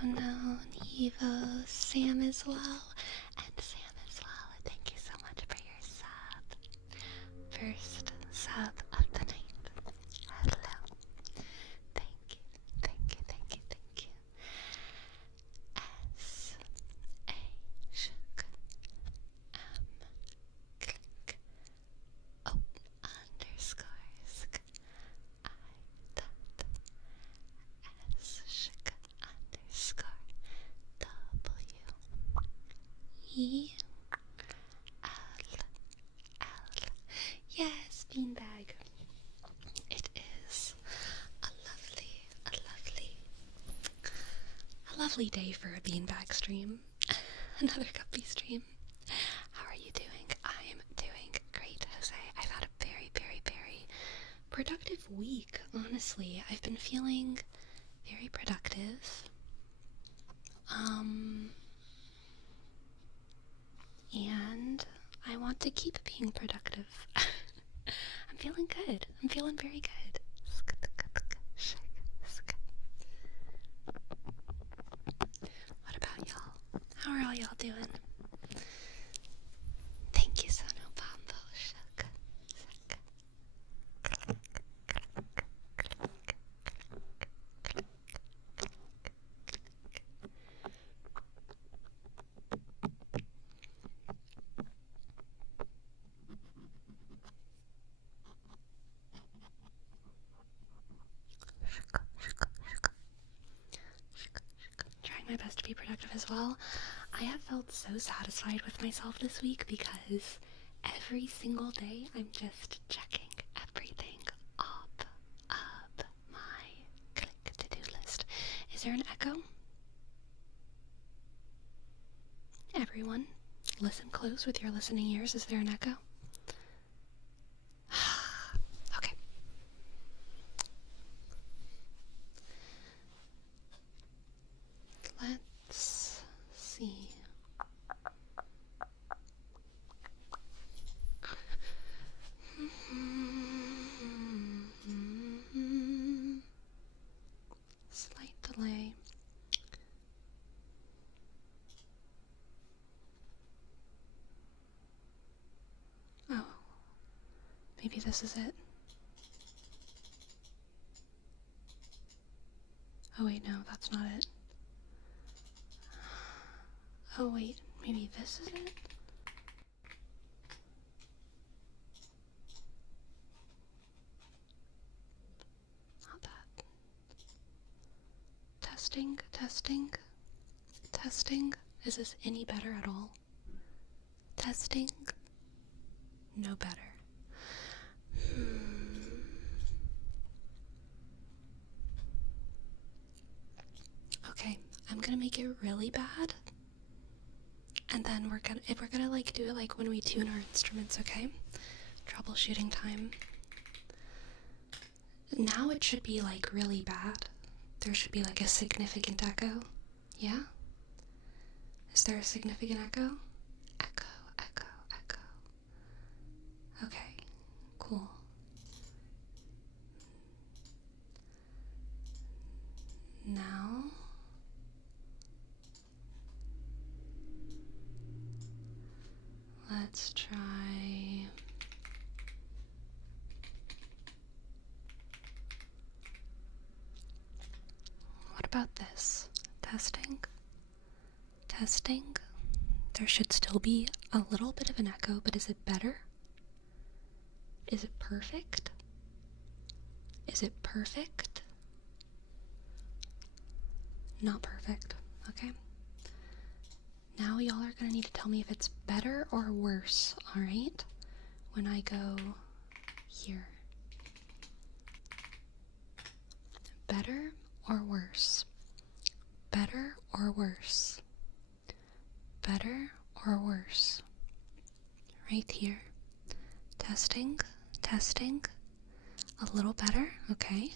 Oh no, Evo, Sam as well. And Sam as well. Thank you so much for your sub. First sub of the night. Hello. Thank you, thank you, thank you, thank you. S A sh k M click O underscore sk I dot S sh k underscore W E L L. Yes, beanbag. It is a lovely day for a beanbag stream. Another guppy stream. How are you doing? I'm doing great, Jose. I've had a very, very, very productive week, honestly. I've been feeling very productive. And I want to keep being productive. I'm feeling good. I'm feeling very good. What about y'all? How are all y'all doing? Thank you, Sono Pombo. Trying my best to be productive as well. I have felt so satisfied with myself this week because every single day I'm just checking everything off of my click to-do list. Is there an echo? Everyone, listen close with your listening ears. Is there an echo? Okay. Let's see. Slight delay. Oh, maybe this is it. Oh wait, no, that's not it. Oh wait, maybe this is it? Not that. Testing, testing, testing. Is this any better at all? Testing? No better. Okay, I'm gonna make it really bad. And then we're gonna like do it like when we tune our instruments, okay? Troubleshooting time. Now it should be like really bad. There should be like a significant echo. Yeah? Is there a significant echo? Echo, echo, echo. Okay, cool. Now let's try. What about this? Testing? Testing? There should still be a little bit of an echo, but is it better? Is it perfect? Is it perfect? Not perfect, okay? Now y'all are gonna need to tell me if it's better or worse, alright? When I go here. Better or worse? Better or worse? Better or worse? Right here. Testing, testing. A little better, okay.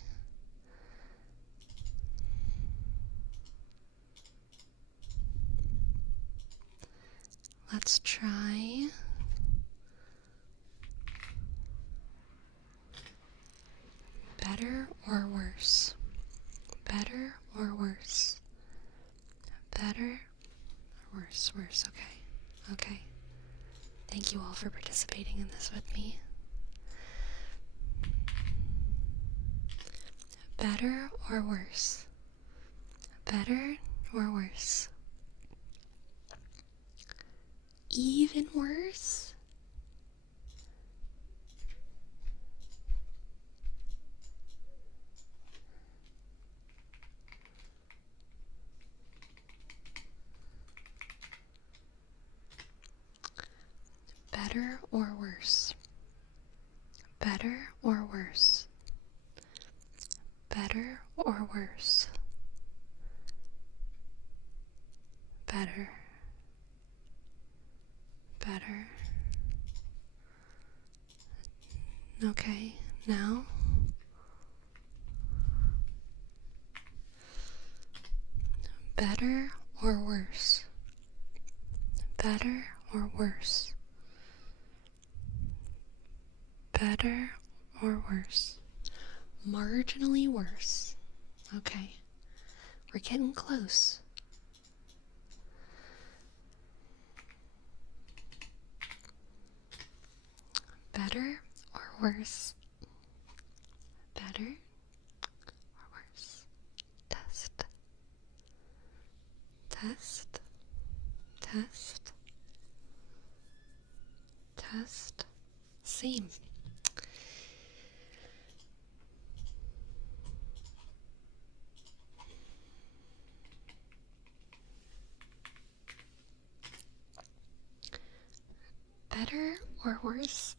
Let's try. Better or worse? Better or worse? Better or worse? Worse, okay. Okay. Thank you all for participating in this with me. Better or worse? Better or worse? Even worse? Better or worse? Better or worse? Better or worse? Better. Better. Okay, now. Better or worse? Better or worse? Better or worse? Marginally worse. Okay. We're getting close. Better or worse? Better or worse? Test. Test. Test. Test. Same. Better or worse?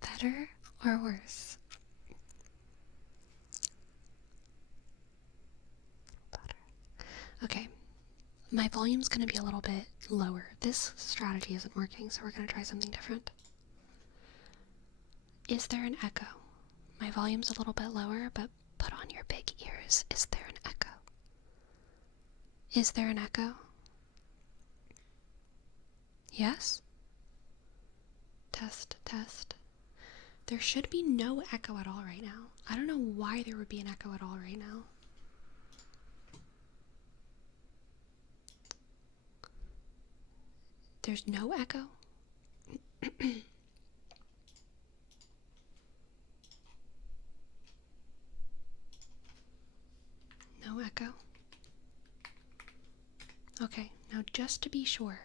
Better or worse? Better. Okay. My volume's going to be a little bit lower. This strategy isn't working, so we're going to try something different. Is there an echo? My volume's a little bit lower, but put on your big ears. Is there an echo? Is there an echo? Yes? Test, test. There should be no echo at all right now. I don't know why there would be an echo at all right now. There's no echo? No echo? Okay, now just to be sure,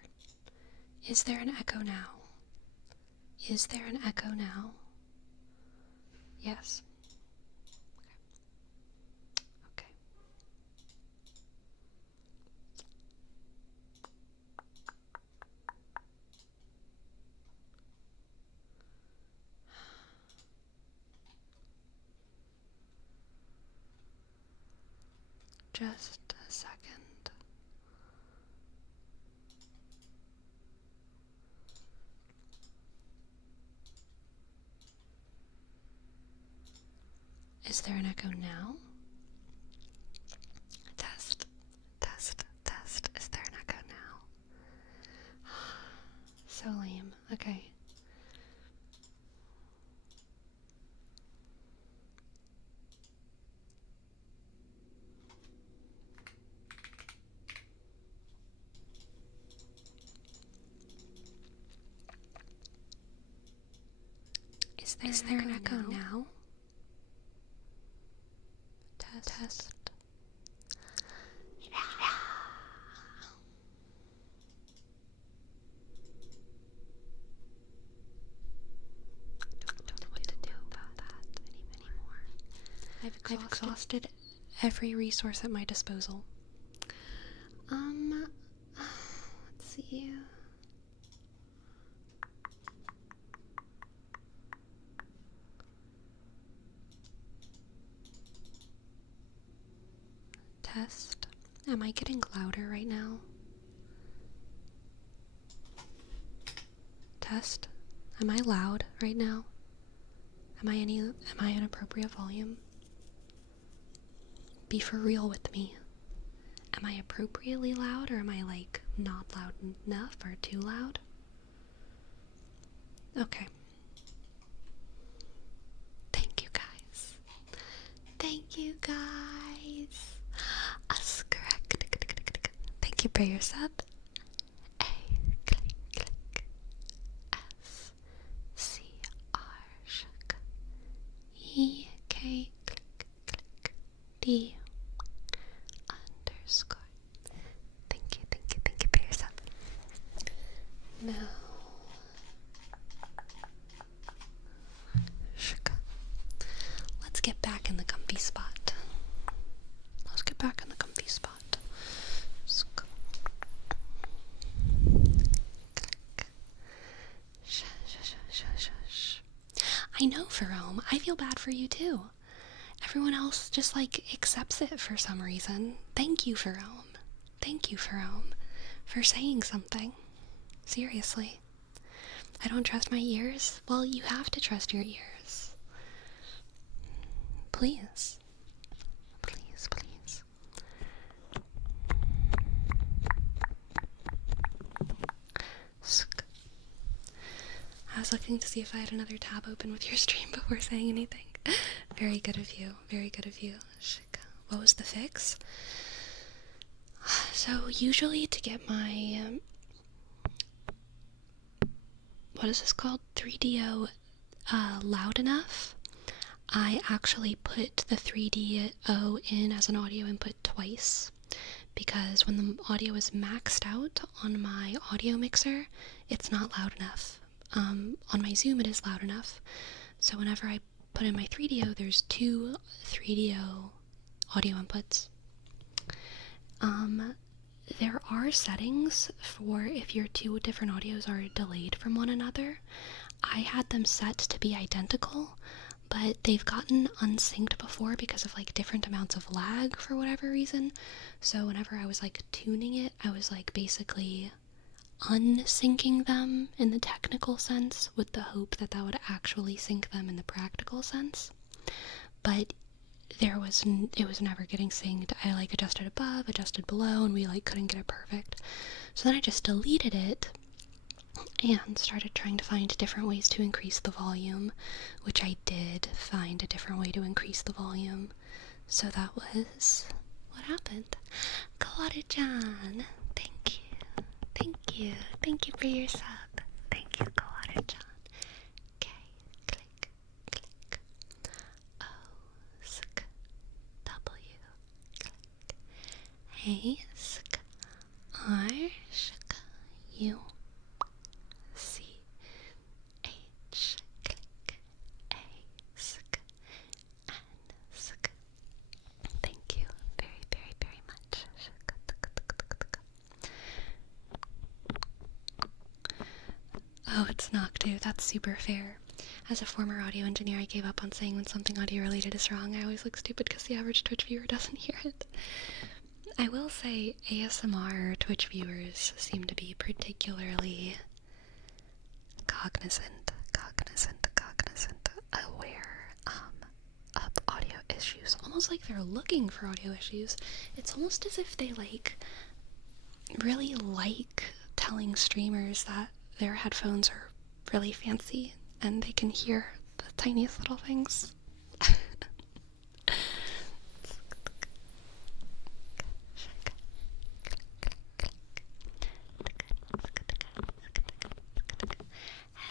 is there an echo now? Is there an echo now? Yes. Okay. Just a second. Is there an echo now? Test, test, test. Is there an echo now? So lame. Okay. Is there an echo now? Test. Don't know what to do about that anymore. I've exhausted every resource at my disposal. Let's see. Test. Am I getting louder right now? Test. Am I loud right now? Am I an appropriate volume? Be for real with me. Am I appropriately loud, or am I like not loud enough or too loud? Okay. Thank you guys. Thank you guys. Us correct Thank you for your sub. A, click, click. S, C, R, shook. E, K, click, click. D, underscore. Thank you for your sub. Now, shook. Let's get back in the comfy spot. I know, Jerome. I feel bad for you too. Everyone else just accepts it for some reason. Thank you, Jerome. For saying something. Seriously. I don't trust my ears? Well, you have to trust your ears. Please. I was looking to see if I had another tab open with your stream before saying anything. Very good of you. What was the fix? So usually to get my, what is this called? 3DO loud enough, I actually put the 3DO in as an audio input twice. Because when the audio is maxed out on my audio mixer, it's not loud enough. On my Zoom, it is loud enough. So whenever I put in my 3DO, there's two 3DO audio inputs. There are settings for if your two different audios are delayed from one another. I had them set to be identical, but they've gotten unsynced before because of different amounts of lag for whatever reason. So whenever I was tuning it, I was basically unsyncing them in the technical sense with the hope that that would actually sync them in the practical sense. But it was never getting synced. I adjusted above, adjusted below, and we couldn't get it perfect. So then I just deleted it and started trying to find different ways to increase the volume, which I did find a different way to increase the volume. So that was what happened. Kalada-chan, thank you for your sub. Thank you, Kalada-chan. K, click, click. O, sk, W, click. A, sk, R, sk, U, C, H, click, A, sk, N, sk. Thank you very much. Oh, it's Noctu. That's super fair. As a former audio engineer, I gave up on saying when something audio related is wrong. I always look stupid because the average Twitch viewer doesn't hear it. I will say ASMR Twitch viewers seem to be particularly cognizant, aware of audio issues. Almost like they're looking for audio issues. It's almost as if they really like telling streamers that their headphones are really fancy and they can hear the tiniest little things.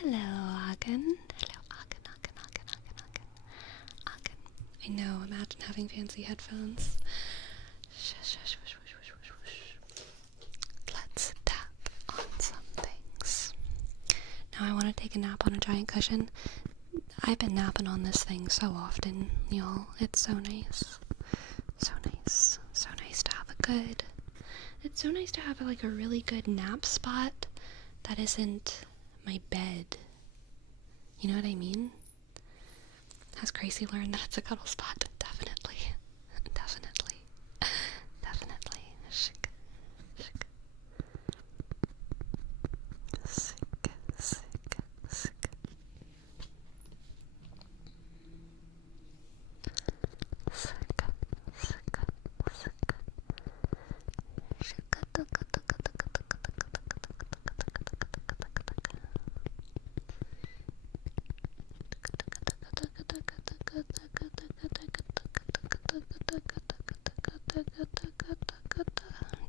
Hello, Agen. I know, imagine having fancy headphones. Let's tap on some things. Now I want to take a nap on a giant cushion. I've been napping on this thing so often, y'all. It's so nice. So nice to have it's so nice to have a really good nap spot that isn't my bed. You know what I mean? Has Gracie learned that it's a cuddle spot? Definitely. Shik.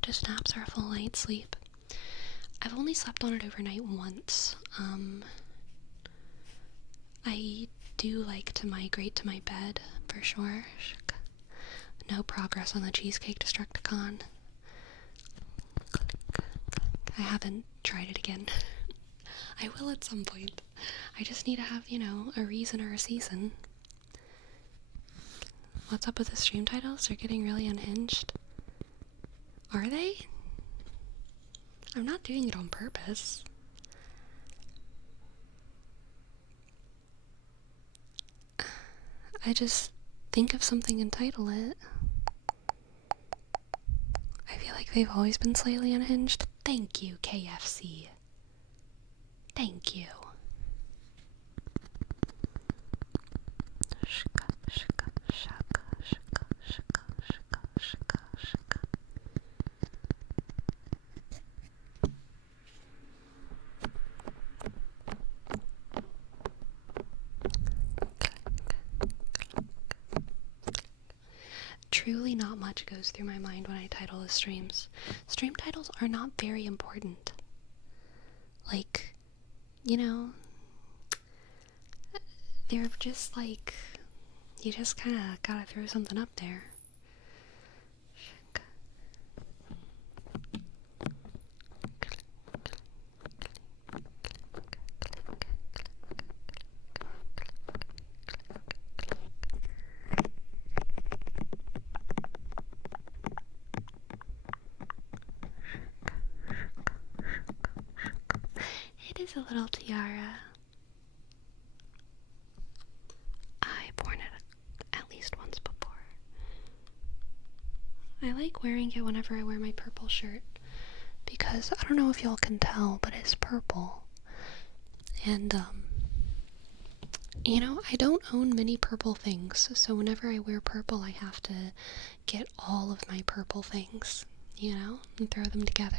just naps are a full night's sleep. I've only slept on it overnight once. I do like to migrate to my bed, for sure. No progress on the Cheesecake Destructicon. I haven't tried it again. I will at some point. I just need to have, a reason or a season. What's up with the stream titles? They're getting really unhinged. Are they? I'm not doing it on purpose. I just think of something and title it. I feel like they've always been slightly unhinged. Thank you, KFC. Thank you. Truly not much goes through my mind when I title the streams. Stream titles are not very important. Like, they're just like, you just kind of gotta throw something up there. It is a little tiara. I've worn it at least once before. I like wearing it whenever I wear my purple shirt because I don't know if y'all can tell, but it's purple. And, I don't own many purple things, so whenever I wear purple, I have to get all of my purple things, and throw them together.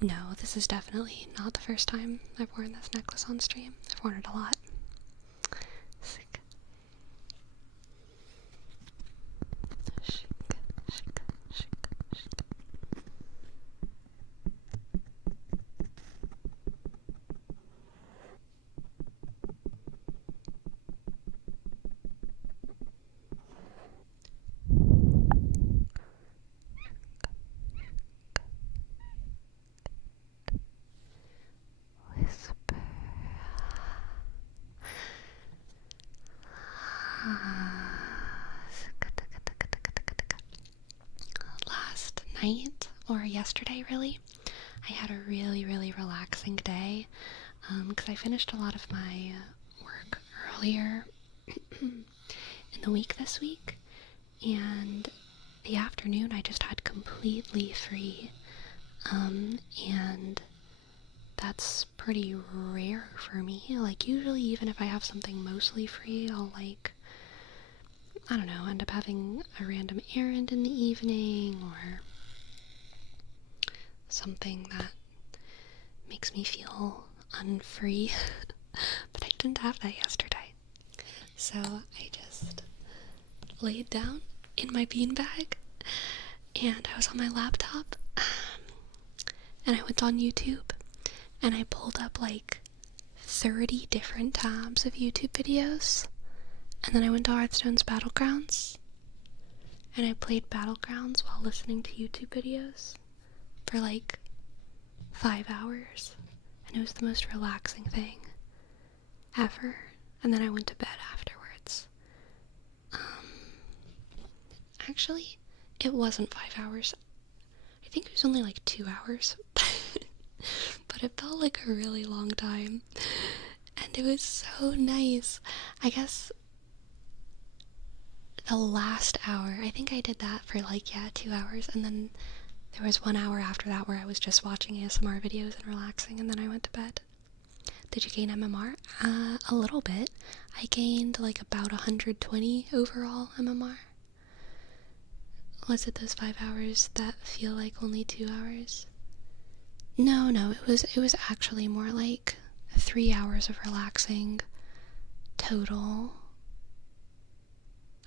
No, this is definitely not the first time I've worn this necklace on stream. I've worn it a lot. Last night, or yesterday really, I had a really, really relaxing day, because I finished a lot of my work earlier in the week this week, and the afternoon I just had completely free, and that's pretty rare for me. Like, usually even if I have something mostly free, I'll I don't know, end up having a random errand in the evening, or something that makes me feel unfree. But I didn't have that yesterday. So I just laid down in my beanbag, and I was on my laptop, and I went on YouTube, and I pulled up like 30 different tabs of YouTube videos. And then I went to Hearthstone's Battlegrounds, and I played Battlegrounds while listening to YouTube videos for like 5 hours, and it was the most relaxing thing ever. And then I went to bed afterwards. Actually, it wasn't 5 hours. I think it was only like 2 hours, but it felt like a really long time, and it was so nice. I guess the last hour, I think I did that for 2 hours, and then there was 1 hour after that where I was just watching ASMR videos and relaxing, and then I went to bed. Did you gain MMR? A little bit. I gained about 120 overall MMR. Was it those 5 hours that feel like only 2 hours? No, it was actually more like 3 hours of relaxing total.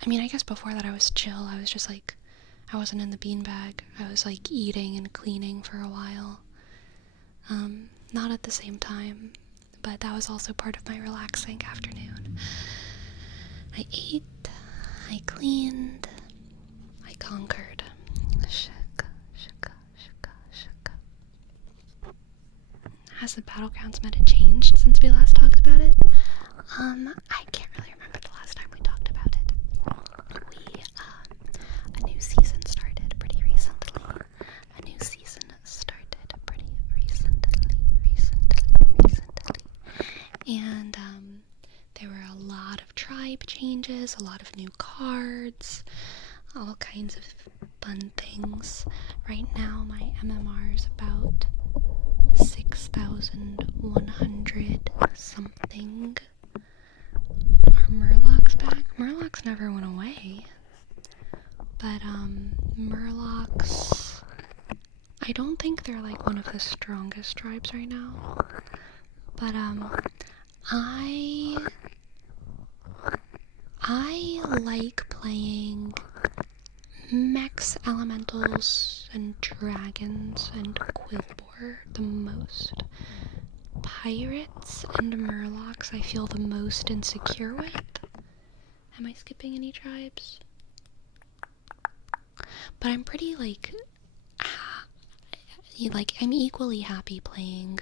I mean, I guess before that I was chill. I was just like, I wasn't in the beanbag. I was like eating and cleaning for a while. Not at the same time, but that was also part of my relaxing afternoon. I ate, I cleaned, I conquered. Shaka, shaka, shaka, shaka. Has the Battlegrounds meta changed since we last talked about it? I can't really remember the last time we talked about it. A new season started pretty recently. And, there were a lot of tribe changes, a lot of new cards, all kinds of fun things. Right now, my MMR is about 6,100 something. Are Murlocs back? Murlocs never went away. But, Murlocs, I don't think they're like one of the strongest tribes right now. But, I like playing mechs, elementals, and dragons, and Quillboar the most. Pirates and Murlocs I feel the most insecure with. Am I skipping any tribes? But I'm pretty, like, I'm equally happy playing,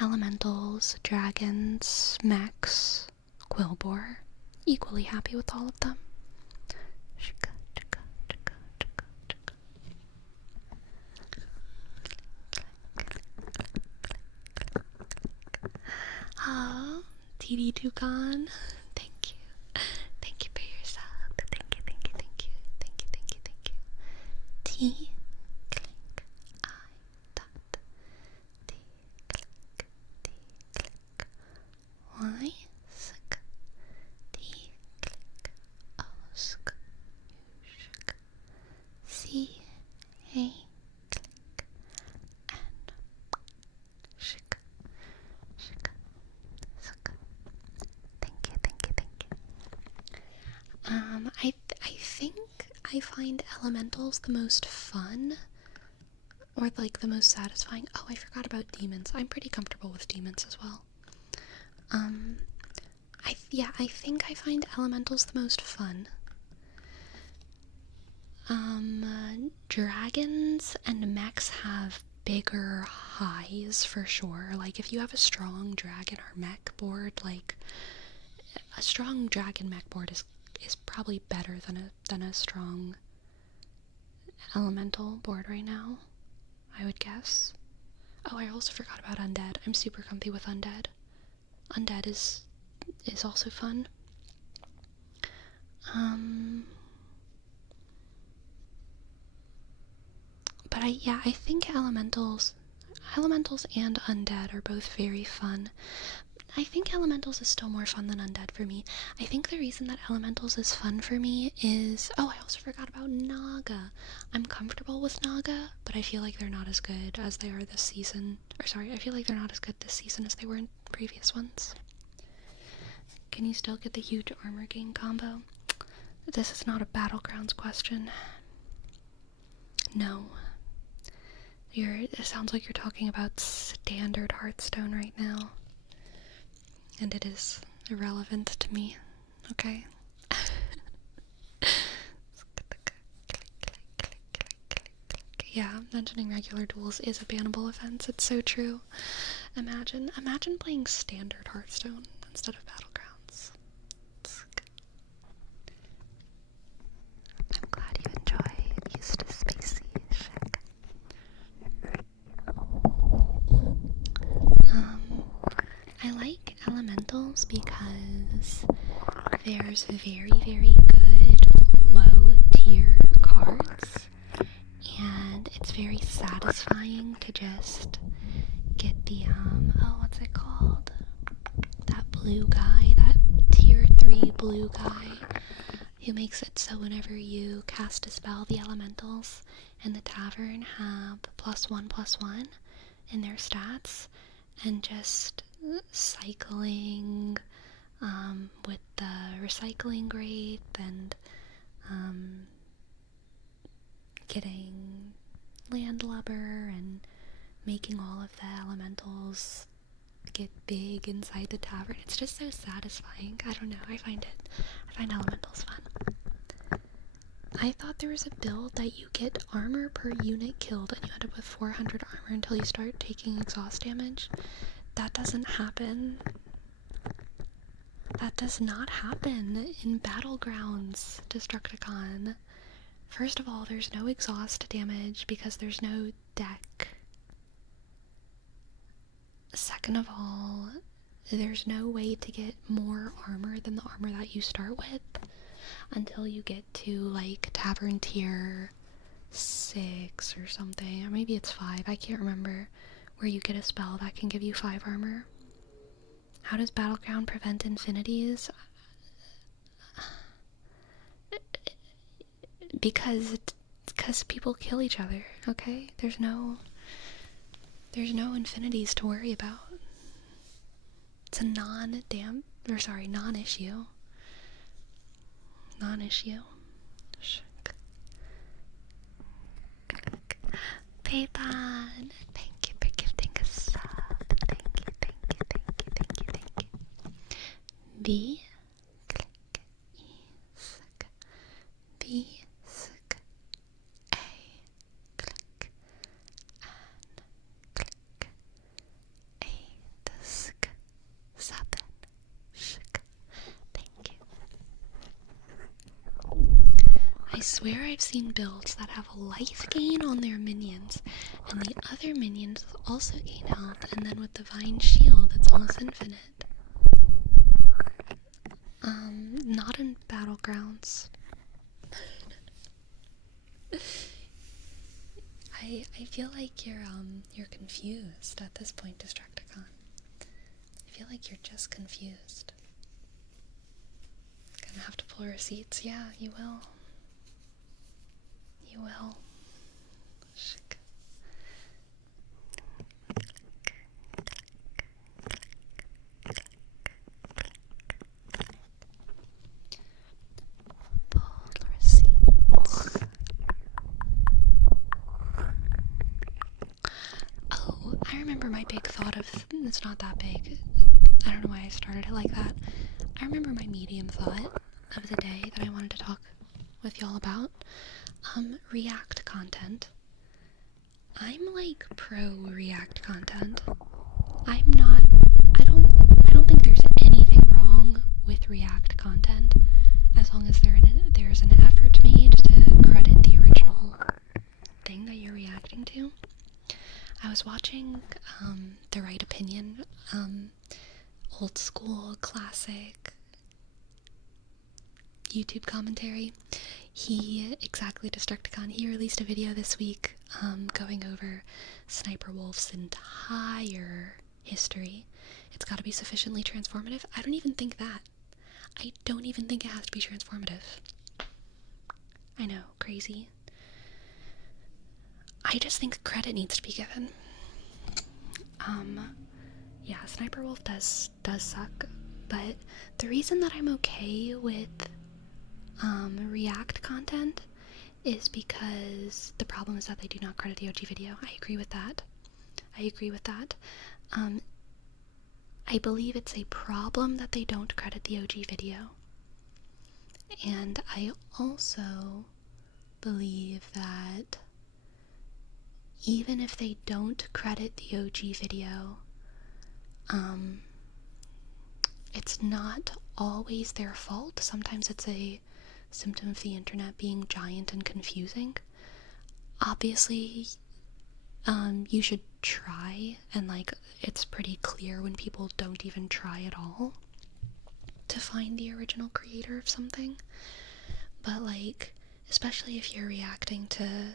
elementals, dragons, mechs, Quillboar. Equally happy with all of them. Oh, TD Toucan, thank you. Thank you for your sub. Thank you, thank you, thank you. Thank you, thank you, thank you. T click I dot T click T click Y sk T click O sk shk C A click N shk shk sk. Thank you, thank you, thank you. I think I find elementals the most fun, or like the most satisfying. Oh, I forgot about demons. I'm pretty comfortable with demons as well. I think I find elementals the most fun. Dragons and mechs have bigger highs for sure. Like if you have a strong dragon or mech board, like a strong dragon mech board is probably better than a strong elemental board right now, I would guess. Oh, I also forgot about undead. I'm super comfy with undead. Undead is also fun. But I think elementals and undead are both very fun. I think elementals is still more fun than undead for me. I think the reason that elementals is fun for me is, oh, I also forgot about Naga. I'm comfortable with Naga, but I feel like they're not as good as they are this season. Or sorry, I feel like they're not as good this season as they were in previous ones. Can you still get the huge armor gain combo? This is not a Battlegrounds question. No. It sounds like you're talking about standard Hearthstone right now. And it is irrelevant to me, okay? Yeah, mentioning regular duels is a bannable offense. It's so true. Imagine playing standard Hearthstone instead of Battlegrounds. I'm glad you enjoy Eustace Spacey. I like elementals because there's very, very good low tier cards, and it's very satisfying to just get the, what's it called? That blue guy, that tier 3 blue guy, who makes it so whenever you cast a spell, the elementals in the tavern have +1/+1 in their stats, and just cycling with the recycling rate and getting landlubber and making all of the elementals get big inside the tavern. It's just so satisfying. I don't know, I find elementals fun. I thought there was a build that you get armor per unit killed and you end up with 400 armor until you start taking exhaust damage. That doesn't happen. That does not happen in Battlegrounds, Destructicon. First of all, there's no exhaust damage because there's no deck. Second of all, there's no way to get more armor than the armor that you start with until you get to, like, Tavern Tier 6 or something. Or maybe it's 5, I can't remember, where you get a spell that can give you 5 armor. How does Battleground prevent infinities? Because people kill each other, okay? There's no infinities to worry about. It's a non-issue. Non-issue. Paypal, thank you for gifting a sub. Thank you. B, click, E, sick, B, sick, A, click, N, click, 8, sick, 7, shick, thank you. I swear I've seen builds that have a life gain on their minions, and the other minions also gain health, and then with Divine Shield, it's almost infinite. Not in Battlegrounds. I feel like you're confused at this point, Destructicon. I feel like you're just confused. Gonna have to pull receipts. Yeah, you will. You will. Shick. Pull receipts. Oh, I remember my big thought of, it's not that big. I don't know why I started it like that. I remember my medium thought of the day that I wanted to talk with y'all about. React content. I'm like pro React content. I don't think there's anything wrong with React content as long as there's an effort made to credit the original thing that you're reacting to. I was watching The Right Opinion, old school classic YouTube commentary. Destructicon, he released a video this week going over Sniper Wolf's entire history. It's got to be sufficiently transformative. I don't even think that. I don't even think it has to be transformative. I know, crazy. I just think credit needs to be given. Yeah, Sniper Wolf does suck, but the reason that I'm okay with React content is because the problem is that they do not credit the OG video. I agree with that. I believe it's a problem that they don't credit the OG video. And I also believe that even if they don't credit the OG video, it's not always their fault. Sometimes it's a symptom of the internet being giant and confusing. Obviously, you should try, and like, it's pretty clear when people don't even try at all to find the original creator of something. But like, especially if you're reacting to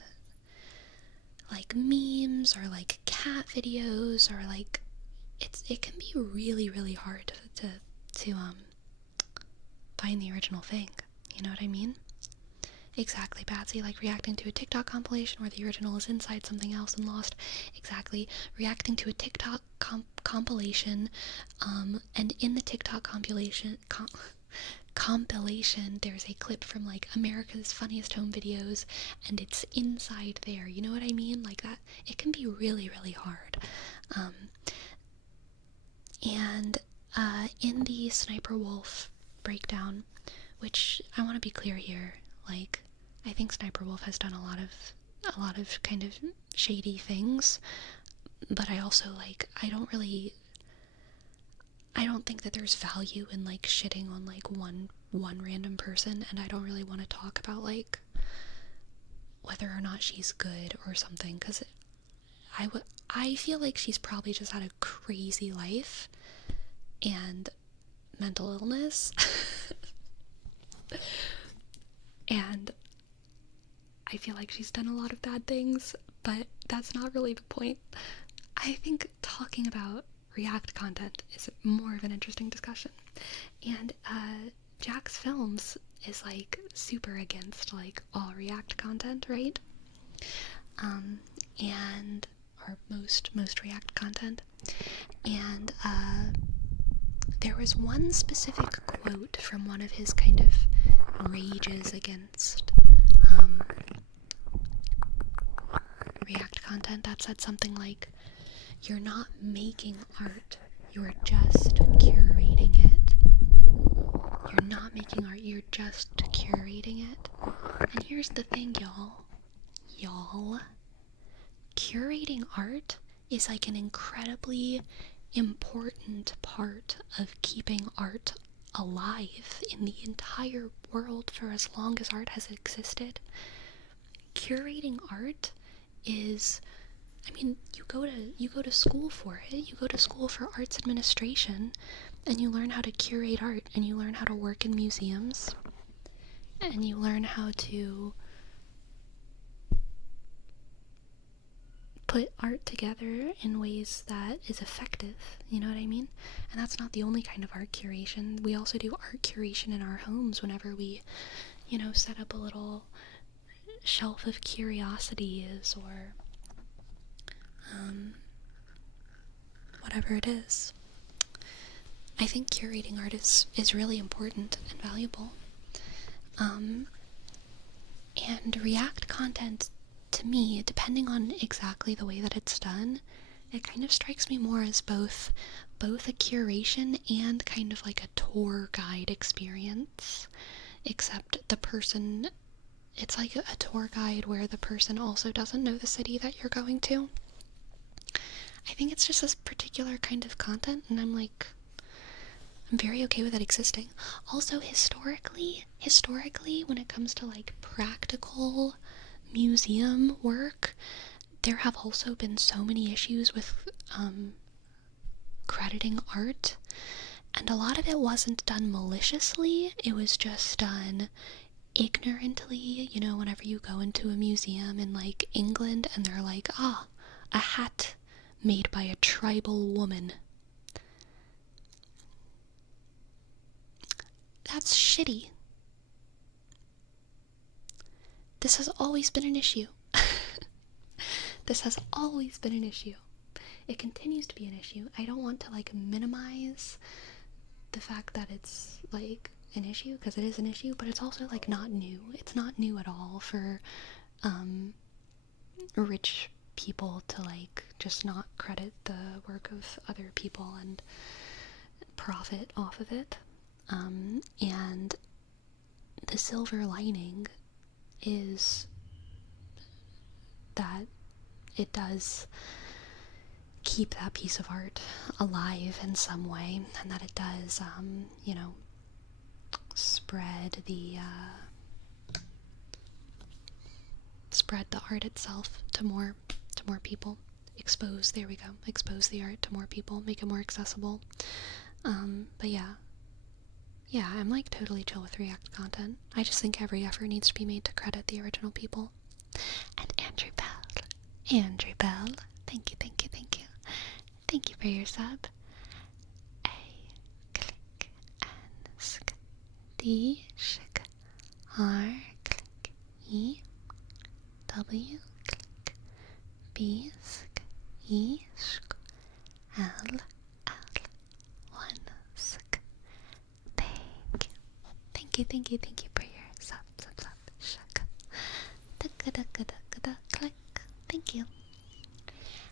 like memes or like cat videos, or like, it can be really, really hard to find the original thing. You know what I mean? Exactly, Patsy. Like reacting to a TikTok compilation where the original is inside something else and lost. Exactly. Reacting to a TikTok compilation, and in the TikTok compilation, there's a clip from like America's Funniest Home Videos, and it's inside there. You know what I mean? Like that. It can be really, really hard. And in the Sniper Wolf breakdown, which I want to be clear here, like I think Sniper Wolf has done a lot of kind of shady things, but I also like I don't think that there's value in like shitting on like one random person, and I don't really want to talk about like whether or not she's good or something, because I feel like she's probably just had a crazy life and mental illness. And I feel like she's done a lot of bad things, but that's not really the point. I think talking about React content is more of an interesting discussion. And Jack's Films is like super against like all React content, right? And or most React content. And there was one specific quote from one of his kind of rages against React content that said something like, "You're not making art, you're just curating it. You're not making art, you're just curating it." And here's the thing, y'all, curating art is like an incredibly important part of keeping art alive in the entire world for as long as art has existed. Curating art is, I mean, you go to school for it. You go to school for arts administration, and you learn how to curate art, and you learn how to work in museums, and you learn how to put art together in ways that is effective, you know what I mean? And that's not the only kind of art curation. We also do art curation in our homes whenever we, set up a little shelf of curiosities or whatever it is. I think curating art is really important and valuable. And React content, to me, depending on exactly the way that it's done, it kind of strikes me more as both a curation and kind of like a tour guide experience, except it's like a tour guide where the person also doesn't know the city that you're going to. I think it's just this particular kind of content, and I'm very okay with it existing. Also, historically, when it comes to like practical museum work, there have also been so many issues with crediting art, and a lot of it wasn't done maliciously. It was just done ignorantly. Whenever you go into a museum in like England and they're like, a hat made by a tribal woman. That's shitty. This has always been an issue. This has always been an issue. It continues to be an issue. I don't want to like minimize the fact that it's like an issue, because it is an issue, but it's also like not new. It's not new at all for rich people to like just not credit the work of other people and profit off of it. And the silver lining is that it does keep that piece of art alive in some way, and that it does, spread the art itself to more people. Expose the art to more people, make it more accessible. But yeah, I'm like totally chill with React content. I just think every effort needs to be made to credit the original people. And Andrew Bell, thank you. Thank you for your sub. A click and sk D shik R click thank you for your sub. Shaka. Click. Thank you.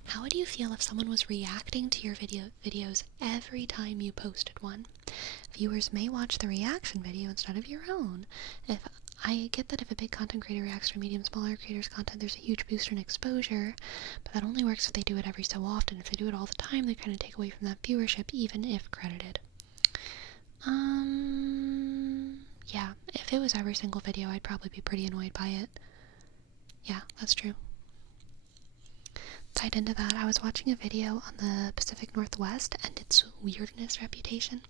How would you feel if someone was reacting to your videos every time you posted one? Viewers may watch the reaction video instead of your own. I get that if a big content creator reacts to a medium smaller creator's content, there's a huge boost in exposure, but that only works if they do it every so often. If they do it all the time, they kind of take away from that viewership, even if credited. Yeah, if it was every single video, I'd probably be pretty annoyed by it. Yeah, that's true. Tied into that, I was watching a video on the Pacific Northwest and its weirdness reputation,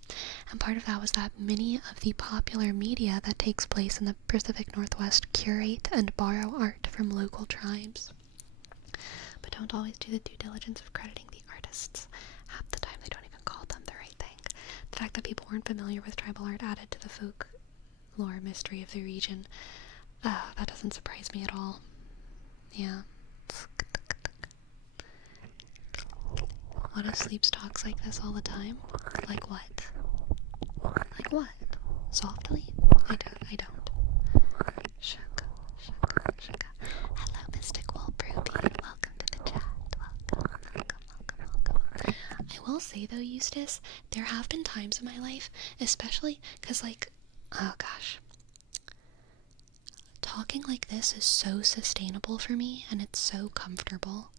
and part of that was that many of the popular media that takes place in the Pacific Northwest curate and borrow art from local tribes, but don't always do the due diligence of crediting the artists. Half the time they don't even call them the right thing. The fact that people weren't familiar with tribal art added to the folklore mystery of the region. That doesn't surprise me at all. Yeah. What if Sleeps talks like this all the time? Like what? Like what? Softly? I don't. Shaka. Hello, Mystic Wolf Ruby. Welcome to the chat. Welcome. I will say though, Eustace, there have been times in my life, especially because oh gosh. Talking like this is so sustainable for me and it's so comfortable.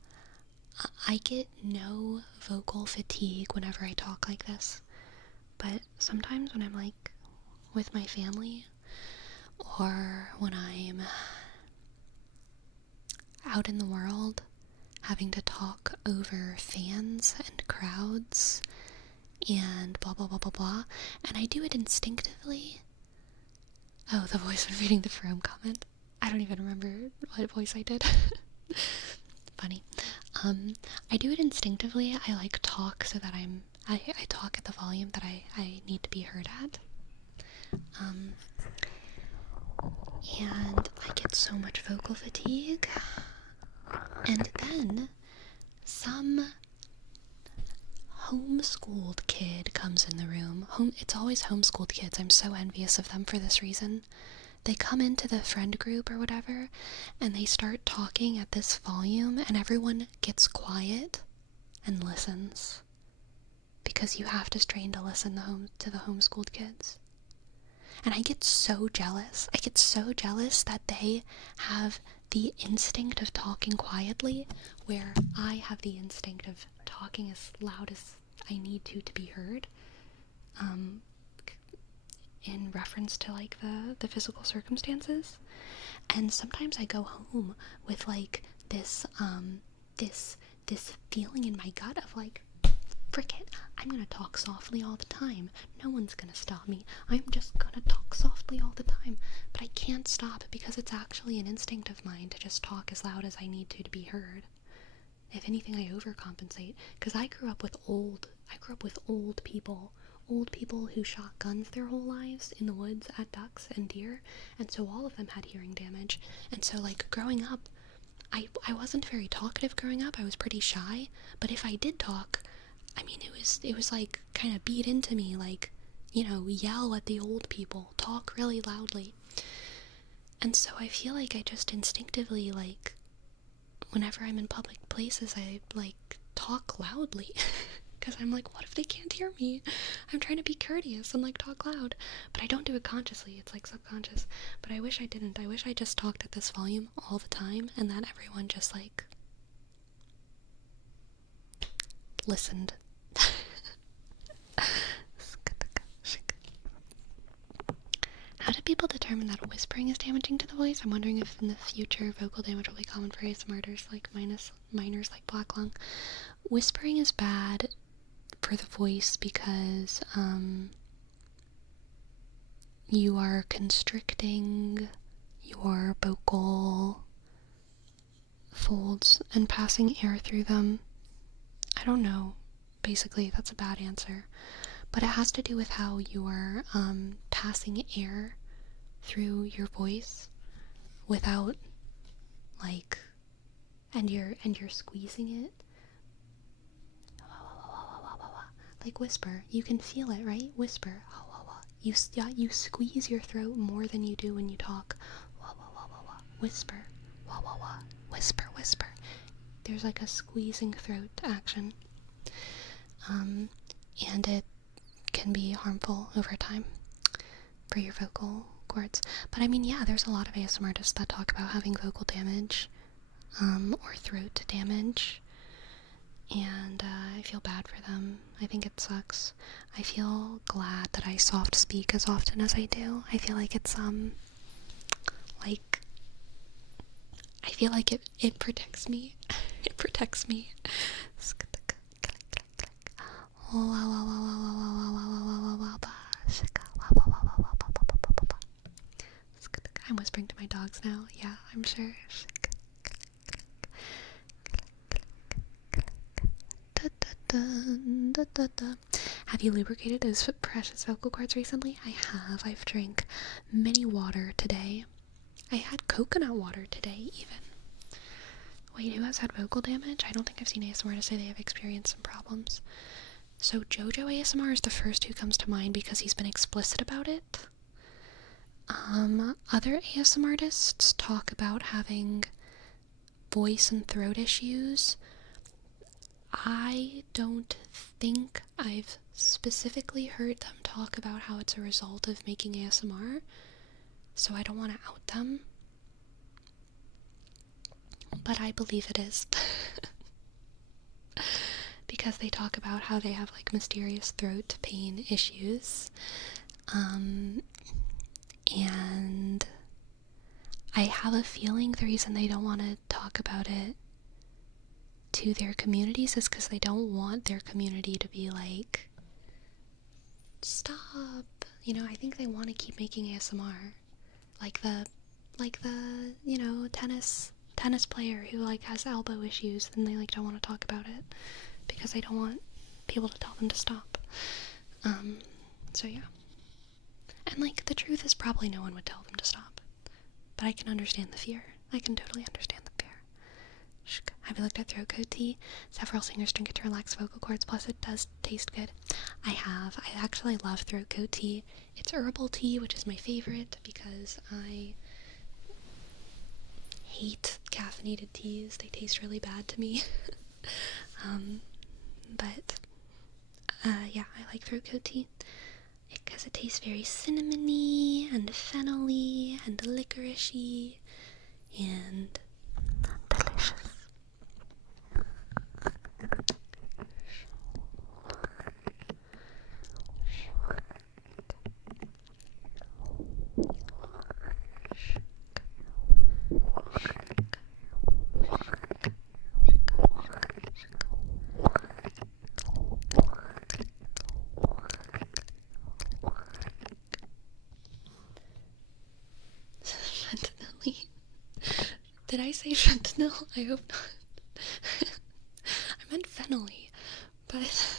I get no vocal fatigue whenever I talk like this, but sometimes when I'm with my family or when I'm out in the world having to talk over fans and crowds and blah blah blah blah blah, and I do it instinctively. Oh, the voice when reading the From comment. I don't even remember what voice I did. Funny. I do it instinctively. I talk so that I talk at the volume that I need to be heard at. And I get so much vocal fatigue. And then some homeschooled kid comes in the room. It's always homeschooled kids. I'm so envious of them for this reason. They come into the friend group or whatever, and they start talking at this volume, and everyone gets quiet and listens. Because you have to strain to listen to the homeschooled kids. And I get so jealous. I get so jealous that they have the instinct of talking quietly, where I have the instinct of talking as loud as I need to be heard. In reference to the physical circumstances. And sometimes I go home with this feeling in my gut of frick it, I'm gonna talk softly all the time. No one's gonna stop me. I'm just gonna talk softly all the time. But I can't stop because it's actually an instinct of mine to just talk as loud as I need to be heard. If anything, I overcompensate because I grew up with old people. Old people who shot guns their whole lives in the woods at ducks and deer, and so all of them had hearing damage. And so growing up, I wasn't very talkative growing up. I was pretty shy, but if I did talk, I mean it was kind of beat into me, yell at the old people, talk really loudly. And so I feel like I just instinctively whenever I'm in public places, I talk loudly. Because I'm what if they can't hear me? I'm trying to be courteous and talk loud. But I don't do it consciously, it's subconscious. But I wish I didn't. I wish I just talked at this volume all the time and that everyone just listened. How do people determine that whispering is damaging to the voice? I'm wondering if in the future vocal damage will be common for ASMR artists minors like Black Lung. Whispering is bad for the voice because you are constricting your vocal folds and passing air through them. I don't know. Basically, that's a bad answer. But it has to do with how you're passing air through your voice without and you're squeezing it. Whisper. You can feel it, right? Whisper. you squeeze your throat more than you do when you talk. Wah, wah, wah, wah, wah. Whisper. Wah, wah, wah. Whisper, whisper. There's like a squeezing throat action. And it can be harmful over time for your vocal cords. But I mean, yeah, there's a lot of ASMR artists that talk about having vocal damage, or throat damage, and I feel bad for them. I think it sucks. I feel glad that I soft speak as often as I do. I feel like it's, I feel like it protects me. It protects me. I'm whispering to my dogs now. Yeah, I'm sure. Have you lubricated those precious vocal cords recently? I have. I've drank many water today. I had coconut water today, even. Wait, who has had vocal damage? I don't think I've seen ASMR to say they have experienced some problems. So JoJo ASMR is the first who comes to mind because he's been explicit about it. Other ASMR artists talk about having voice and throat issues. I don't think I've specifically heard them talk about how it's a result of making ASMR, so I don't want to out them. But I believe it is. Because they talk about how they have like mysterious throat pain issues. And I have a feeling the reason they don't want to talk about it to their communities is because they don't want their community to be like, stop. You know, I think they want to keep making ASMR. Like the, you know, tennis player who like has elbow issues and they like don't want to talk about it because they don't want people to tell them to stop. So yeah. And like the truth is probably no one would tell them to stop. But I can understand the fear. I can totally understand the fear. Have you looked at throat coat tea? Several singers drink it to relax vocal cords, plus it does taste good. I have. I actually love throat coat tea. It's herbal tea, which is my favorite because I hate caffeinated teas. They taste really bad to me. Yeah, I like throat coat tea because it tastes very cinnamony and fennel-y and licorice-y and delicious. Fentanyl. Did I say fentanyl? I hope not. I meant fennel-y, but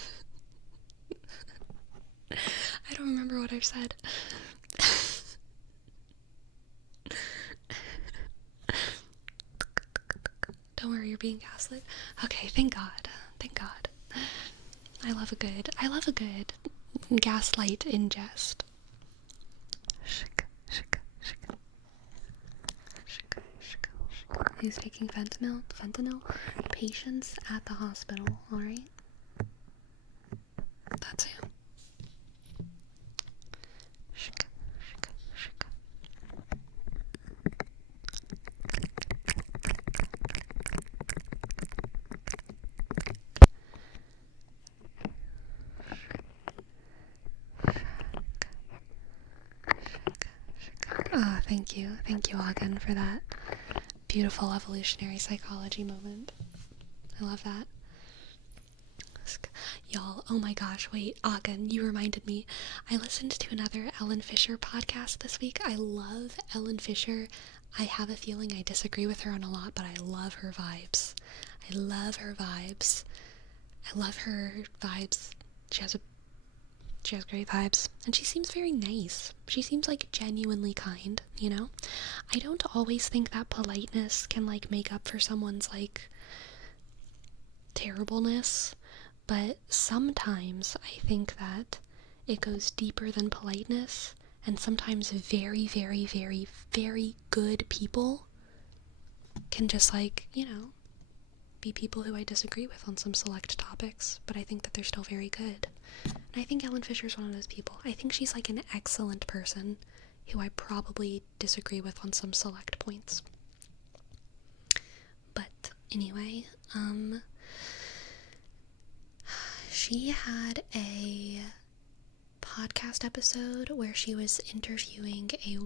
I don't remember what I've said. Don't worry, you're being gaslit. Okay, thank God. Thank God. I love a good gaslight in jest. Who's taking fentanyl? Patients at the hospital, alright? That's who. Ah, thank you, Agan, for that beautiful evolutionary psychology moment. I love that. Y'all, oh my gosh, wait, Agan, you reminded me. I listened to another Ellen Fisher podcast this week. I love Ellen Fisher. I have a feeling I disagree with her on a lot, but I love her vibes. I love her vibes. She has great vibes, and she seems very nice. She seems like genuinely kind, you know? I don't always think that politeness can like make up for someone's like terribleness, but sometimes I think that it goes deeper than politeness, and sometimes very, very, very, very good people can just, like, you know, be people who I disagree with on some select topics, but I think that they're still very good. And I think Ellen Fisher's one of those people. I think she's like an excellent person who I probably disagree with on some select points. But anyway, she had a podcast episode where she was interviewing a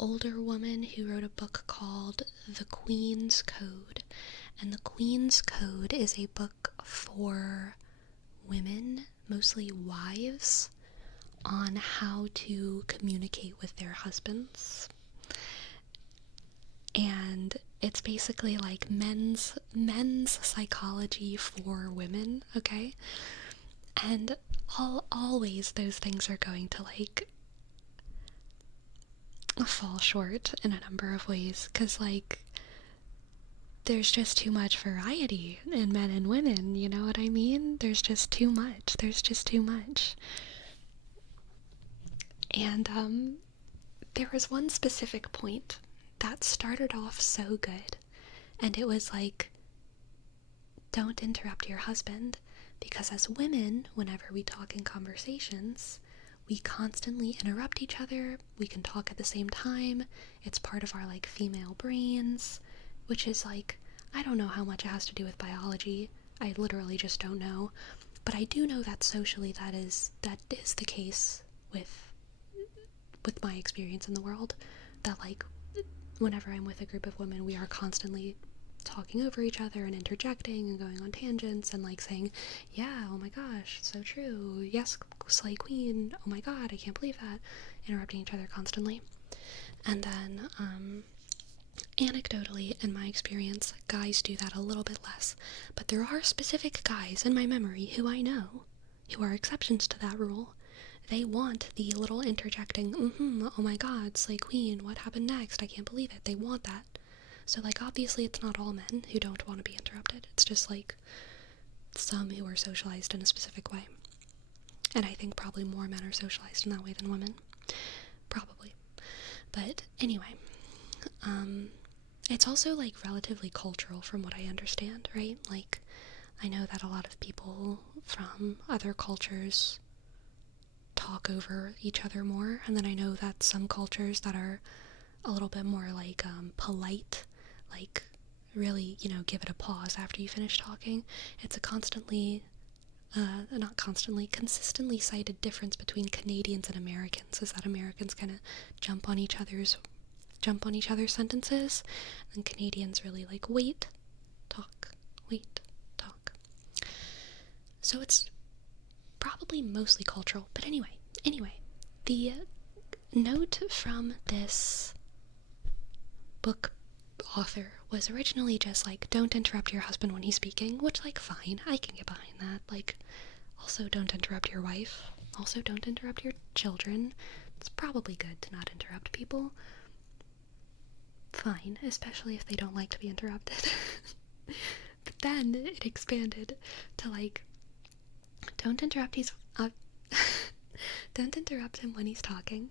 older woman who wrote a book called The Queen's Code. And The Queen's Code is a book for women, mostly wives, on how to communicate with their husbands. And it's basically like men's psychology for women, okay? And always those things are going to, like, fall short in a number of ways, because, like, there's just too much variety in men and women, you know what I mean? There's just too much. And there was one specific point that started off so good, and it was like, don't interrupt your husband, because as women, whenever we talk in conversations, we constantly interrupt each other. We can talk at the same time. It's part of our, like, female brains, which is, like, I don't know how much it has to do with biology. I literally just don't know. But I do know that socially that is the case with my experience in the world. That, like, whenever I'm with a group of women, we are constantly talking over each other and interjecting and going on tangents and, like, saying, yeah, oh my gosh, so true, yes, slay queen, oh my god, I can't believe that, interrupting each other constantly. And then, anecdotally, in my experience, guys do that a little bit less, but there are specific guys in my memory who I know, who are exceptions to that rule. They want the little interjecting, oh my god, slay queen, what happened next, I can't believe it, they want that. So, like, obviously it's not all men who don't want to be interrupted, it's just, like, some who are socialized in a specific way. And I think probably more men are socialized in that way than women. Probably. But anyway, it's also, like, relatively cultural from what I understand, right? Like, I know that a lot of people from other cultures talk over each other more, and then I know that some cultures that are a little bit more, like, polite, like, really, you know, give it a pause after you finish talking. It's a consistently cited difference between Canadians and Americans, is that Americans kind of jump on each other's sentences, and Canadians really, like, wait, talk. So it's probably mostly cultural, but anyway, the note from this book author was originally just, like, don't interrupt your husband when he's speaking, which, like, fine, I can get behind that. Like, also don't interrupt your wife, also don't interrupt your children. It's probably good to not interrupt people. Fine, especially if they don't like to be interrupted. But then it expanded to, like, don't interrupt him when he's talking.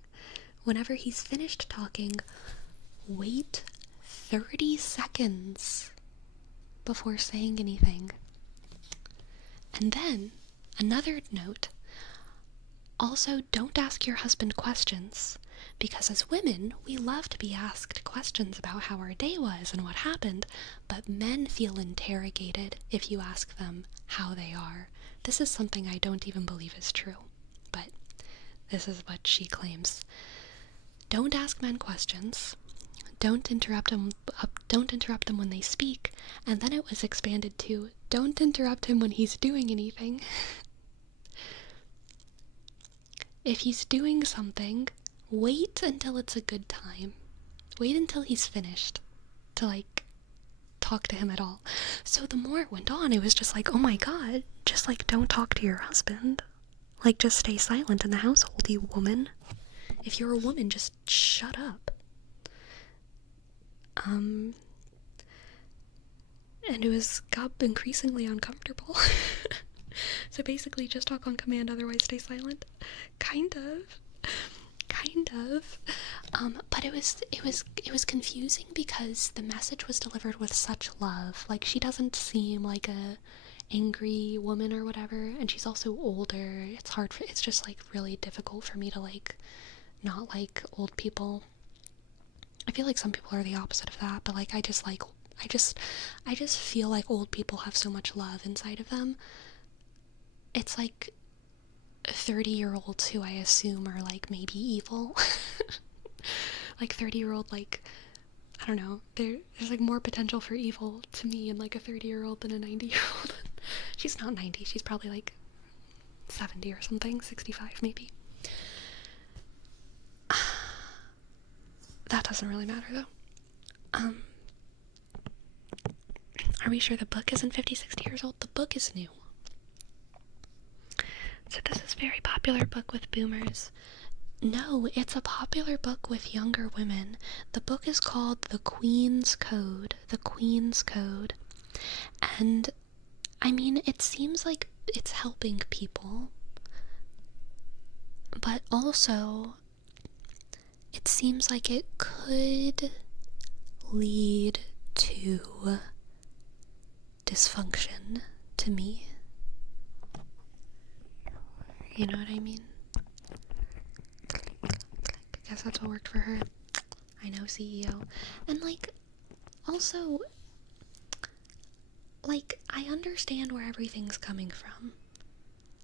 Whenever he's finished talking, wait 30 seconds before saying anything. And then, another note, also don't ask your husband questions, because as women, we love to be asked questions about how our day was and what happened, but men feel interrogated if you ask them how they are. This is something I don't even believe is true, but this is what she claims. Don't ask men questions. Don't interrupt them when they speak. And then it was expanded to, don't interrupt him when he's doing anything. If he's doing something, wait until it's a good time. Wait until he's finished to, like, talk to him at all. So the more it went on, it was just like, oh my god, just, like, don't talk to your husband. Like, just stay silent in the household, you woman. If you're a woman, just shut up. And it got increasingly uncomfortable. So basically just talk on command, otherwise stay silent. Kind of. But it was confusing because the message was delivered with such love. Like, she doesn't seem like a angry woman or whatever, and she's also older. It's just like really difficult for me to like not like old people. I feel like some people are the opposite of that, but like I just feel like old people have so much love inside of them. It's like 30-year-olds who I assume are like maybe evil. Like 30-year-old, like, I don't know, there's like more potential for evil to me in like a 30-year-old than a 90-year-old. She's not 90, she's probably like 70 or something, 65 maybe. That doesn't really matter though. Are we sure the book isn't 50, 60 years old? The book is new. So this is a very popular book with boomers. No, it's a popular book with younger women. The book is called The Queen's Code. The Queen's Code. And, I mean, it seems like it's helping people. But also, it seems like it could lead to dysfunction to me. You know what I mean? I guess that's what worked for her. I know, CEO. And like, also, like, I understand where everything's coming from.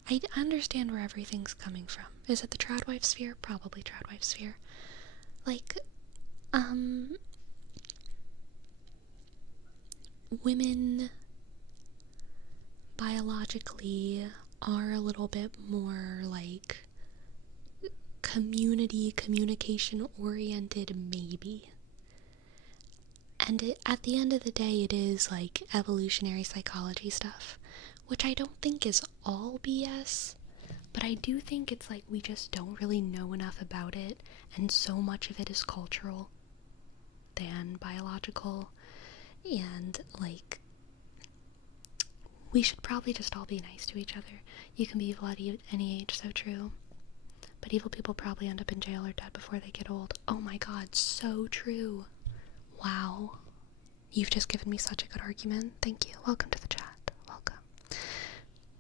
I understand where everything's coming from. Is it the tradwife sphere? Probably tradwife sphere. Like, women biologically are a little bit more like communication oriented, maybe. And at the end of the day, it is like evolutionary psychology stuff, which I don't think is all BS, but I do think it's like we just don't really know enough about it, and so much of it is cultural than biological, and like, we should probably just all be nice to each other. You can be evil at any age, so true. But evil people probably end up in jail or dead before they get old. Oh my god, so true. Wow. You've just given me such a good argument. Thank you. Welcome to the chat. Welcome.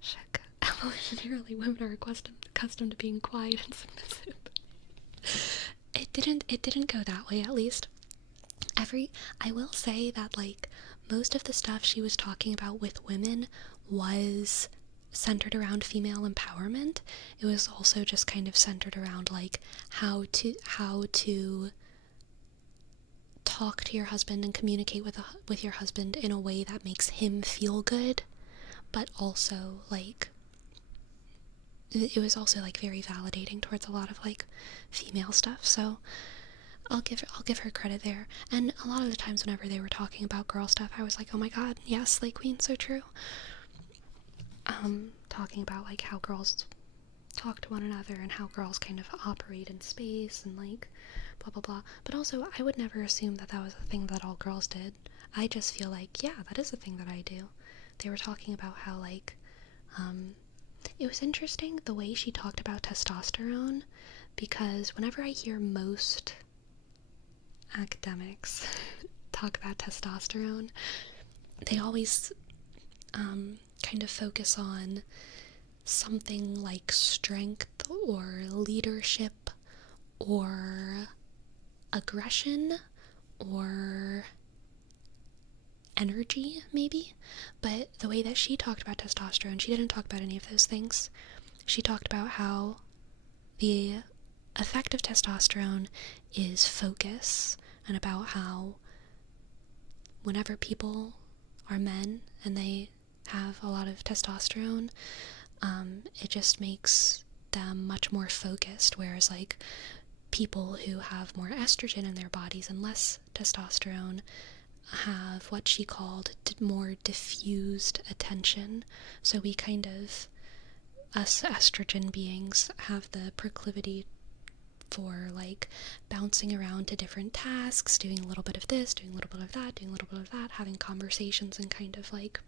Shit. Evolutionarily, women are accustomed to being quiet and submissive. It didn't go that way, at least. I will say that, like, most of the stuff she was talking about with women was centered around female empowerment. It was also just kind of centered around, like, how to talk to your husband and communicate with your husband in a way that makes him feel good, but also, like, it was also, like, very validating towards a lot of, like, female stuff, so I'll give her credit there. And a lot of the times whenever they were talking about girl stuff, I was like, oh my god, yes, Slay Queen, so true. Talking about, like, how girls talk to one another and how girls kind of operate in space and, like, blah blah blah. But also, I would never assume that was a thing that all girls did. I just feel like, yeah, that is a thing that I do. They were talking about how, like, it was interesting the way she talked about testosterone, because whenever I hear most academics talk about testosterone, they always kind of focus on something like strength or leadership or aggression or energy, maybe. But the way that she talked about testosterone, she didn't talk about any of those things. She talked about how the effect of testosterone is focus, and about how whenever people are men and they have a lot of testosterone, it just makes them much more focused, whereas, like, people who have more estrogen in their bodies and less testosterone have what she called more diffused attention. So we kind of, us estrogen beings, have the proclivity for, like, bouncing around to different tasks, doing a little bit of this, doing a little bit of that, doing a little bit of that, having conversations, and kind of, like,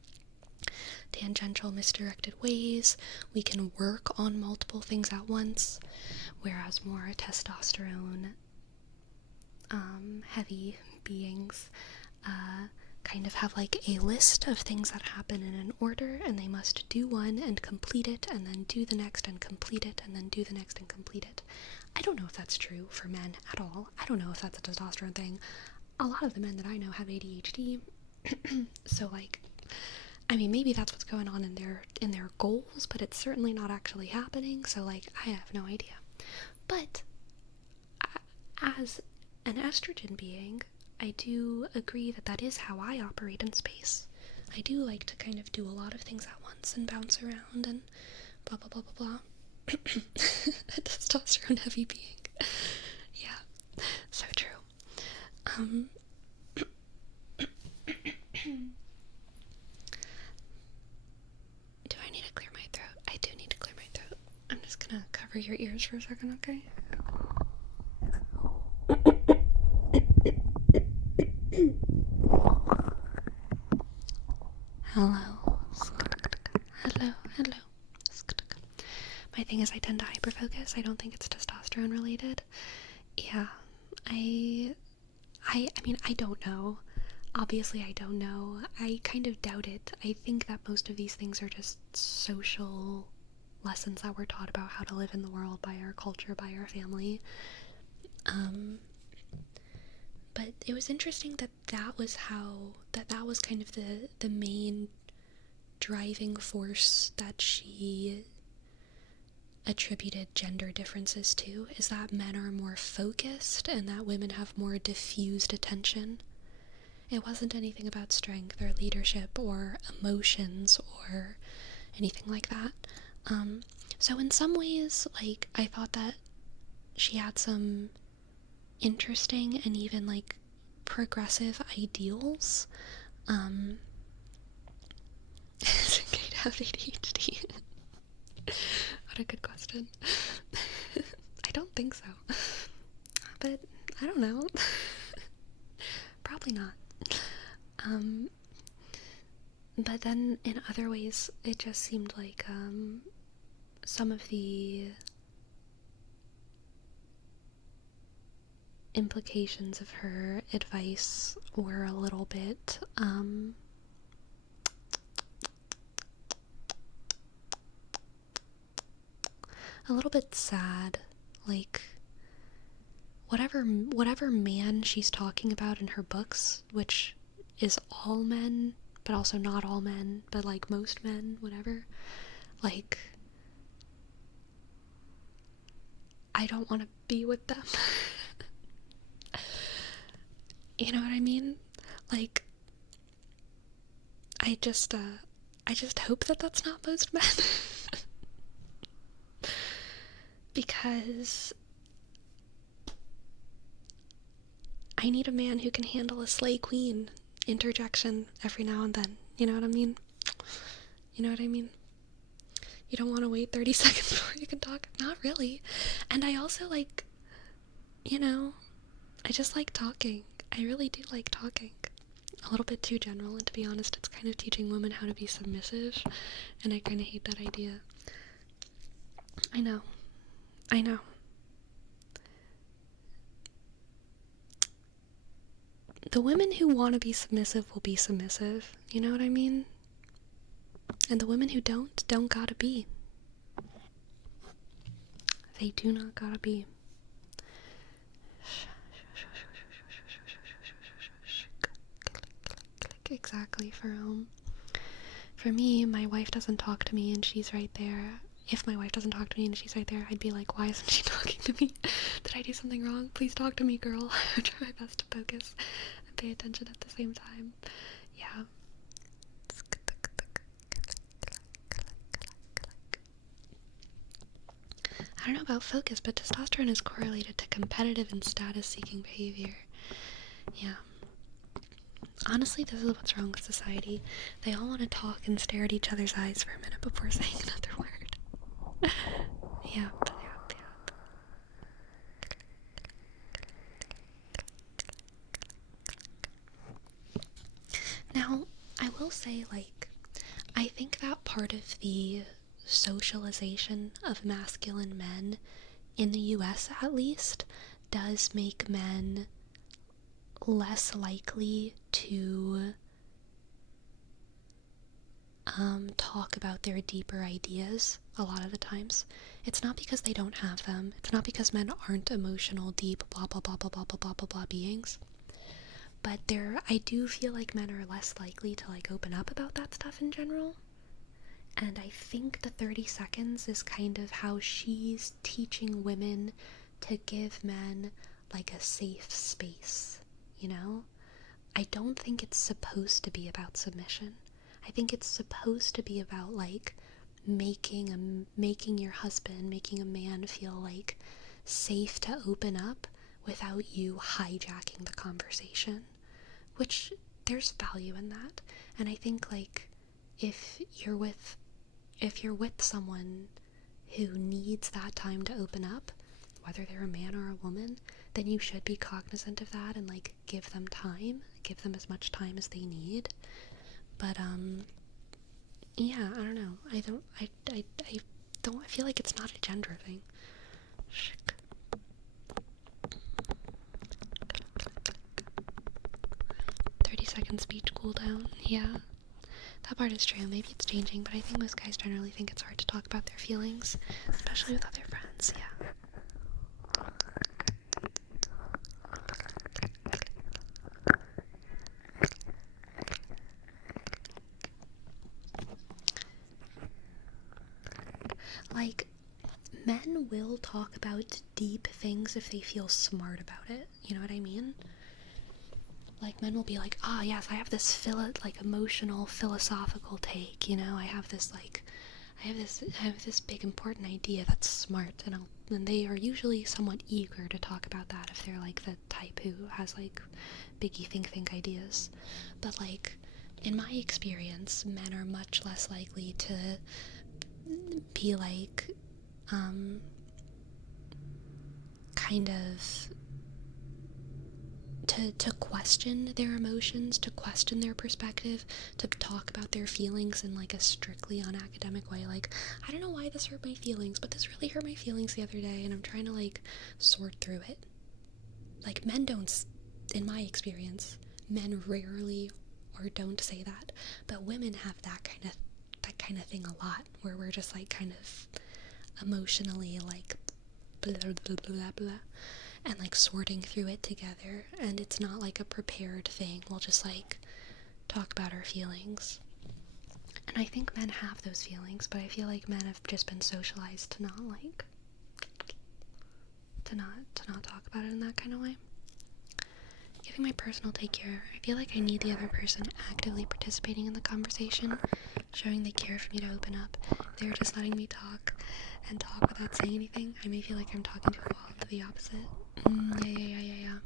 tangential, misdirected ways. We can work on multiple things at once, whereas more testosterone heavy beings kind of have like a list of things that happen in an order, and they must do one and complete it, and then do the next and complete it, and then do the next and complete it. I don't know if that's true for men at all. I don't know if that's a testosterone thing. A lot of the men that I know have ADHD, so like, I mean, maybe that's what's going on in their goals, but it's certainly not actually happening, so like, I have no idea. But as an estrogen being, I do agree that that is how I operate in space. I do like to kind of do a lot of things at once and bounce around and blah blah blah blah blah. A testosterone heavy being. Yeah, so true. Do I need to clear my throat? I do need to clear my throat. I'm just gonna cover your ears for a second, okay? Hello. Hello, hello. My thing is I tend to hyperfocus. I don't think it's testosterone related. Yeah, I mean, I don't know. Obviously, I don't know. I kind of doubt it. I think that most of these things are just social lessons that we're taught about how to live in the world by our culture, by our family. But it was interesting that that was kind of the main driving force that she attributed gender differences to, is that men are more focused and that women have more diffused attention. It wasn't anything about strength or leadership or emotions or anything like that. So in some ways, like, I thought that she had some interesting and even like progressive ideals. Is it okay to have ADHD? What a good question. I don't think so. But I don't know. Probably not. But then in other ways, it just seemed like some of the implications of her advice were a little bit sad. Like, whatever man she's talking about in her books, which is all men, but also not all men, but like most men, whatever, like, I don't want to be with them. You know what I mean? Like, I just hope that that's not most men. Because I need a man who can handle a slay queen interjection every now and then. You know what I mean? You know what I mean? You don't want to wait 30 seconds before you can talk? Not really. And I also like, you know, I just like talking. I really do like talking. A little bit too general, and to be honest, it's kind of teaching women how to be submissive, and I kind of hate that idea. I know. The women who want to be submissive will be submissive, you know what I mean? And the women who don't gotta be. They do not gotta be. Exactly. For me, my wife doesn't talk to me and she's right there. If my wife doesn't talk to me and she's right there, I'd be like, why isn't she talking to me? Did I do something wrong? Please talk to me, girl. I try my best to focus and pay attention at the same time. Yeah. I don't know about focus, but testosterone is correlated to competitive and status-seeking behavior. Yeah. Honestly, this is what's wrong with society. They all want to talk and stare at each other's eyes for a minute before saying another word. Yep. Now, I will say, like, I think that part of the socialization of masculine men, in the US at least, does make men less likely to talk about their deeper ideas a lot of the times. It's not because they don't have them. It's not because men aren't emotional, deep, blah, blah, blah, blah, blah, blah, blah, blah, blah beings. But I do feel like men are less likely to, like, open up about that stuff in general. And I think the 30 seconds is kind of how she's teaching women to give men, like, a safe space, you know? I don't think it's supposed to be about submission. I think it's supposed to be about, like, making your husband, making a man feel, like, safe to open up without you hijacking the conversation, which there's value in that. And I think, like, if you're with someone who needs that time to open up, whether they're a man or a woman, then you should be cognizant of that and, like, give them as much time as they need. But yeah, I don't know. I feel like it's not a gender thing. 30-second speech cooldown. Yeah, that part is true. Maybe it's changing, but I think most guys generally think it's hard to talk about their feelings, especially with other friends. Yeah. Like, men will talk about deep things if they feel smart about it. You know what I mean? Like, men will be like, yes, I have this emotional, philosophical take, you know? I have this big important idea that's smart, and they are usually somewhat eager to talk about that if they're, like, the type who has, like, biggie think ideas. But, like, in my experience, men are much less likely to be, like, kind of to question their emotions, to question their perspective, to talk about their feelings in, like, a strictly unacademic way. Like, I don't know why this hurt my feelings, but this really hurt my feelings the other day, and I'm trying to, like, sort through it. Like, men don't, in my experience, men rarely or don't say that, but women have that kind of thing a lot, where we're just, like, kind of emotionally, like, blah blah blah blah, and, like, sorting through it together, and it's not, like, a prepared thing. We'll just, like, talk about our feelings. And I think men have those feelings, but I feel like men have just been socialized to not, like, to not talk about it in that kind of way. Giving my personal take here, I feel like I need the other person actively participating in the conversation, showing they care for me to open up. If they're just letting me talk without saying anything, I may feel like I'm talking to a wall, to the opposite. Yeah.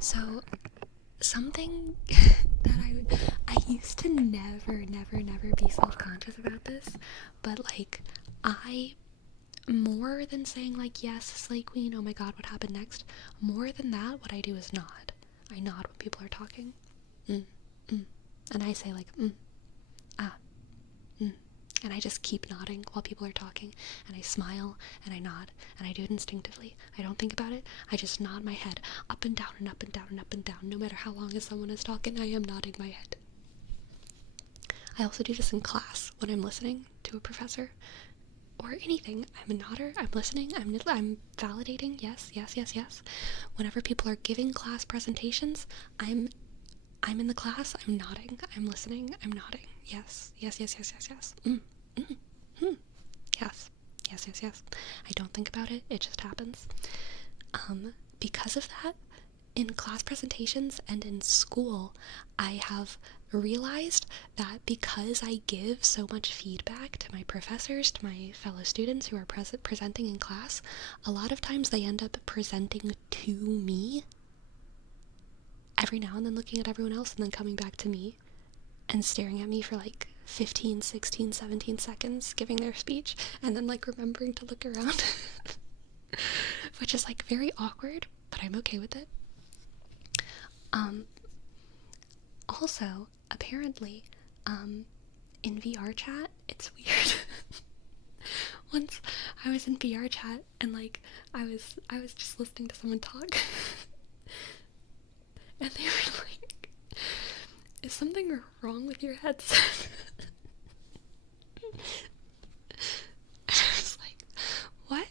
So, something that I used to never be self-conscious about this, but, like, more than saying, like, yes, Slay Queen, oh my god, what happened next? More than that, what I do is nod. I nod when people are talking. And I say, like, and I just keep nodding while people are talking, and I smile, and I nod, and I do it instinctively. I don't think about it. I just nod my head up and down and up and down and up and down. No matter how long someone is talking, I am nodding my head. I also do this in class when I'm listening to a professor or anything. I'm a nodder. I'm listening. I'm validating. Yes. Whenever people are giving class presentations, I'm in the class. I'm nodding. I'm listening. I'm nodding. Yes. Yes. I don't think about it. It just happens. Because of that, in class presentations and in school, I have realized that because I give so much feedback to my professors, to my fellow students who are presenting in class, a lot of times they end up presenting to me every now and then, looking at everyone else and then coming back to me and staring at me for, like, 15, 16, 17 seconds, giving their speech, and then, like, remembering to look around. Which is, like, very awkward, but I'm okay with it. Also, apparently, in VR chat, it's weird. Once I was in VR chat and like I was just listening to someone talk and they were like, is something wrong with your headset? I was like, what?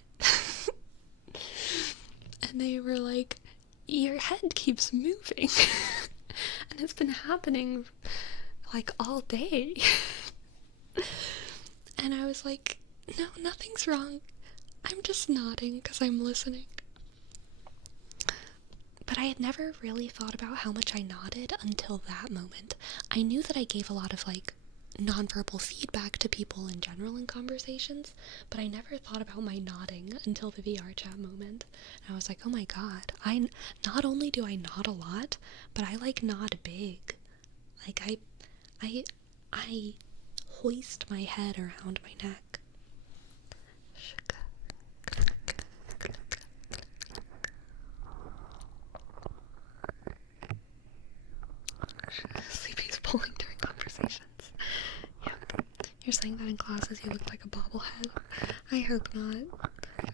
And they were like, your head keeps moving. And it's been happening like all day. And I was like, no, nothing's wrong. I'm just nodding because I'm listening. But I had never really thought about how much I nodded until that moment. I knew that I gave a lot of like nonverbal feedback to people in general in conversations, but I never thought about my nodding until the VR chat moment. And I was like, oh my god, not only do I nod a lot, but I like nod big. Like I hoist my head around my neck. Sleepy's pulling during conversations. Yep. You're saying that in classes you look like a bobblehead. I hope not.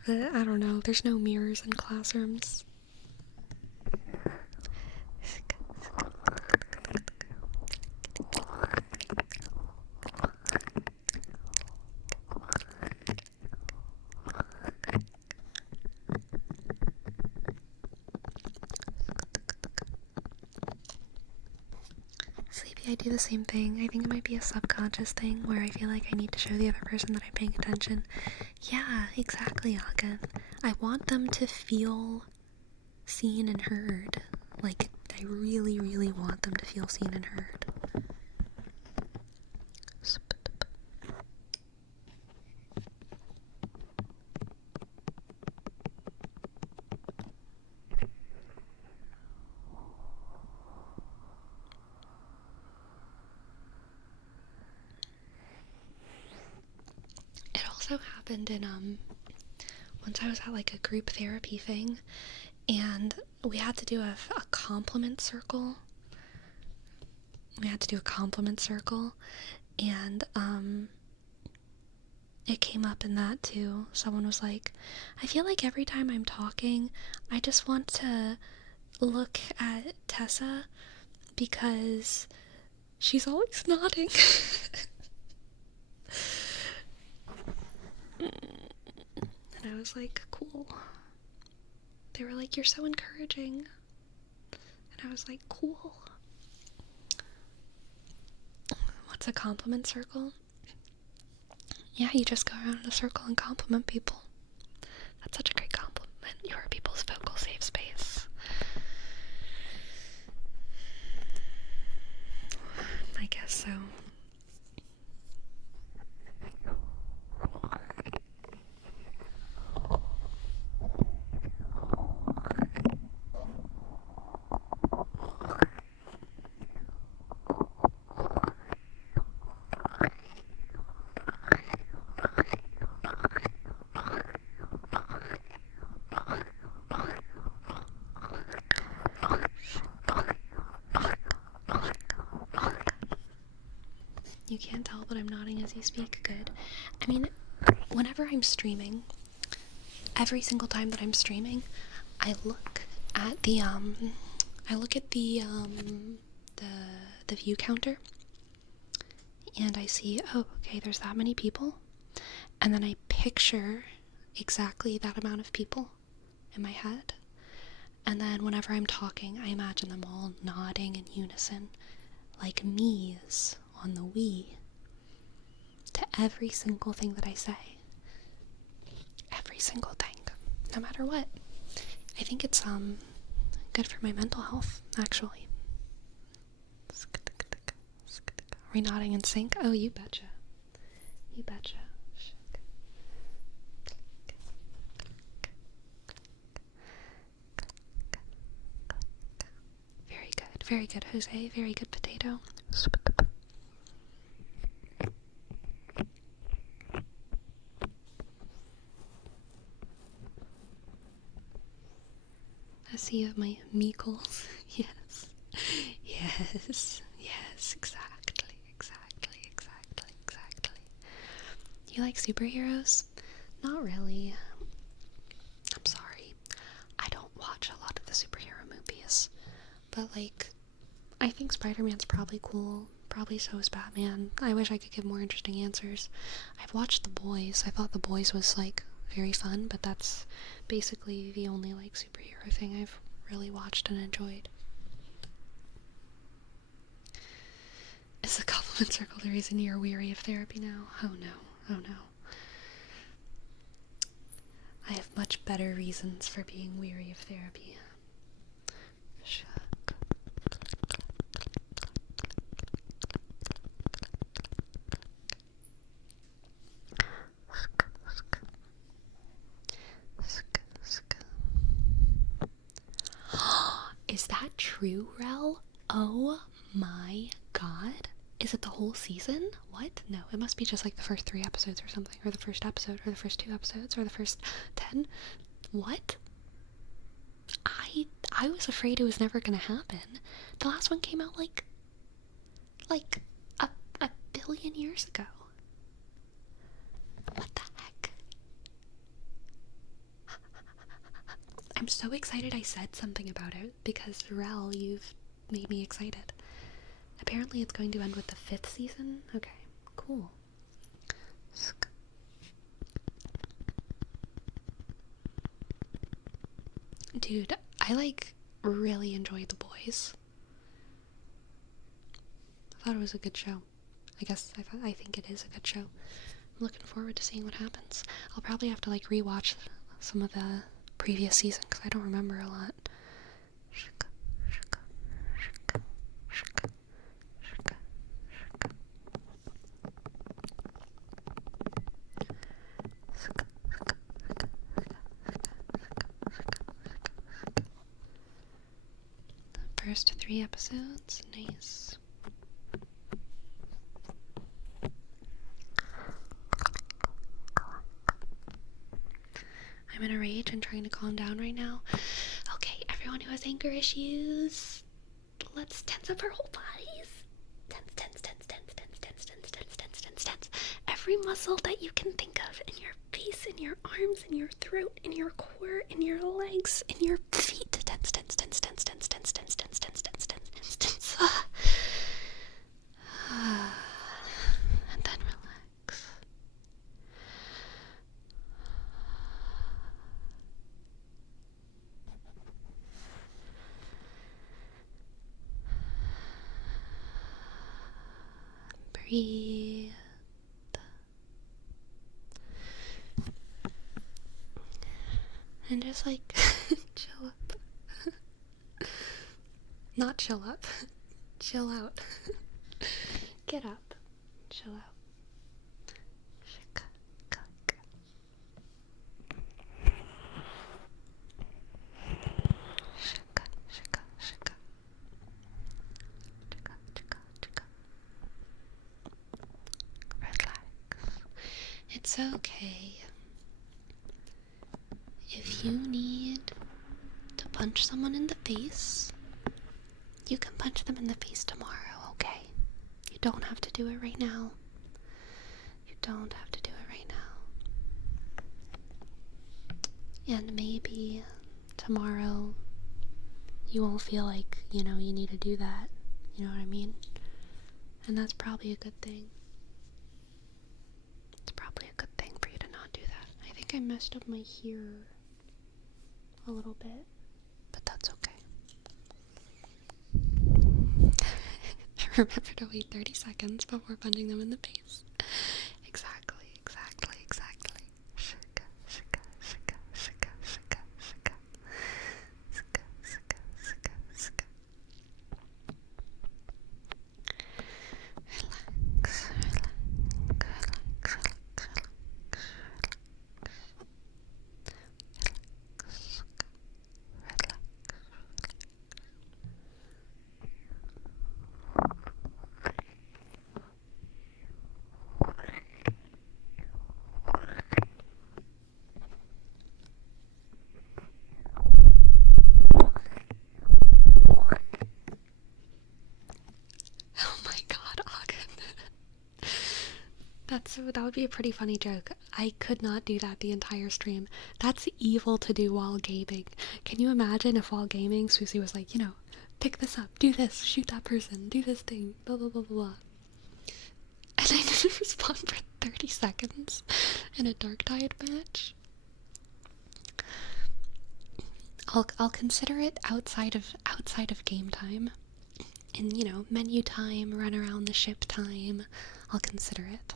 But I don't know. There's no mirrors in classrooms. Sleepy, I do the same thing. I think it might be a subconscious thing where I feel like I need to show the other person that I'm paying attention. Yeah, exactly, Agan. I want them to feel seen and heard. Like, I really, really want them to feel seen and heard. It also happened in, once I was at like a group therapy thing, and we had to do a compliment circle. And it came up in that too. Someone was like, I feel like every time I'm talking, I just want to look at Tessa because she's always nodding. And I was like, cool. They were like, you're so encouraging. And I was like, cool. What's a compliment circle? Yeah, you just go around in a circle and compliment people. That's such a great compliment. You are people's vocal safe space. I guess so. You can't tell, but I'm nodding as you speak. Good. I mean, whenever I'm streaming, every single time that I'm streaming, I look at the view counter, and I see, oh, okay, there's that many people, and then I picture exactly that amount of people in my head, and then whenever I'm talking, I imagine them all nodding in unison, like me's on the Wii, to every single thing that I say. Every single thing, no matter what. I think it's good for my mental health, actually. Are we nodding in sync? Oh, you betcha. You betcha. Very good. Very good, Jose. Very good, Potato. I see you have my meekles. Yes. Yes. Yes, exactly. You like superheroes? Not really. I'm sorry. I don't watch a lot of the superhero movies. But, like, I think Spider-Man's probably cool. Probably so is Batman. I wish I could give more interesting answers. I've watched The Boys. I thought The Boys was, like, very fun, but that's basically the only, like, superhero thing I've really watched and enjoyed. Is the compliment circle the reason you're weary of therapy now? Oh no. Oh no. I have much better reasons for being weary of therapy. Is that true, Rel? Oh my god. Is it the whole season? What? No, it must be just like the first 3 episodes or something, or the first episode, or the first 2 episodes, or the first 10. What? I was afraid it was never gonna happen. The last one came out like a billion years ago. What the heck? I'm so excited I said something about it because, Rel, you've made me excited. Apparently it's going to end with the 5th season? Okay, cool. Dude, I, like, really enjoyed The Boys. I thought it was a good show. I think it is a good show. I'm looking forward to seeing what happens. I'll probably have to, like, rewatch some of the previous season because I don't remember a lot. First 3 episodes, nice. I'm in a rage and trying to calm down right now. Okay, everyone who has anger issues, let's tense up our whole bodies. Tense, tense, tense, tense, tense, tense, tense, tense, tense, tense, tense. Every muscle that you can think of in your face, in your arms, in your throat, in your core, in your legs, in your feet. Tense, tense, tense, tense, tense, tense, tense, tense, tense, tense, tense, tense, tense. And then relax. Breathe. And just like chill up. Not chill up. Chill out. Get up. Chill out. Relax. It's okay. If you need to punch someone in the face, you can punch them in the face tomorrow, okay? You don't have to do it right now. You don't have to do it right now. And maybe tomorrow you won't feel like, you need to do that. You know what I mean? And that's probably a good thing. It's probably a good thing for you to not do that. I think I messed up my hair a little bit, but that's okay. Remember to wait 30 seconds before punching them in the face. Exactly. Shika, shika, shika, shika, shika, shika. Shika, shika, shika, shika. Relax, relax. that would be a pretty funny joke. I could not do that the entire stream. That's evil to do while gaming. Can you imagine if while gaming Susie was like, pick this up, do this, shoot that person, do this thing, blah blah blah blah blah. And I didn't respond for 30 seconds in a Dark Tide match. I'll consider it outside of game time. In, menu time, run around the ship time. I'll consider it.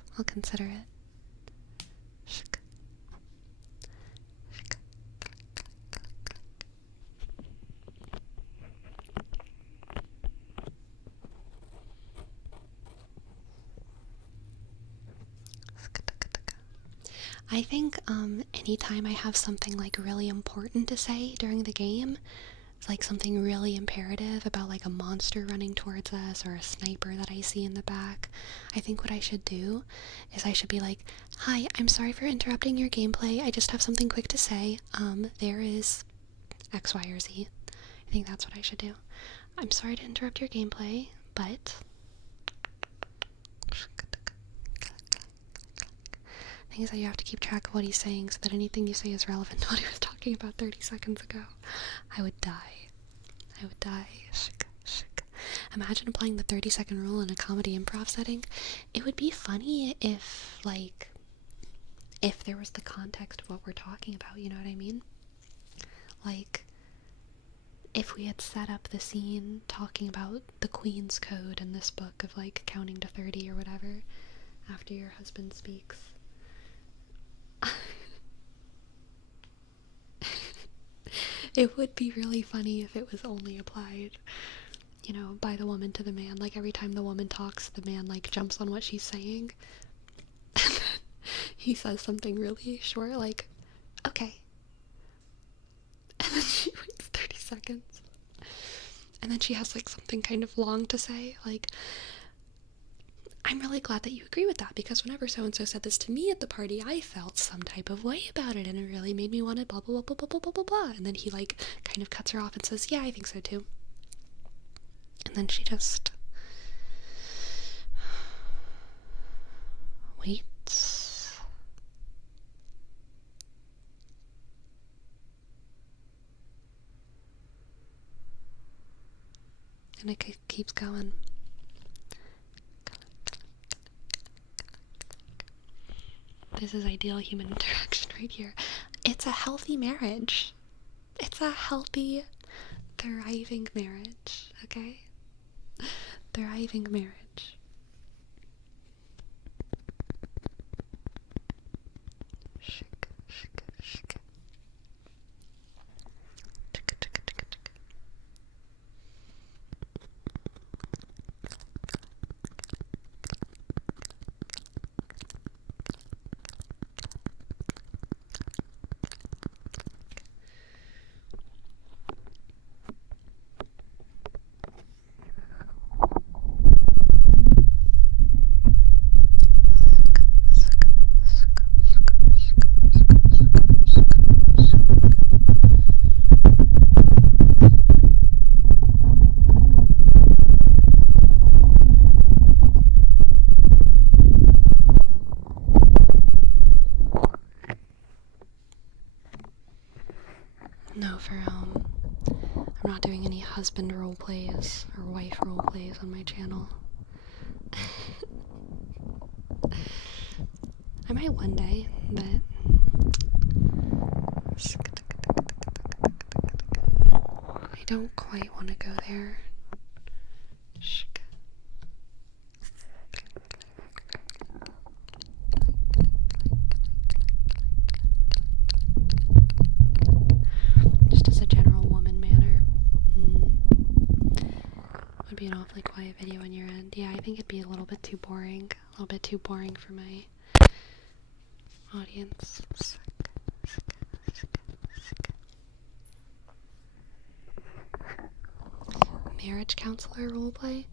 I think anytime I have something like really important to say during the game, like something really imperative about like a monster running towards us or a sniper that I see in the back, I think what I should do is I should be like, hi, I'm sorry for interrupting your gameplay, I just have something quick to say. There is X, Y, or Z. I think that's what I should do. I'm sorry to interrupt your gameplay, but the thing is that you have to keep track of what he's saying so that anything you say is relevant to what he was talking about 30 seconds ago. I would die. Imagine applying the 30-second rule in a comedy improv setting. It would be funny if there was the context of what we're talking about, you know what I mean? Like, if we had set up the scene talking about the Queen's Code in this book of, like, counting to 30 or whatever after your husband speaks. It would be really funny if it was only applied, by the woman to the man. Like, every time the woman talks, the man, like, jumps on what she's saying. And then he says something really short, like, okay. And then she waits 30 seconds. And then she has, like, something kind of long to say, like, I'm really glad that you agree with that, because whenever so-and-so said this to me at the party, I felt some type of way about it, and it really made me want to blah, blah, blah, blah, blah, blah, blah, blah. And then he, like, kind of cuts her off and says, yeah, I think so too. And then she just waits. And it keeps going. This is ideal human interaction right here. It's a healthy marriage. It's a healthy, thriving marriage, okay? Thriving marriage. No, I'm not doing any husband role plays or wife role plays on my channel. I might one day, but I don't quite want to go there. Just as a general woman manner. Would be an awfully quiet video on your end. Yeah, I think it'd be a little bit too boring. A little bit too boring for my audience. Marriage counselor roleplay?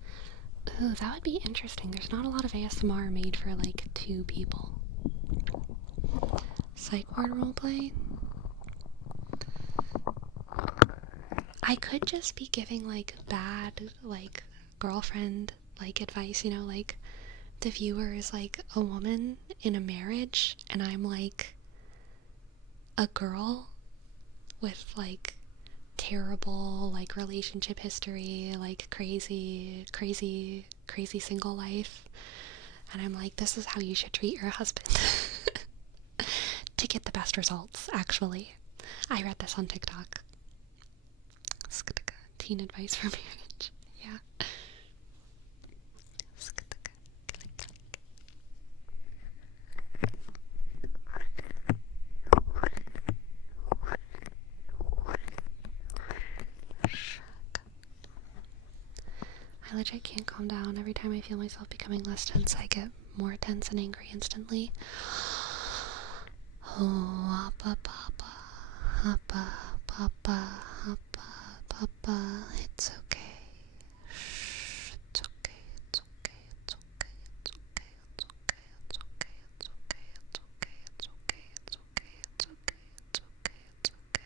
Ooh, that would be interesting. There's not a lot of ASMR made for like 2 people. Psych ward roleplay? I could just be giving like bad like girlfriend like advice, like the viewer is like a woman in a marriage and I'm like a girl with like terrible like relationship history, like crazy single life, and I'm like, this is how you should treat your husband to get the best results. Actually, I read this on TikTok. Teen advice for marriage. Yeah. I legit can't calm down. Every time I feel myself becoming less tense, I get more tense and angry instantly. Oh, papa, papa, papa, papa, papa, papa. It's okay. Shh, it's okay. It's okay. It's okay. It's okay. It's okay. It's okay. It's okay. It's okay. It's okay. It's okay. It's okay. It's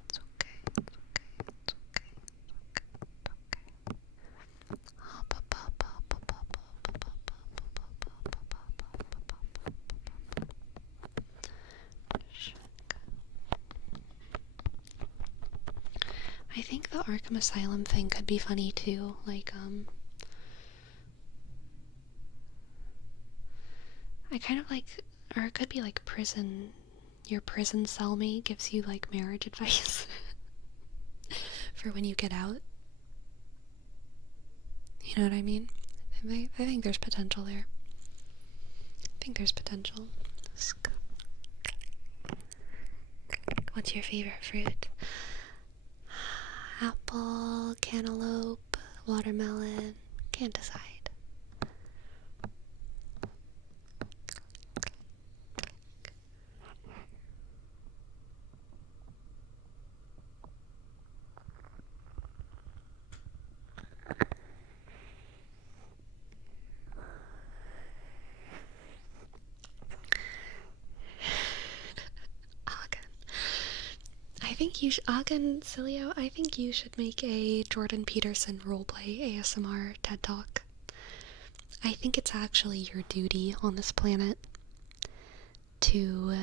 okay. It's okay. It's okay. It's okay. It's okay. I think the Arkham Asylum thing could be funny too. Like, I kind of like, or it could be like prison. Your prison cellmate gives you like marriage advice for when you get out. You know what I mean? I think there's potential there. I think there's potential. What's your favorite fruit? Apple, cantaloupe, watermelon. Can't decide. I think you should, Agan Cilio, I think you should make a Jordan Peterson roleplay ASMR TED Talk. I think it's actually your duty on this planet to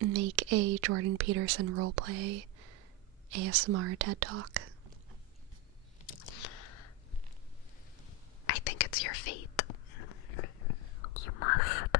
make a Jordan Peterson roleplay ASMR TED Talk. I think it's your fate. You must.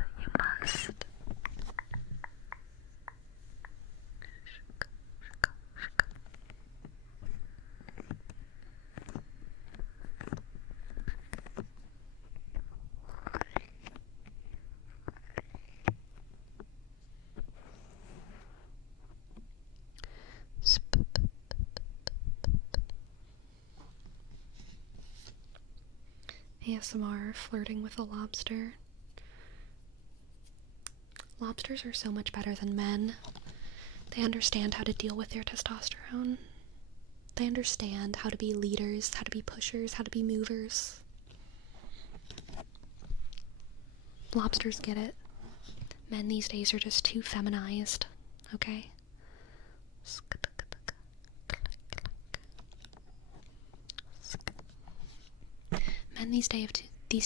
ASMR flirting with a lobster. Lobsters are so much better than men. They understand how to deal with their testosterone. They understand how to be leaders, how to be pushers, how to be movers. Lobsters get it. Men these days are just too feminized, okay? Men these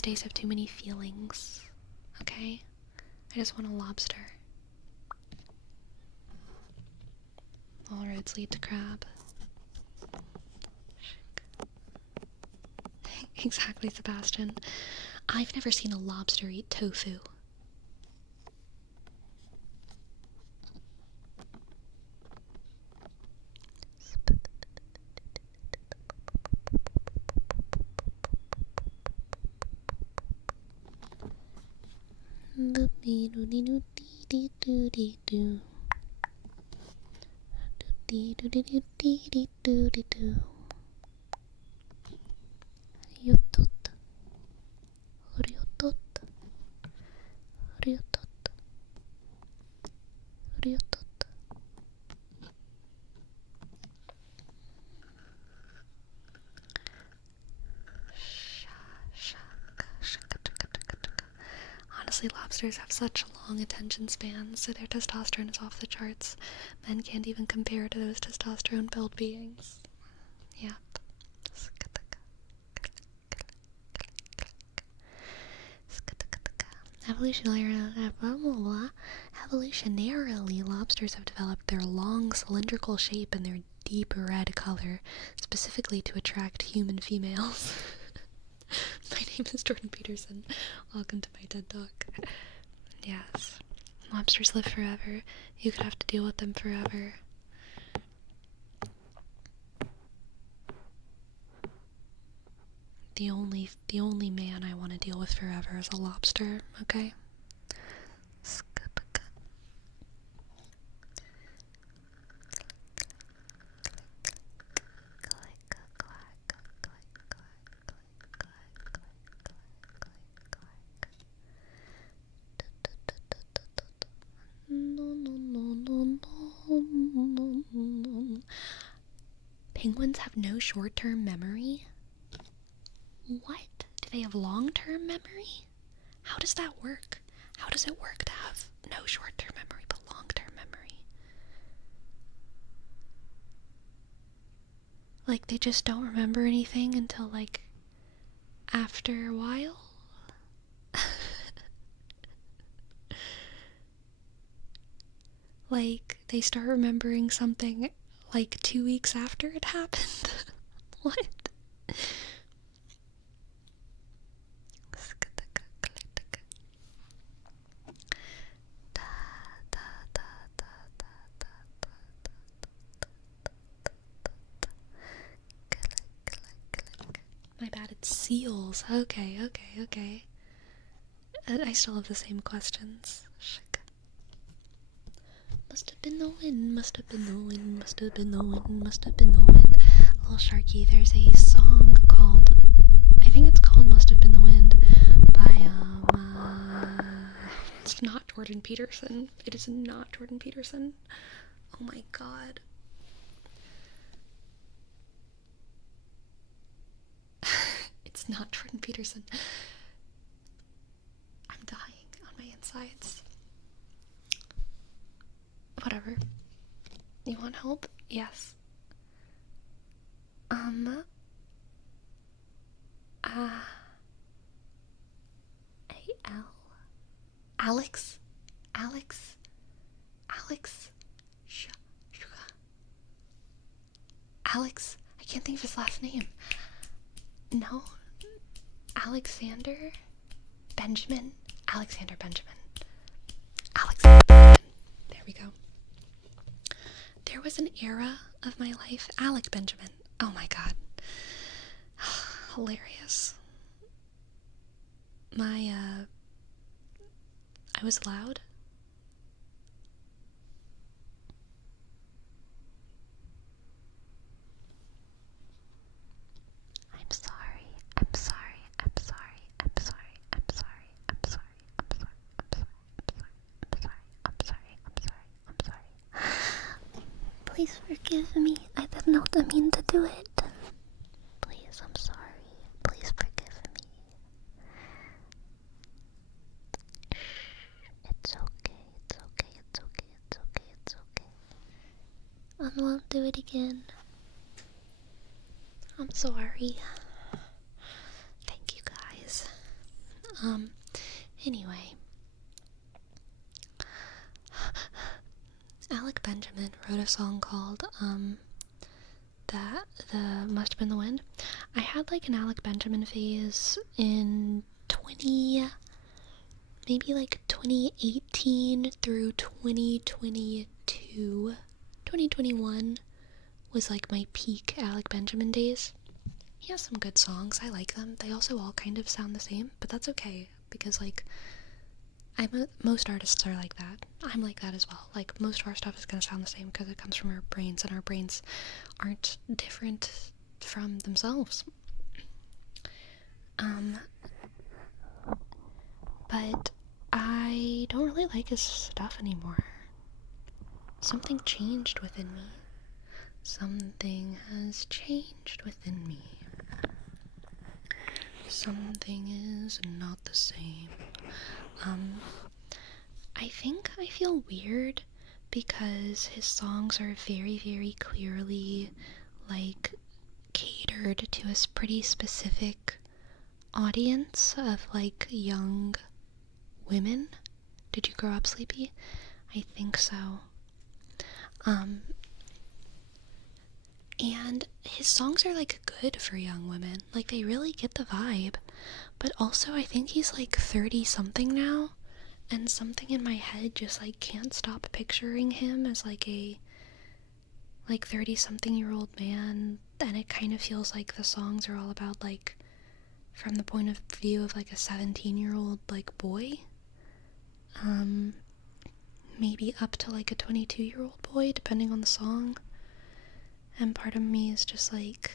days have too many feelings, okay? I just want a lobster. All roads lead to crab. Exactly, Sebastian. I've never seen a lobster eat tofu. Honestly, lobsters have such long attention spans, so their testosterone is off the charts. Men can't even compare to those testosterone-filled beings. Yep. Evolutionarily, lobsters have developed their long cylindrical shape and their deep red color, specifically to attract human females. My name is Jordan Peterson. Welcome to my TED Talk. Yes. Lobsters live forever. You could have to deal with them forever. The only man I want to deal with forever is a lobster, okay? Penguins have no short-term memory? What? Do they have long-term memory? How does that work? How does it work to have no short-term memory but long-term memory? Like, they just don't remember anything until, like, after a while? Like, they start remembering something, like, 2 weeks after it happened? What? My bad, it's seals. Okay. I still have the same questions. Must have been the wind, must have been the wind, must have been the wind, must have been the wind. Little Sharky, there's a song called, I think it's called Must Have Been the Wind, by, it's not Jordan Peterson. It is not Jordan Peterson. Oh my god. It's not Jordan Peterson. I'm dying on my insides. Whatever. You want help? Yes. Alex? Alex? I can't think of his last name. No? Alexander Benjamin. There we go. There was an era of my life, Alec Benjamin. Oh my god. Hilarious. I was loud. Please forgive me. I did not mean to do it. Please, I'm sorry. Please forgive me. It's okay. I won't do it again. I'm sorry. Thank you guys. Anyway. Alec Benjamin wrote a song called, the Must Have Been the Wind. I had like an Alec Benjamin phase in maybe like 2018 through 2022. 2021 was like my peak Alec Benjamin days. He has some good songs, I like them. They also all kind of sound the same, but that's okay, because like, most artists are like that. I'm like that as well. Like, most of our stuff is gonna sound the same because it comes from our brains, and our brains aren't different from themselves. But I don't really like his stuff anymore. Something changed within me. Something has changed within me. Something is not the same. I think I feel weird because his songs are very, very clearly, like, catered to a pretty specific audience of, like, young Women. Did you grow up sleepy? I think so. And his songs are like good for young women. Like they really get the vibe. But also I think he's like 30 something now. And something in my head just like can't stop picturing him as like a 30 something year old man. And it kind of feels like the songs are all about like from the point of view of like a 17-year-old like boy. Maybe up to like a 22-year-old boy, depending on the song. And part of me is just like,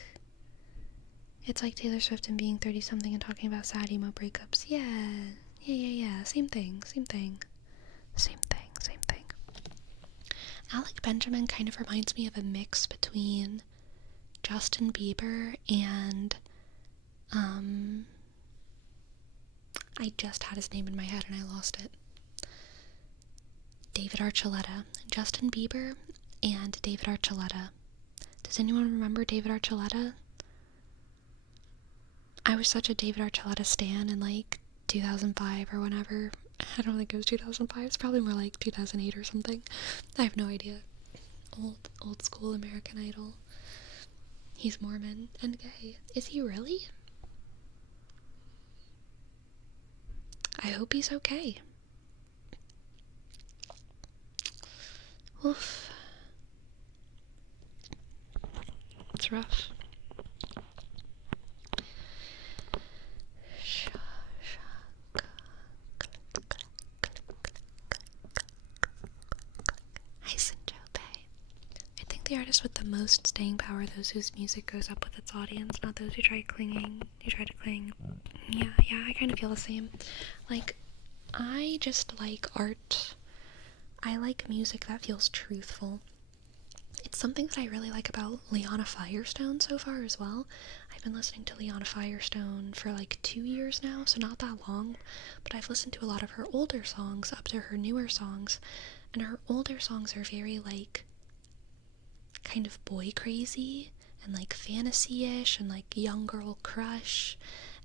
it's like Taylor Swift and being 30 something and talking about sad emo breakups. Yeah. Same thing. Alec Benjamin kind of reminds me of a mix between Justin Bieber and I just had his name in my head and I lost it. David Archuleta. Justin Bieber and David Archuleta. Does anyone remember David Archuleta? I was such a David Archuleta stan in like 2005 or whenever. I don't think it was 2005. It's probably more like 2008 or something. I have no idea. Old school American Idol. He's Mormon and gay. Is he really? I hope he's okay. Oof. It's rough. I think the artists with the most staying power are those whose music goes up with its audience, not those who try to cling. Yeah, I kind of feel the same. Like, I just like art. I like music that feels truthful. It's something that I really like about Liana Firestone so far as well. I've been listening to Liana Firestone for like 2 years now, so not that long, but I've listened to a lot of her older songs up to her newer songs, and her older songs are very like kind of boy crazy and like fantasy-ish and like young girl crush,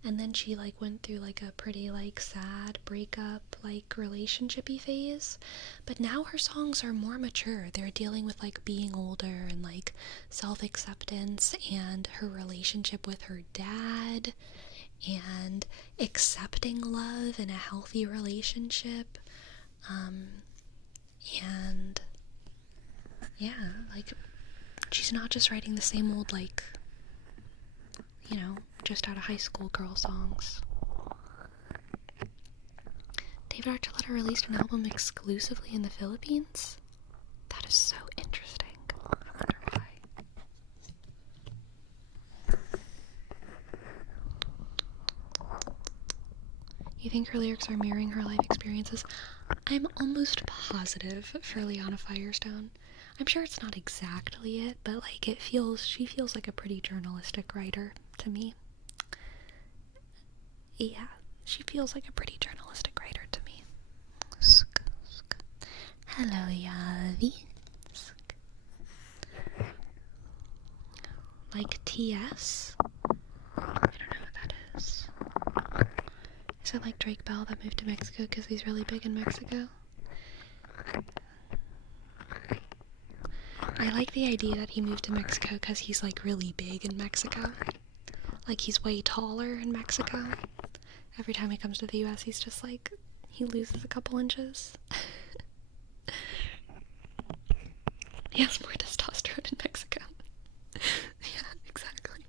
and then she like went through like a pretty like sad breakup like relationship-y phase, but now her songs are more mature. They're dealing with like being older and like self-acceptance and her relationship with her dad and accepting love in a healthy relationship, and yeah, like she's not just writing the same old like, you know, just out of high school girl songs. David Archuleta released an album exclusively in the Philippines? That is so interesting. I wonder why. You think her lyrics are mirroring her life experiences? I'm almost positive for Liana Firestone. I'm sure it's not exactly it, but like she feels like a pretty journalistic writer to me. Yeah, she feels like a pretty journalistic writer to me. Hello, Yavi. Like TS? I don't know what that is. Is it like Drake Bell that moved to Mexico because he's really big in Mexico? I like the idea that he moved to Mexico because he's like really big in Mexico. Like he's way taller in Mexico. Every time he comes to the US, he's just like, he loses a couple inches. He has more testosterone in Mexico. Yeah, exactly.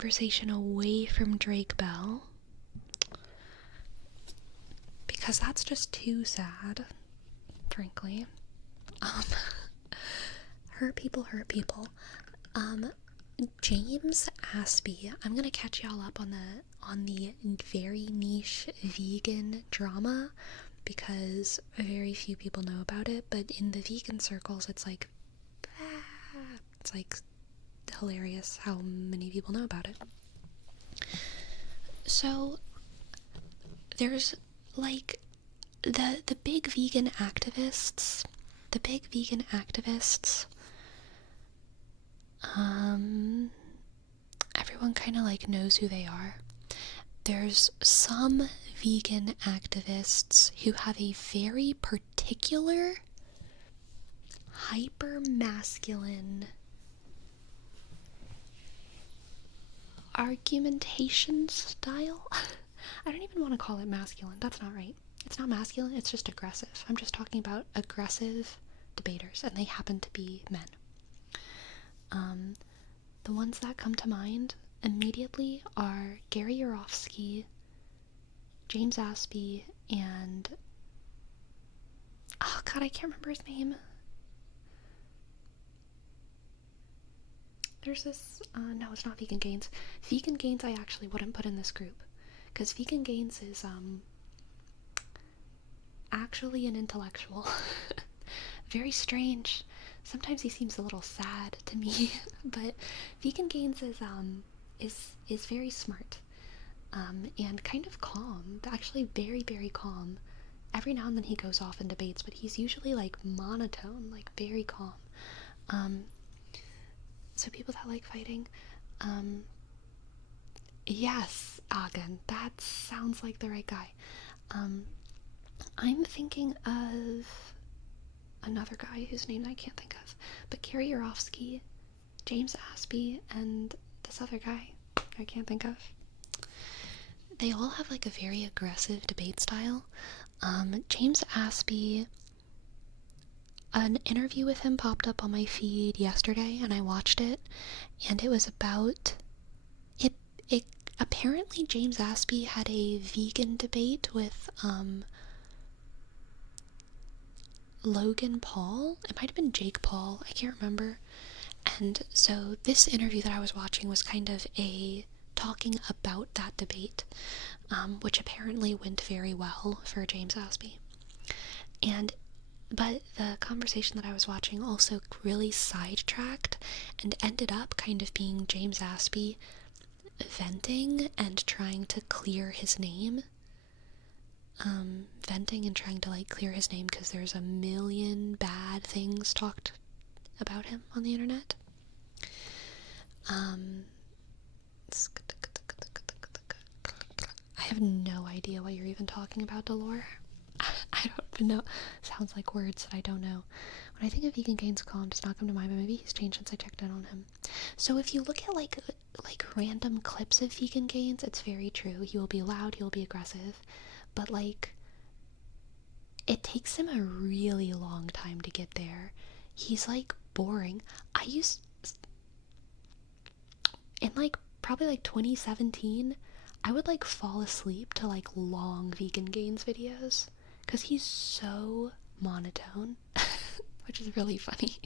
conversation away from Drake Bell, because that's just too sad, frankly. Hurt people hurt people. James Aspie, I'm gonna catch y'all up on the very niche vegan drama, because very few people know about it, but in the vegan circles it's like hilarious how many people know about it. So there's like the big vegan activists, everyone kind of like knows who they are. There's some vegan activists who have a very particular hyper masculine argumentation style. I don't even want to call it masculine. That's not right. It's not masculine, it's just aggressive. I'm just talking about aggressive debaters, and they happen to be men. The ones that come to mind immediately are Gary Yourofsky, James Aspie, and oh god, I can't remember his name. There's this, no, it's not Vegan Gains. Vegan Gains I actually wouldn't put in this group, because Vegan Gains is, actually an intellectual. Very strange. Sometimes he seems a little sad to me, but Vegan Gains is very smart, and kind of calm. Actually very, very calm. Every now and then he goes off in debates, but he's usually like monotone, like very calm. So people that like fighting, yes, Agan, that sounds like the right guy. I'm thinking of another guy whose name I can't think of, but Gary Yourofsky, James Aspie, and this other guy I can't think of. They all have like a very aggressive debate style. James Aspie, an interview with him popped up on my feed yesterday, and I watched it, and it was about it. Apparently James Aspie had a vegan debate with Logan Paul. It might have been Jake Paul, I can't remember. And so this interview that I was watching was kind of a talking about that debate, which apparently went very well for James Aspie. But the conversation that I was watching also really sidetracked and ended up kind of being James Aspie venting and trying to clear his name. Venting and trying to like clear his name because there's a million bad things talked about him on the internet. I have no idea what you're even talking about, Delore. I don't even know. Sounds like words that I don't know. When I think of Vegan Gains Calm, does not come to mind, but maybe he's changed since I checked in on him. So if you look at like random clips of Vegan Gains, it's very true. He will be loud, he will be aggressive, but like it takes him a really long time to get there. He's like boring. In like probably like 2017, I would like fall asleep to like long Vegan Gains videos because he's so monotone, which is really funny.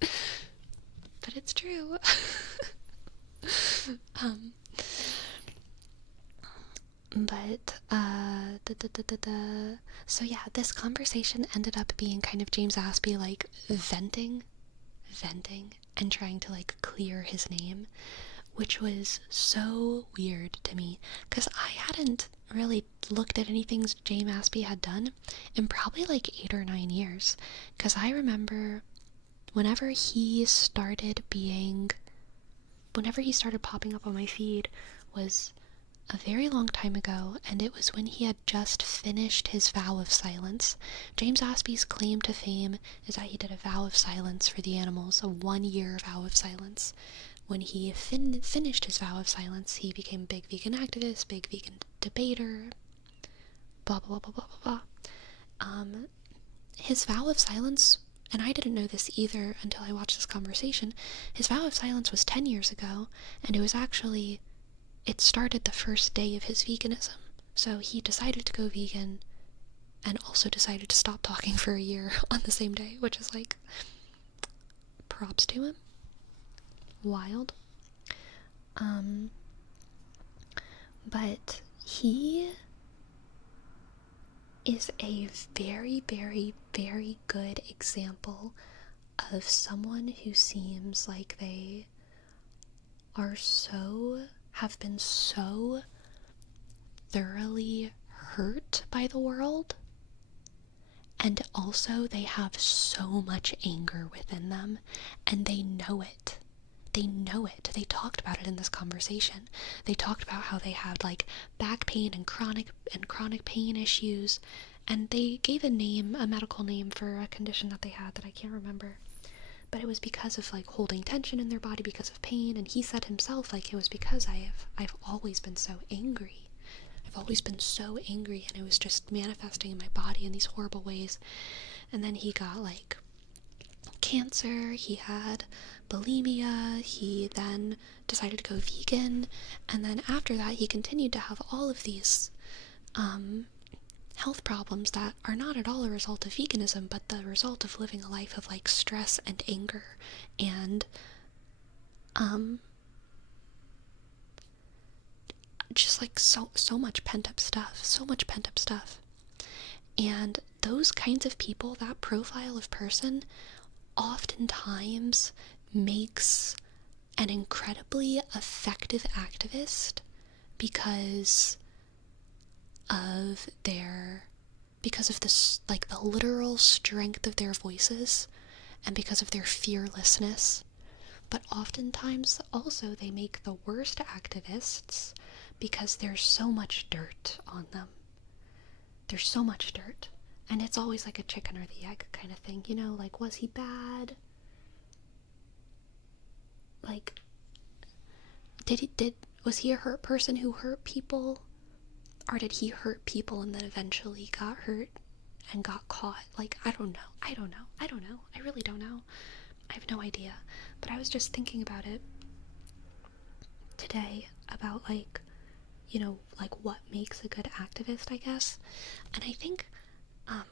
But it's true. So yeah, this conversation ended up being kind of James Aspie like venting and trying to like clear his name, which was so weird to me because I hadn't really looked at anything James Aspie had done in probably like 8 or 9 years, because I remember whenever he started popping up on my feed was a very long time ago, and it was when he had just finished his vow of silence. James Aspie's claim to fame is that he did a vow of silence for the animals, a 1-year vow of silence. When he finished his vow of silence, he became a big vegan activist, big vegan debater, blah blah blah blah blah blah blah. His vow of silence and I didn't know this either until I watched this conversation, his vow of silence was 10 years ago, and it started the first day of his veganism. So he decided to go vegan and also decided to stop talking for a year on the same day, which is like, props to him. Wild. But he is a very, very, very good example of someone who seems like they have been so thoroughly hurt by the world, and also they have so much anger within them, and they know it. They know it. They talked about it in this conversation. They talked about how they had like back pain and chronic pain issues, and they gave a medical name for a condition that they had that I can't remember. But it was because of like holding tension in their body because of pain, and he said himself like it was because I've always been so angry. I've always been so angry, and it was just manifesting in my body in these horrible ways. And then he got like cancer, he had bulimia, he then decided to go vegan, and then after that he continued to have all of these health problems that are not at all a result of veganism, but the result of living a life of like stress and anger and just like so much pent-up stuff. And those kinds of people, that profile of person, oftentimes makes an incredibly effective activist because of this, like, the literal strength of their voices and because of their fearlessness. But oftentimes also they make the worst activists because there's so much dirt on them. There's so much dirt. And it's always like a chicken or the egg kind of thing, you know, like, was he bad? Like, was he a hurt person who hurt people? Or did he hurt people and then eventually got hurt and got caught? Like, I don't know. I really don't know. I have no idea. But I was just thinking about it today about, like, you know, like, what makes a good activist, I guess. And I think,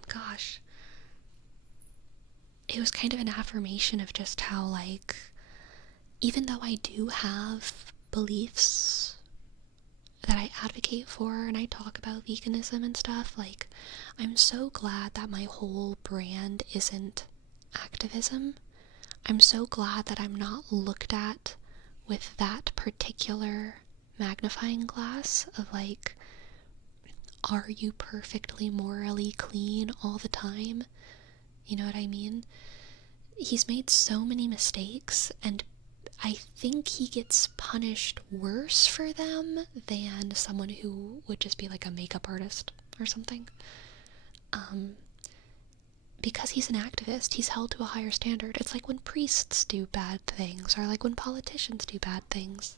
gosh, it was kind of an affirmation of just how, like, even though I do have beliefs that I advocate for and I talk about veganism and stuff, like, I'm so glad that my whole brand isn't activism. I'm so glad that I'm not looked at with that particular magnifying glass of like, are you perfectly morally clean all the time? You know what I mean? He's made so many mistakes, and I think he gets punished worse for them than someone who would just be like a makeup artist or something. Because he's an activist, he's held to a higher standard. It's like when priests do bad things, or like when politicians do bad things.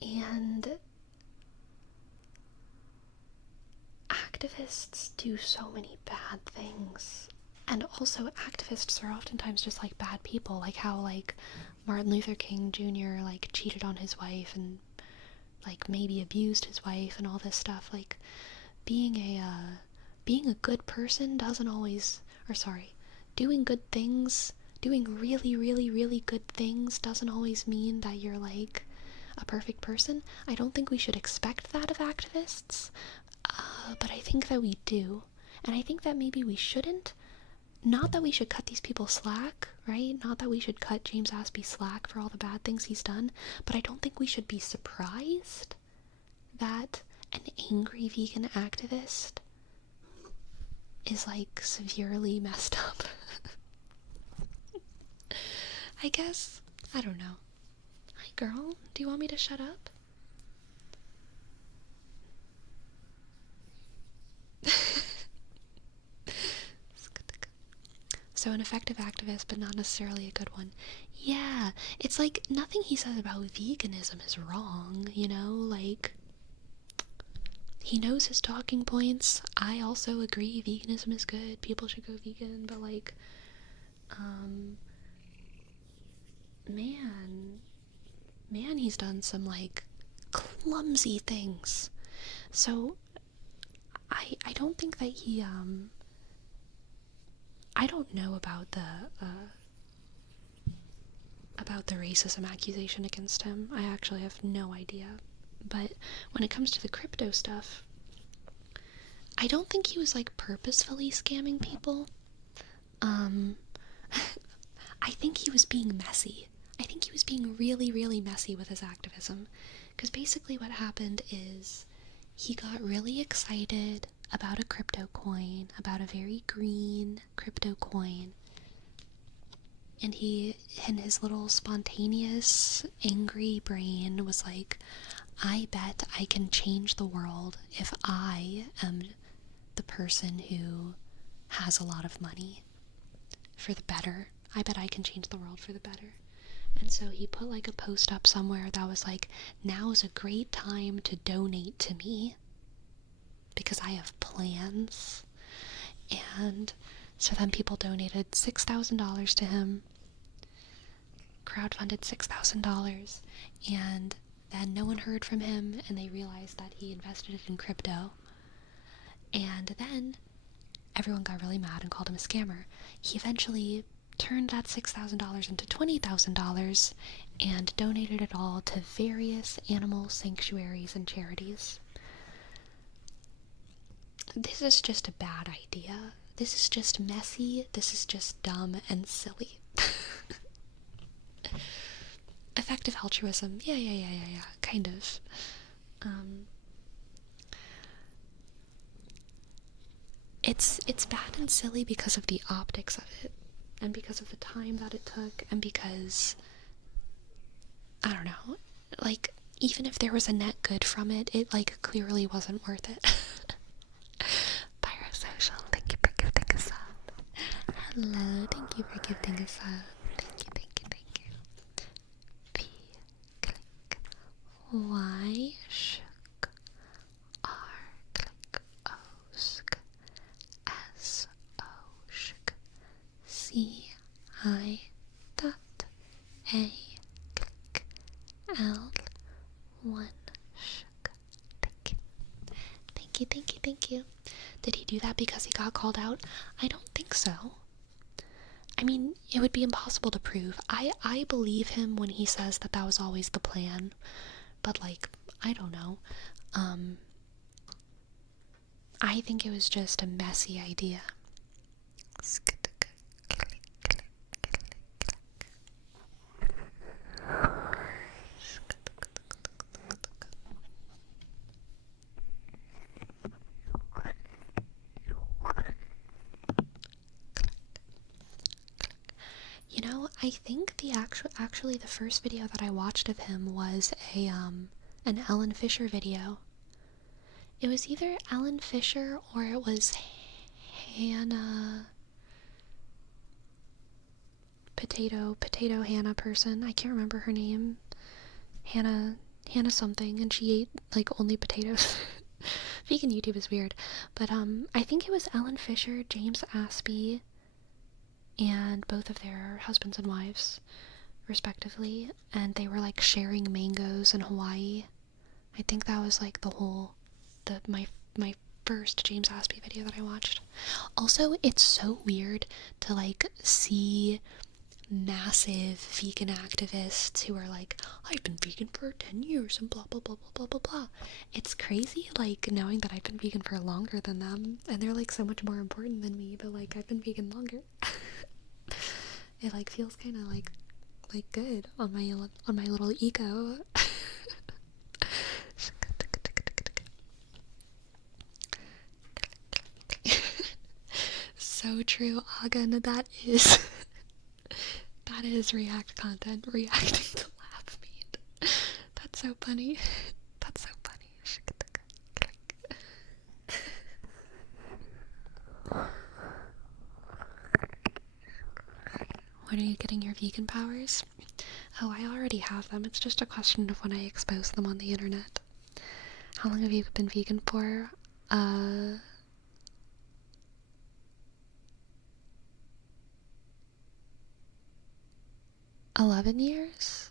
And activists do so many bad things. And also activists are oftentimes just like bad people, like how like Martin Luther King Jr. like cheated on his wife and like maybe abused his wife and all this stuff. Like, being a good person doesn't always, doing good things, doing really, really, really good things doesn't always mean that you're like a perfect person. I don't think we should expect that of activists, but I think that we do. And I think that maybe we shouldn't. Not that we should cut these people slack, right? Not that we should cut James Aspie slack for all the bad things he's done, but I don't think we should be surprised that an angry vegan activist is like severely messed up. I guess. I don't know. Hi, girl. Do you want me to shut up? So an effective activist, but not necessarily a good one. Yeah, it's like nothing he says about veganism is wrong, you know? Like, he knows his talking points. I also agree veganism is good. People should go vegan, but like, man, he's done some like clumsy things. So I don't think that he I don't know about the racism accusation against him. I actually have no idea. But when it comes to the crypto stuff, I don't think he was like purposefully scamming people. I think he was being messy. I think he was being really, really messy with his activism. Because basically what happened is he got really excited about a crypto coin, about a very green crypto coin. And he, in his little spontaneous, angry brain, was like, I bet I can change the world if I am the person who has a lot of money for the better. I bet I can change the world for the better. And so he put like a post up somewhere that was like, now is a great time to donate to me because I have plans. And so then people donated $6,000 to him, crowdfunded $6,000, and then no one heard from him, and they realized that he invested it in crypto. And then everyone got really mad and called him a scammer. He eventually turned that $6,000 into $20,000 and donated it all to various animal sanctuaries and charities. This is just a bad idea. This is just messy. This is just dumb and silly. Effective altruism. Yeah. Kind of. It's bad and silly because of the optics of it, and because of the time that it took, and because, I don't know, like, even if there was a net good from it, it, like, clearly wasn't worth it. Pyrosocial, thank you for gifting a sub. Hello, thank you for gifting a sub. Thank you. P, click, Y, shook, R, click, O, sk, S, O, shook, C, I, dot, A, click, L, 1, shook. Thank you. Did he do that because he got called out? I don't think so. I mean, it would be impossible to prove. I believe him when he says that was always the plan. But, like, I don't know. I think it was just a messy idea. You know, I think actually the first video that I watched of him was an Ellen Fisher video. It was either Ellen Fisher or it was Hannah Potato Hannah person. I can't remember her name. Hannah something, and she ate like only potatoes. Vegan YouTube is weird. But I think it was Ellen Fisher, James Aspie, and both of their husbands and wives, respectively, and they were like sharing mangoes in Hawaii. I think that was like my first James Aspie video that I watched. Also, it's so weird to like see massive vegan activists who are like, I've been vegan for 10 years and blah blah blah blah blah blah blah. It's crazy like knowing that I've been vegan for longer than them, and they're like so much more important than me, but like I've been vegan longer. It like feels kind of like good on my little ego. So true, Agan. That is React content, reacting to laugh meat. That's so funny. When are you getting your vegan powers? Oh, I already have them. It's just a question of when I expose them on the internet. How long have you been vegan for? 11 years?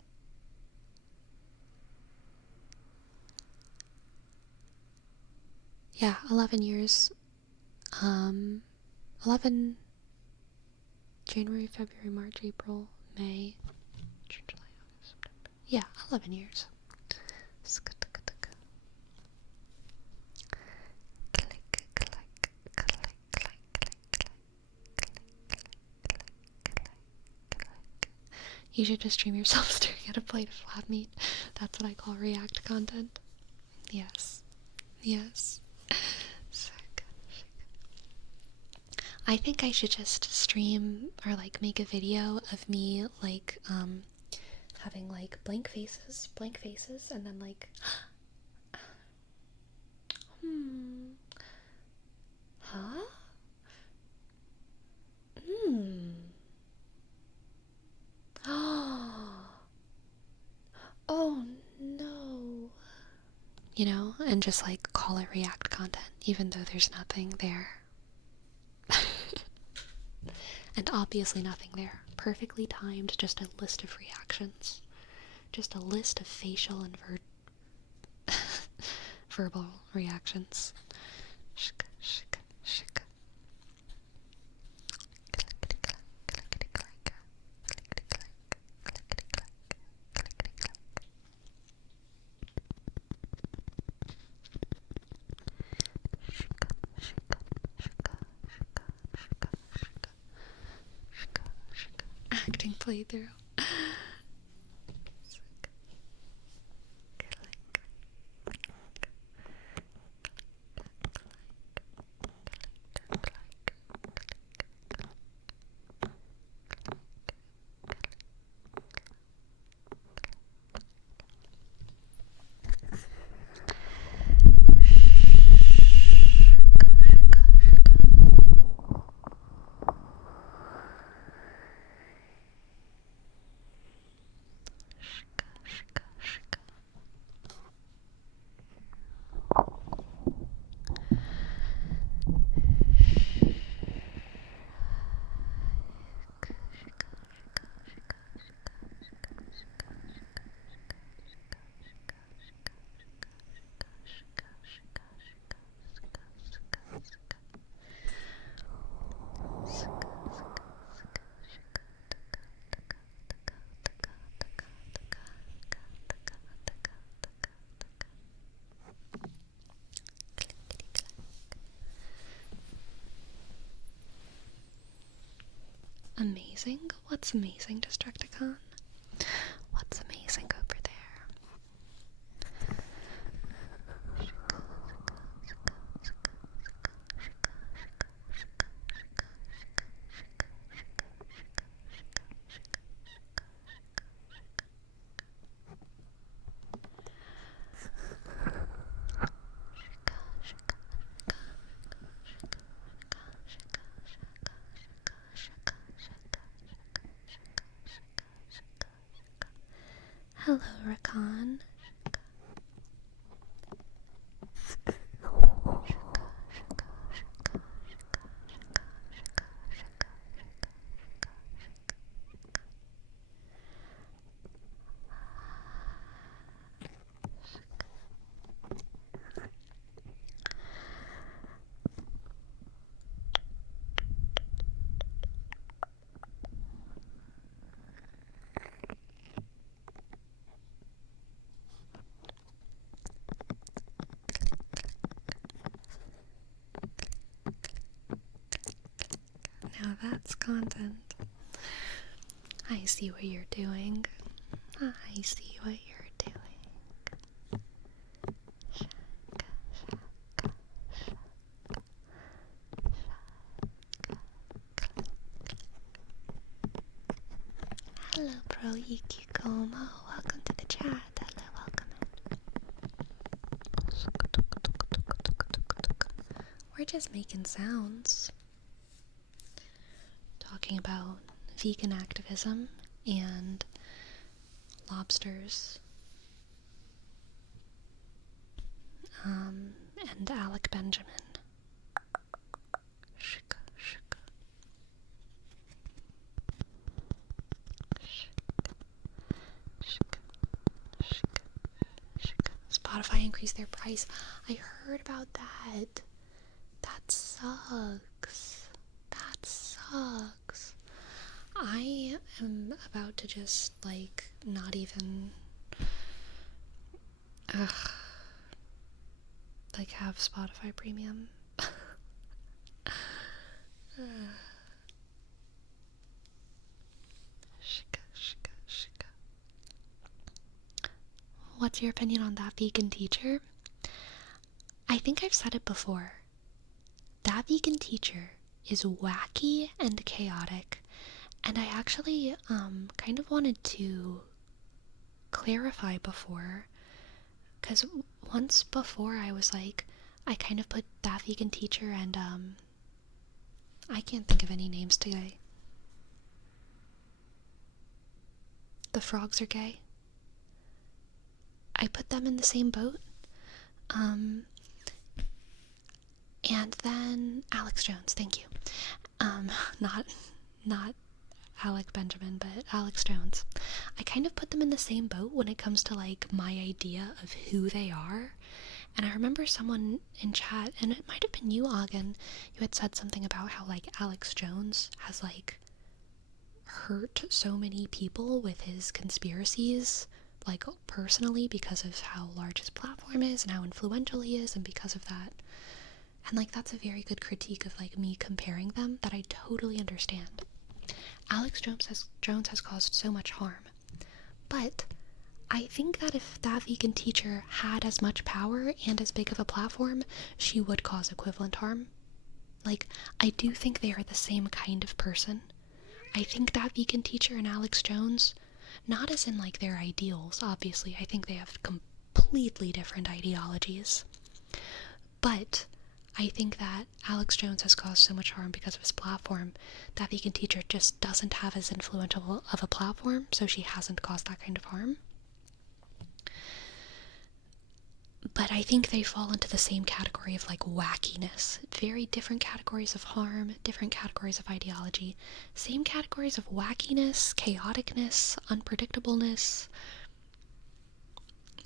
Yeah, 11 years. 11, January, February, March, April, May, June, July, August, September. Yeah, 11 years. You should just stream yourself staring at a plate of flat meat. That's what I call react content. Yes. Yes. Sick. I think I should just stream or like make a video of me like having like blank faces, and then like huh? Oh no. You know, and just like call it react content, even though there's nothing there. And obviously nothing there. Perfectly timed, just a list of reactions. Just a list of facial and verbal reactions. Acting playthrough. Amazing? What's amazing, Destructicon? What's amazing over there? Hello, Rakan. Now that's content. I see what you're doing. I see what you're doing. Hello, Pro Yukikomo. Welcome to the chat. Hello, welcome in. We're just making sounds. Talking about vegan activism and lobsters. and Alec Benjamin. Shika, shika. Shika, shika, shika. Spotify increased their price. I heard about that. That sucks. That sucks. I am about to just, like, not even, like, have Spotify Premium. Shika, shika, shika. What's your opinion on that vegan teacher? I think I've said it before. That vegan teacher is wacky and chaotic, and I actually kind of wanted to clarify before, because once before I was like, I kind of put that vegan teacher and I can't think of any names today. The frogs are gay. I put them in the same boat. And then Alex Jones, thank you. Not Alec Benjamin, but Alex Jones. I kind of put them in the same boat when it comes to, like, my idea of who they are. And I remember someone in chat, and it might have been you, Ogden, you had said something about how, like, Alex Jones has, like, hurt so many people with his conspiracies, like, personally, because of how large his platform is and how influential he is, and because of that. And, like, that's a very good critique of, like, me comparing them that I totally understand. Alex Jones has caused so much harm. But I think that if that vegan teacher had as much power and as big of a platform, she would cause equivalent harm. Like, I do think they are the same kind of person. I think that vegan teacher and Alex Jones, not as in, like, their ideals, obviously. I think they have completely different ideologies. But I think that Alex Jones has caused so much harm because of his platform. That vegan teacher just doesn't have as influential of a platform, so she hasn't caused that kind of harm. But I think they fall into the same category of, like, wackiness. Very different categories of harm, different categories of ideology. Same categories of wackiness, chaoticness, unpredictableness,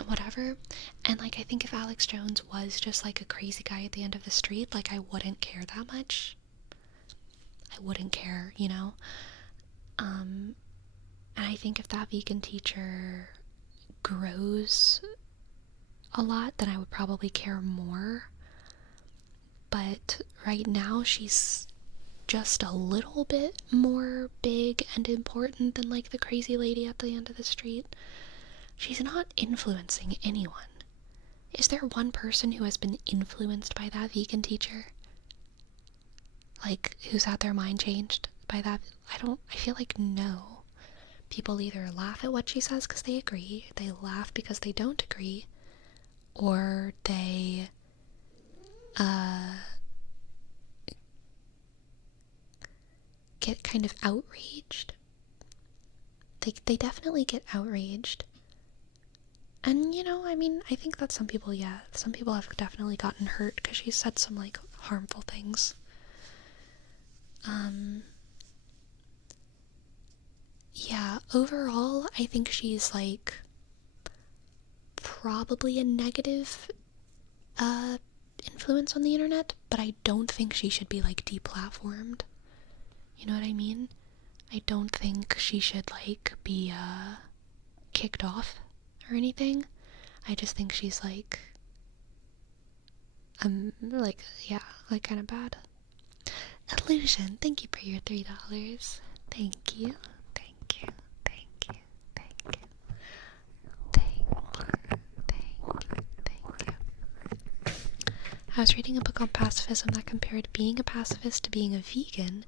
whatever. And, like, I think if Alex Jones was just, like, a crazy guy at the end of the street, like, I wouldn't care that much. I wouldn't care, you know? And I think if that vegan teacher grows a lot, then I would probably care more. But right now, she's just a little bit more big and important than, like, the crazy lady at the end of the street. She's not influencing anyone. Is there one person who has been influenced by that vegan teacher? Like, who's had their mind changed by that? I feel like no. People either laugh at what she says because they agree, they laugh because they don't agree, or they, get kind of outraged. They definitely get outraged. And, you know, I mean, I think that some people have definitely gotten hurt because she said some, like, harmful things. Yeah, overall, I think she's, like, probably a negative, influence on the internet, but I don't think she should be, like, deplatformed. You know what I mean? I don't think she should, like, be, kicked off or anything. I just think she's, like, yeah, like, kind of bad. Illusion, thank you for your $3. Thank you, thank you, thank you, thank you, thank you, thank you. I was reading a book on pacifism that compared being a pacifist to being a vegan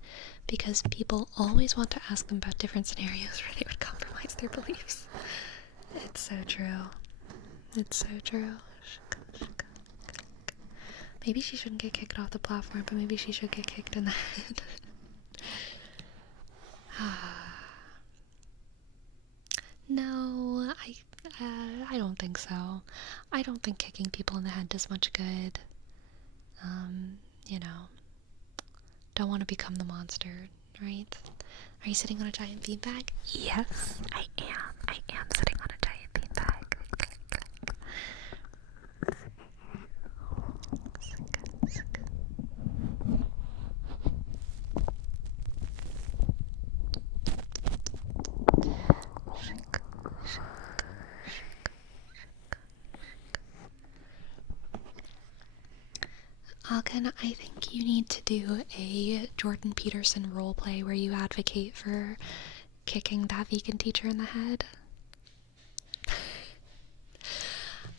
because people always want to ask them about different scenarios where they would compromise their beliefs. It's so true. It's so true. Maybe she shouldn't get kicked off the platform, but maybe she should get kicked in the head. No, I don't don't think so. I don't think kicking people in the head does much good. You know, don't want to become the monster, right? Are you sitting on a giant beanbag? Yes, I am. I am sitting on a giant beanbag. Alkin, I think you need to do a Jordan Peterson roleplay where you advocate for kicking that vegan teacher in the head.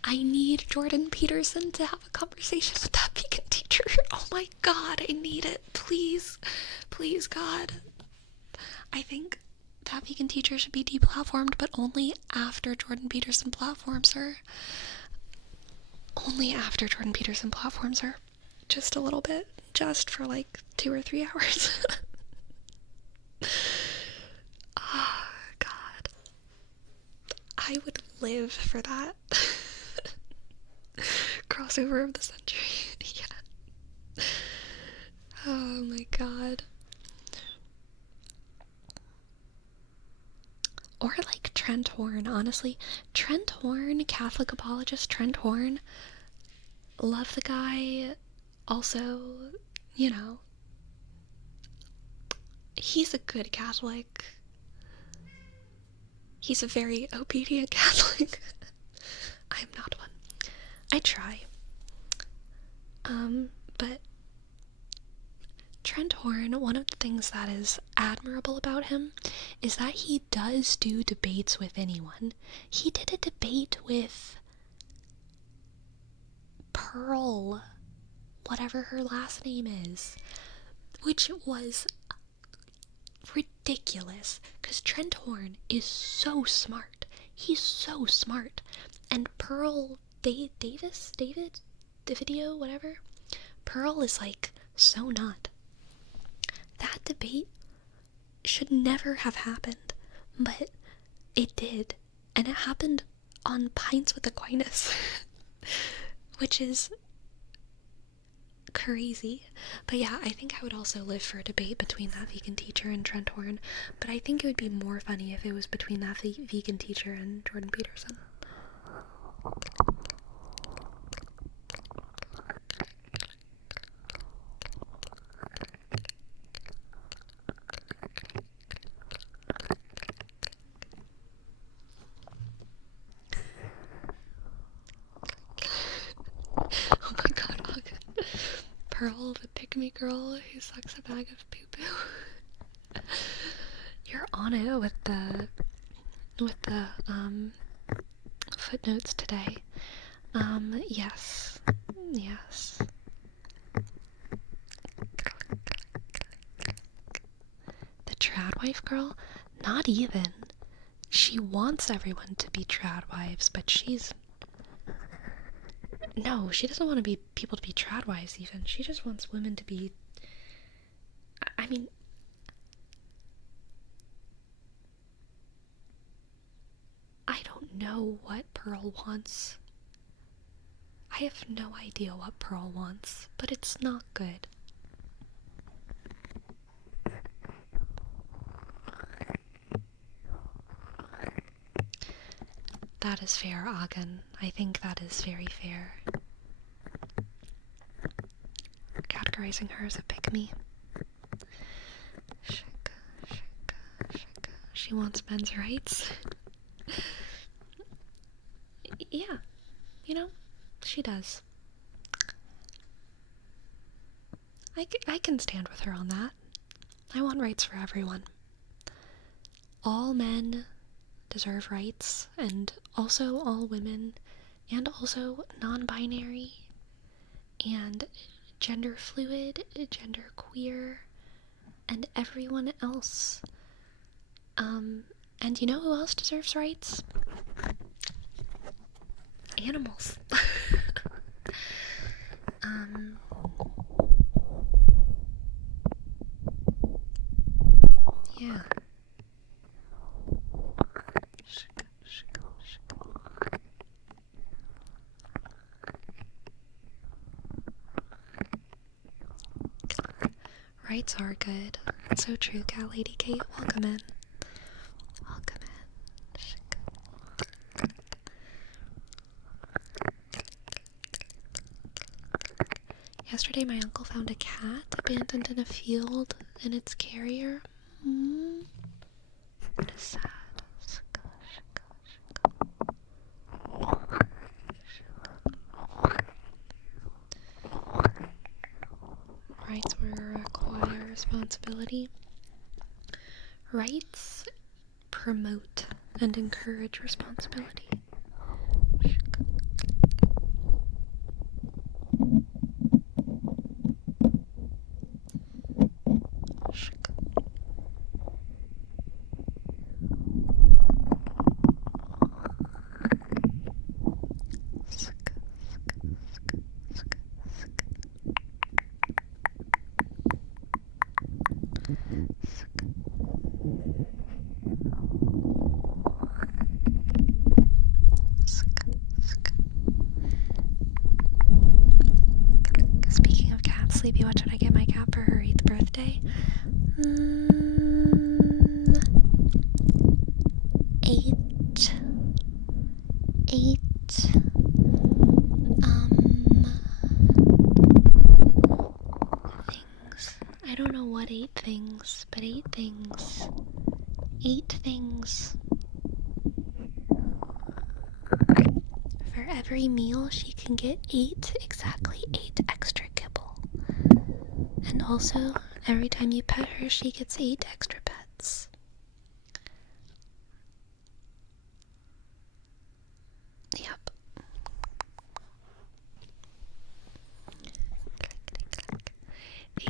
I need Jordan Peterson to have a conversation with that vegan teacher. Oh my god, I need it. Please. Please, God. I think that vegan teacher should be deplatformed, but only after Jordan Peterson platforms her. Only after Jordan Peterson platforms her. Just a little bit. Just for like 2 or 3 hours. Oh, God. I would live for that. Crossover of the century. Yeah. Oh my god. Or like Trent Horn, honestly. Trent Horn, Catholic apologist Trent Horn. Love the guy. Also, you know, he's a good Catholic. He's a very obedient Catholic. I'm not one. I try. But Trent Horn, one of the things that is admirable about him is that he does do debates with anyone. He did a debate with Pearl, whatever her last name is, which was ridiculous, because Trent Horn is so smart. He's so smart. And Pearl David, Davidio, whatever, Pearl is like so not. That debate should never have happened, but it did, and it happened on Pints with Aquinas, which is crazy. But yeah, I think I would also live for a debate between that vegan teacher and Trent Horn, but I think it would be more funny if it was between that vegan teacher and Jordan Peterson. Oh my god, Pearl, the pick-me girl who sucks a bag of poo-poo. You're on it with the footnotes today. Yes. The trad wife girl? Not even. She wants everyone to be trad wives, but no, she doesn't want people to be trad wives even. She just wants women to be, I mean, I don't know what Pearl wants. I have no idea what Pearl wants, but it's not good. That is fair, Agan. I think that is very fair. Categorizing her as a pick-me. She wants men's rights. Yeah, you know, she does. I can stand with her on that. I want rights for everyone. All men deserve rights, and also all women, and also non-binary, and gender fluid, gender queer, and everyone else. And you know who else deserves rights? Animals. Yeah. Rights are good. It's so true, Cat Lady Kate. Welcome in. Welcome in. Yesterday, my uncle found a cat abandoned in a field and its carrier. It is sad. Rights require responsibility. Rights promote and encourage responsibility. Speaking of cats, Sleepy, what should I get my cat for her 8th birthday? 8 things. I don't know what 8 things, but 8 things. 8 things. For every meal, she can get exactly 8 extra kibble. And also, every time you pet her, she gets 8 extra pets. Yep.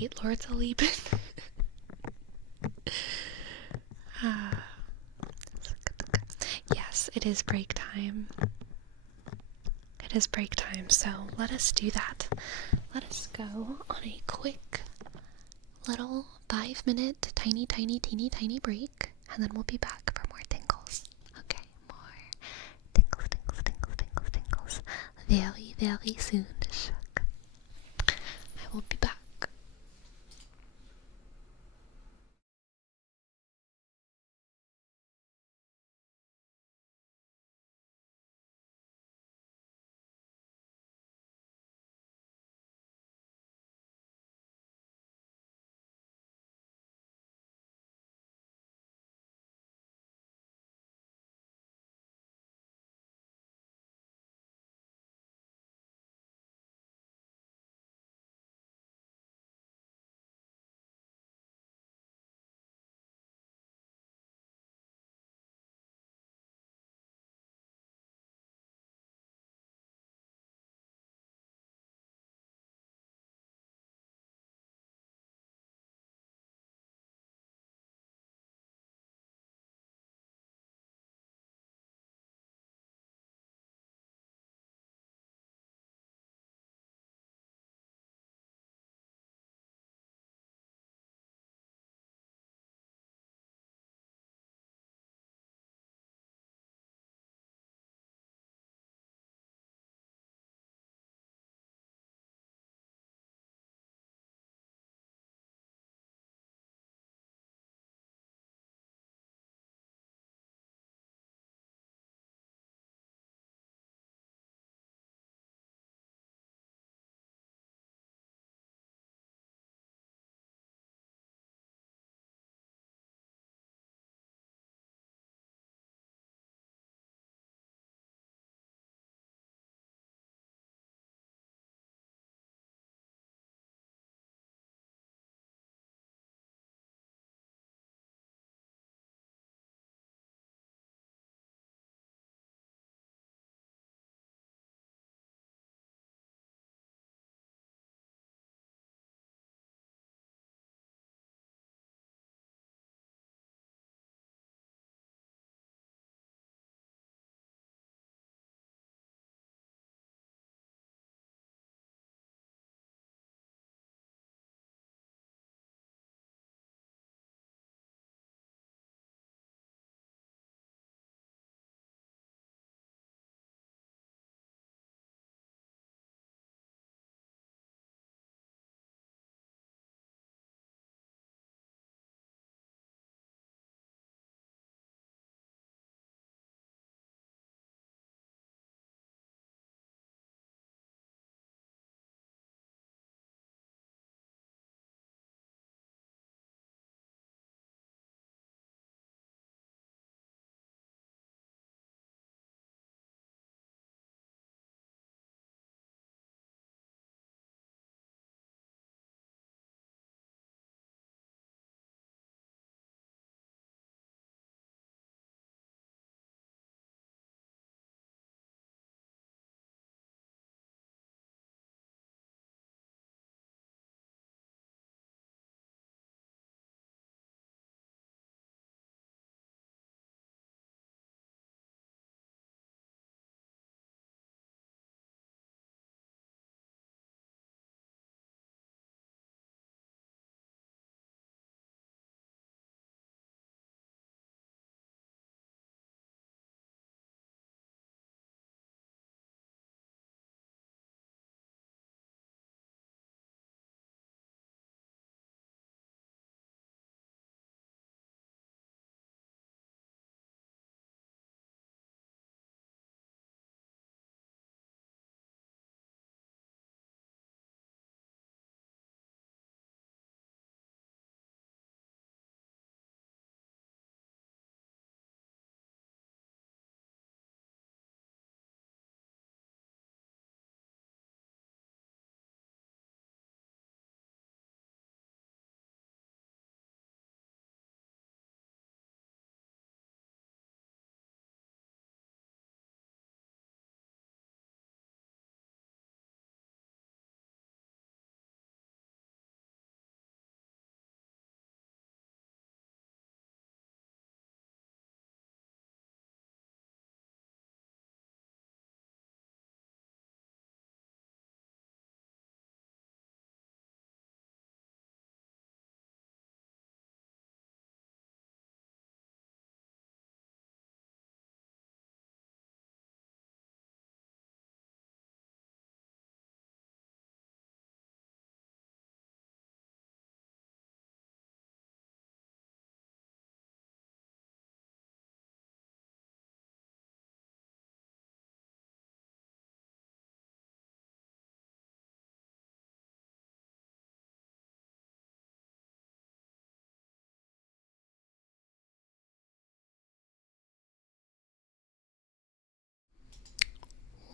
8 Lords of Leapin'. Yes, it is break time. It is break time, so let us do that. Let us go on a quick little 5-minute tiny teeny break, and then we'll be back for more tingles. Okay, more tingles very soon. I will be back.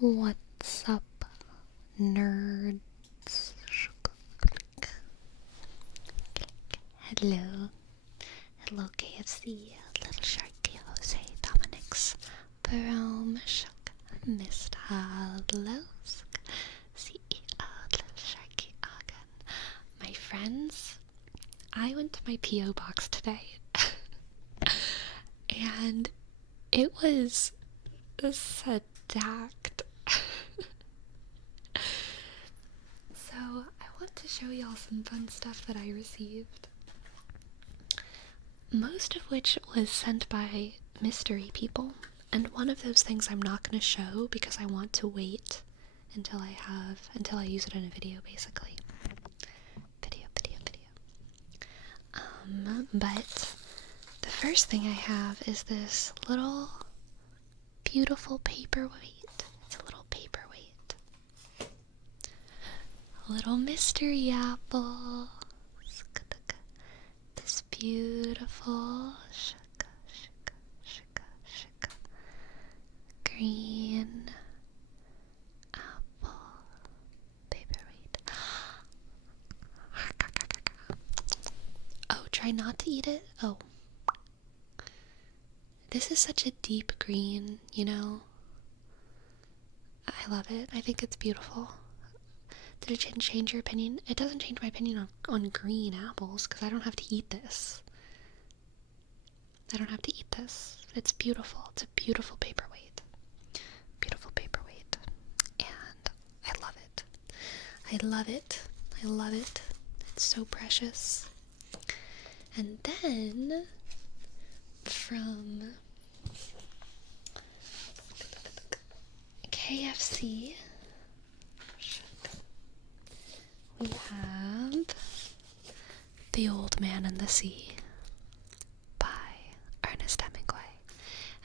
What's up, nerds? Hello. Hello, KFC. Little Sharky Jose Dominic's Prom Shook Mist Hadlosk. CEO Little Sharky Agan. My friends, I went to my P.O. box today. And it was stacked. So I want to show y'all some fun stuff that I received. Most of which was sent by mystery people. And one of those things I'm not going to show because I want to wait until I use it in a video, basically. Video. But the first thing I have is this little beautiful paperweight. It's a little paperweight. A little mystery apple. This beautiful green apple paperweight. Oh, try not to eat it. Oh. This is such a deep green, you know? I love it. I think it's beautiful. Did it change your opinion? It doesn't change my opinion on green apples, because I don't have to eat this. It's beautiful. It's a beautiful paperweight. Beautiful paperweight. And I love it. I love it. It's so precious. And then from KFC, we have The Old Man and the Sea by Ernest Hemingway.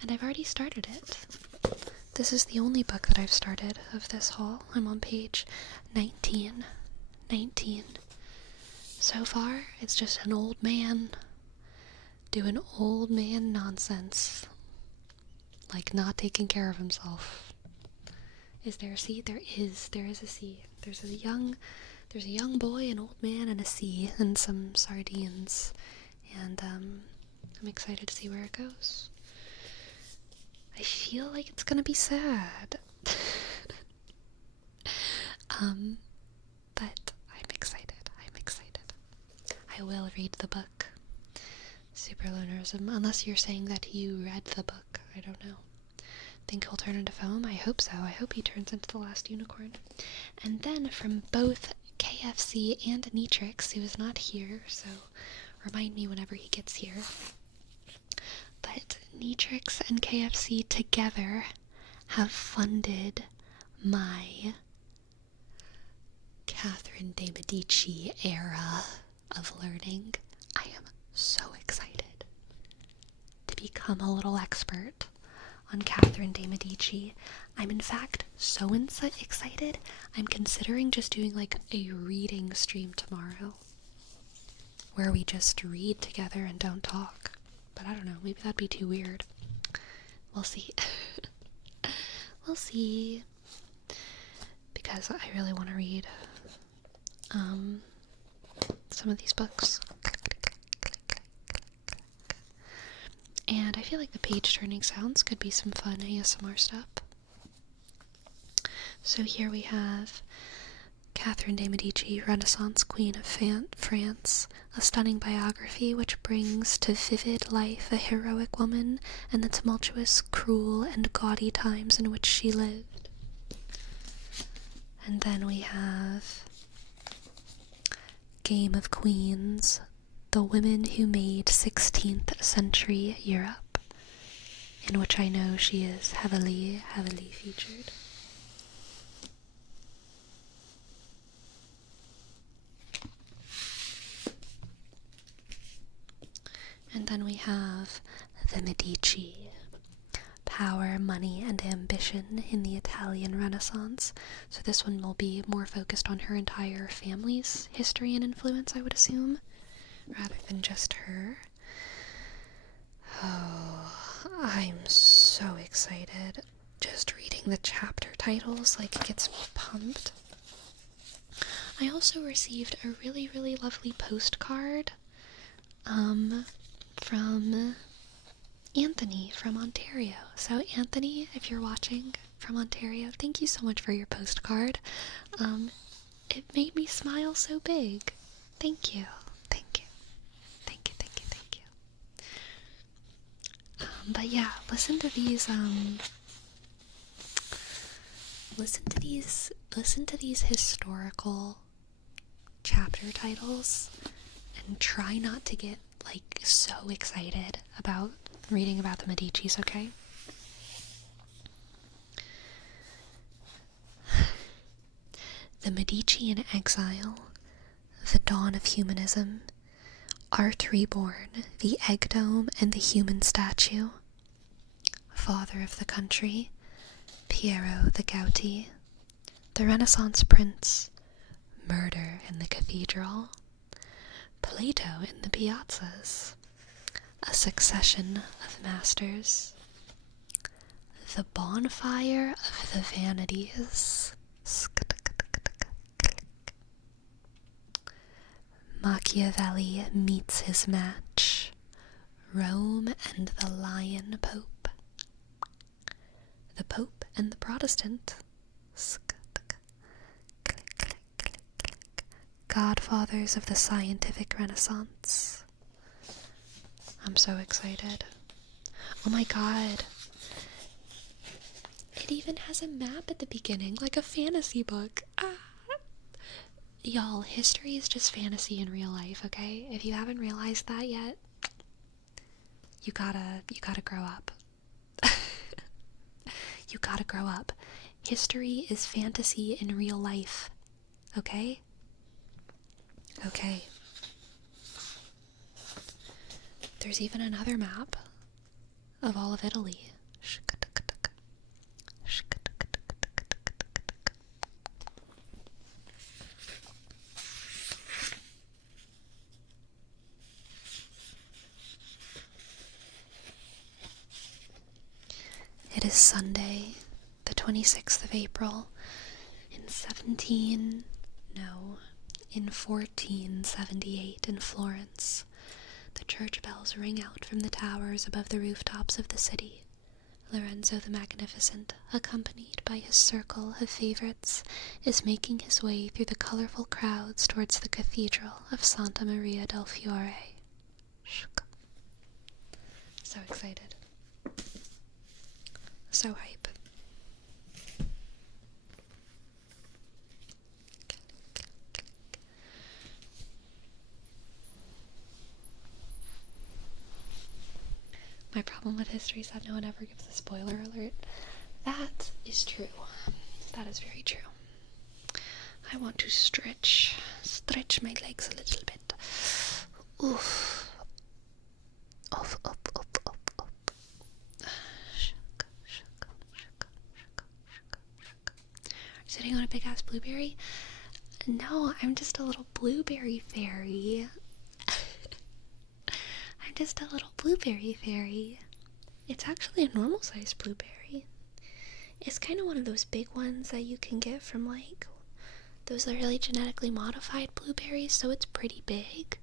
And I've already started it. This is the only book that I've started of this haul. I'm on page 19. So far, it's just an old man doing old man nonsense. Like not taking care of himself. Is there a sea? There is a sea. There's a young boy, an old man, and a sea, and some sardines. And I'm excited to see where it goes. I feel like it's gonna be sad. But I'm excited. I will read the book. Superlunarism, unless you're saying that you read the book. I don't know. Think he'll turn into foam? I hope so. I hope he turns into the last unicorn. And then from both KFC and Neatrix, who is not here, so remind me whenever he gets here. But Neatrix and KFC together have funded my Catherine de Medici era of learning. I am so excited to become a little expert on Catherine de Medici. I'm in fact so excited, I'm considering just doing like a reading stream tomorrow where we just read together and don't talk. But I don't know, maybe that'd be too weird. We'll see. We'll see. Because I really want to read some of these books. And I feel like the page turning sounds could be some fun ASMR stuff. So here we have Catherine de Medici, Renaissance Queen of France, a stunning biography which brings to vivid life a heroic woman and the tumultuous, cruel, and gaudy times in which she lived. And then we have Game of Queens, the women who made 16th century Europe, in which I know she is heavily featured. And then we have the Medici, power, money, and ambition in the Italian Renaissance. So this one will be more focused on her entire family's history and influence, I would assume, rather than just her. Oh, I'm so excited just reading the chapter titles, like, gets me pumped. I also received a really, really lovely postcard from Anthony from Ontario. So Anthony, if you're watching from Ontario, thank you so much for your postcard. It made me smile so big. Thank you. Thank you. Thank you, thank you, thank you. But yeah, listen to these historical chapter titles and try not to get like so excited about reading about the Medicis, okay? The Medici in Exile, The Dawn of Humanism, Art Reborn, The Egg Dome and the Human Statue, Father of the Country, Piero the Gouty, The Renaissance Prince, Murder in the Cathedral, Plato in the Piazzas, A Succession of Masters, The Bonfire of the Vanities, Machiavelli meets his match, Rome and the Lion Pope, The Pope and the Protestant, Godfathers of the Scientific Renaissance. I'm so excited. Oh my god. It even has a map at the beginning, like a fantasy book. Y'all, history is just fantasy in real life, okay? If you haven't realized that yet, you gotta grow up. You gotta grow up. History is fantasy in real life, okay? Okay. There's even another map of all of Italy. It is Sunday, the 26th of April, in 1478 in Florence. The church bells ring out from the towers above the rooftops of the city. Lorenzo the Magnificent, accompanied by his circle of favorites, is making his way through the colorful crowds towards the Cathedral of Santa Maria del Fiore. So excited. So hype. My problem with history is that no one ever gives a spoiler alert. That is true. That is very true. I want to stretch my legs a little bit. Oof. Up. Sitting on a big ass blueberry? No, I'm just a little blueberry fairy. I'm just a little blueberry fairy. It's actually a normal sized blueberry. It's kind of one of those big ones that you can get from like those really genetically modified blueberries, so it's pretty big,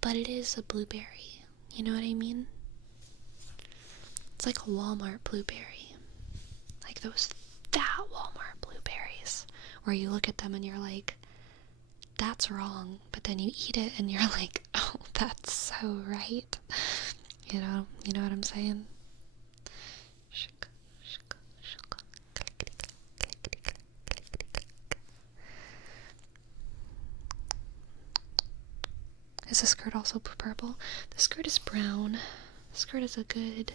but it is a blueberry. You know what I mean? It's like a Walmart blueberry. Like those fat Walmart blueberries where you look at them and you're like, that's wrong, but then you eat it and you're like, oh, that's so right. You know what I'm saying? Is the skirt also purple? The skirt is brown. The skirt is a good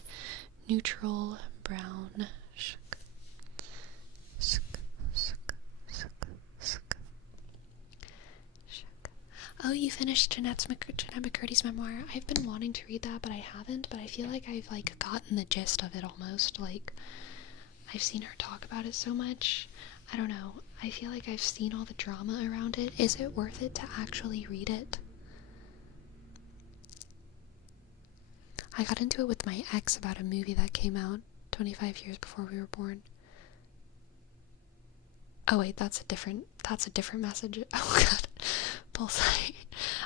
neutral brown. Oh, you finished Jeanette McCurdy's memoir. I've been wanting to read that, but I haven't. But I feel like I've like gotten the gist of it almost. Like I've seen her talk about it so much. I don't know. I feel like I've seen all the drama around it. Is it worth it to actually read it? I got into it with my ex about a movie that came out 25 years before we were born. Oh wait, that's a different message. Oh god. Bullseye.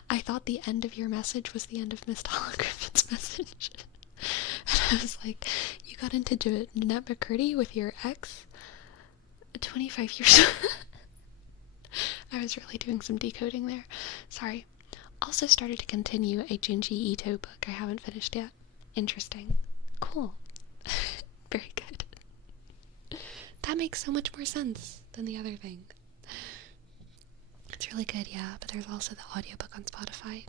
I thought the end of your message was the end of Miss Dollar Griffin's message. And I was like, you got into Jeanette McCurdy with your ex? 25 years old. I was really doing some decoding there. Sorry. Also started to continue a Junji Ito book I haven't finished yet. Interesting. Cool. Very good. That makes so much more sense than the other thing. It's really good, yeah, but there's also the audiobook on Spotify.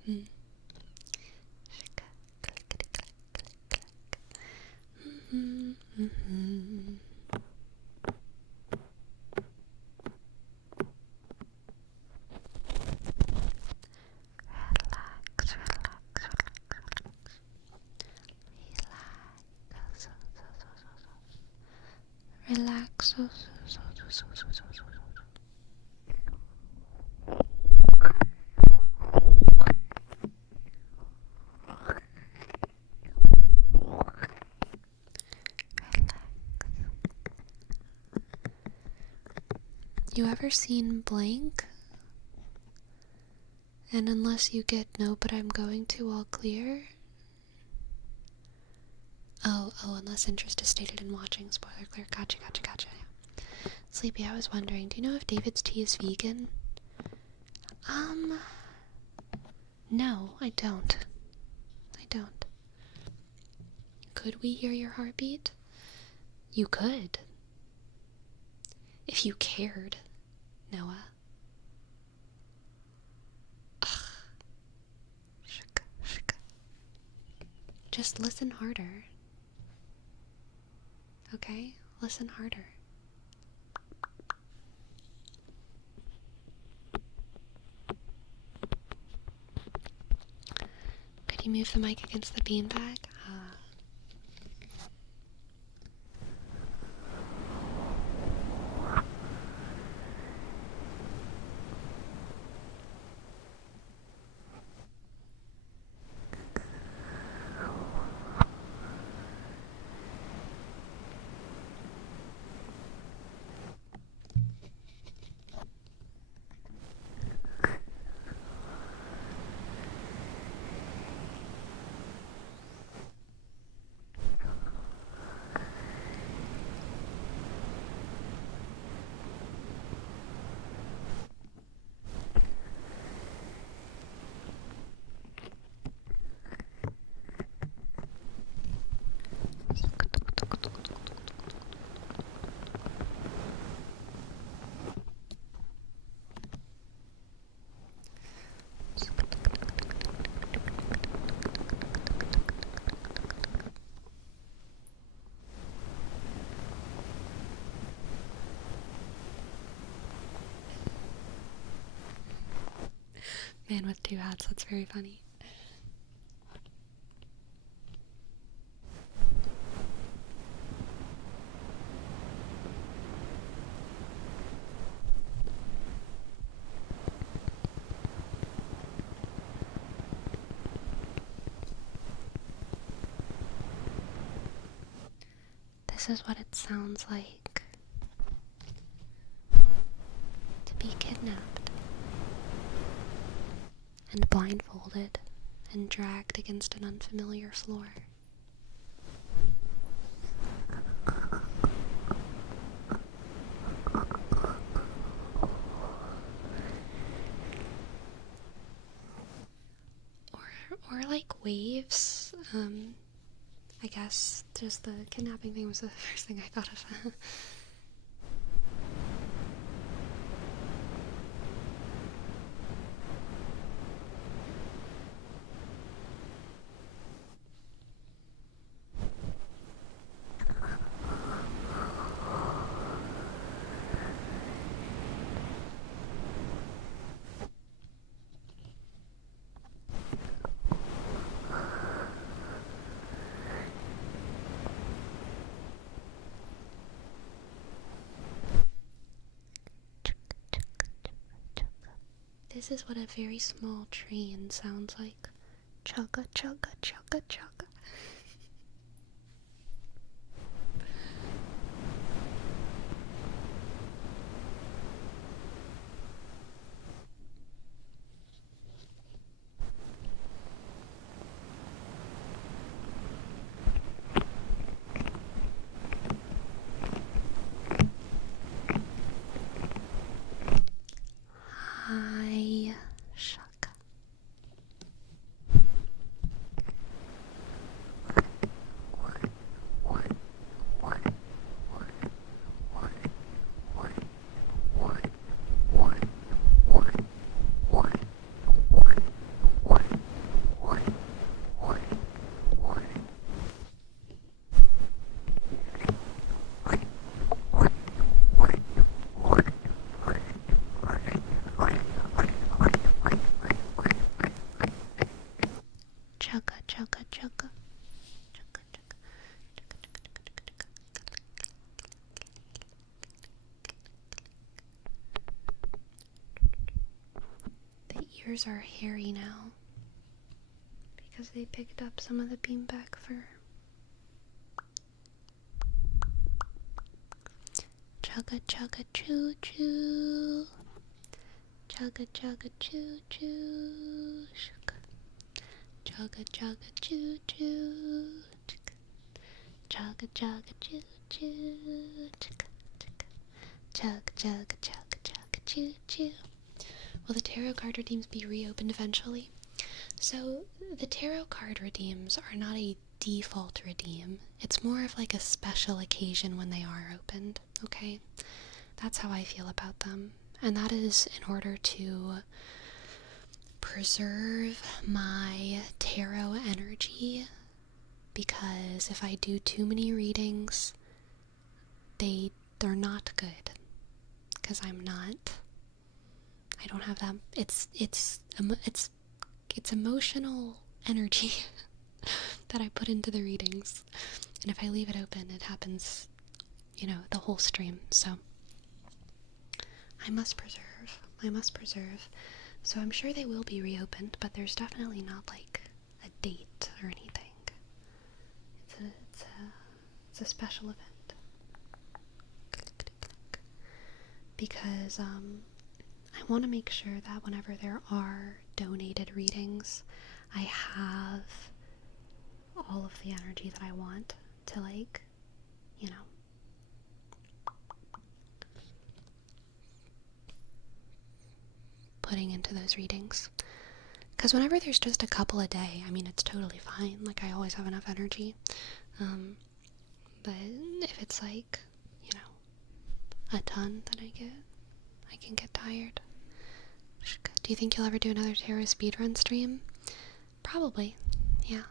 Relax. You ever seen Blank? And unless you get no, but I'm going to, all clear? Oh, unless interest is stated in watching. Spoiler clear. Gotcha. Sleepy, I was wondering, do you know if David's tea is vegan? No, I don't. Could we hear your heartbeat? You could. If you cared, Noah. Ugh. Shuk. Just listen harder. Okay? Listen harder. Could you move the mic against the beanbag? Man with two hats, that's very funny. This is what it sounds like to be kidnapped and blindfolded and dragged against an unfamiliar floor. Or like waves. I guess just the kidnapping thing was the first thing I thought of. This is what a very small train sounds like. Chugga, chugga, chugga, chugga. ears are hairy now because they picked up some of the beanbag fur. Chugga chugga choo choo. Chugga chugga choo choo. Chugga chugga choo choo. Chugga chugga choo choo. Chugga chugga chugga chugga choo choo. Will the tarot card redeems be reopened eventually? So the tarot card redeems are not a default redeem. It's more of like a special occasion when they are opened, okay? That's how I feel about them. And that is in order to preserve my tarot energy, because if I do too many readings, they're not good. Because I don't have that. It's emotional energy that I put into the readings, and if I leave it open, it happens, the whole stream. So I must preserve. So I'm sure they will be reopened, but there's definitely not like a date or anything. It's a special event. Because I want to make sure that whenever there are donated readings, I have all of the energy that I want to, putting into those readings. Because whenever there's just a couple a day, I mean, it's totally fine. Like, I always have enough energy. But if it's like, a ton that I can get tired. Do you think you'll ever do another tarot speedrun stream? Probably, yeah.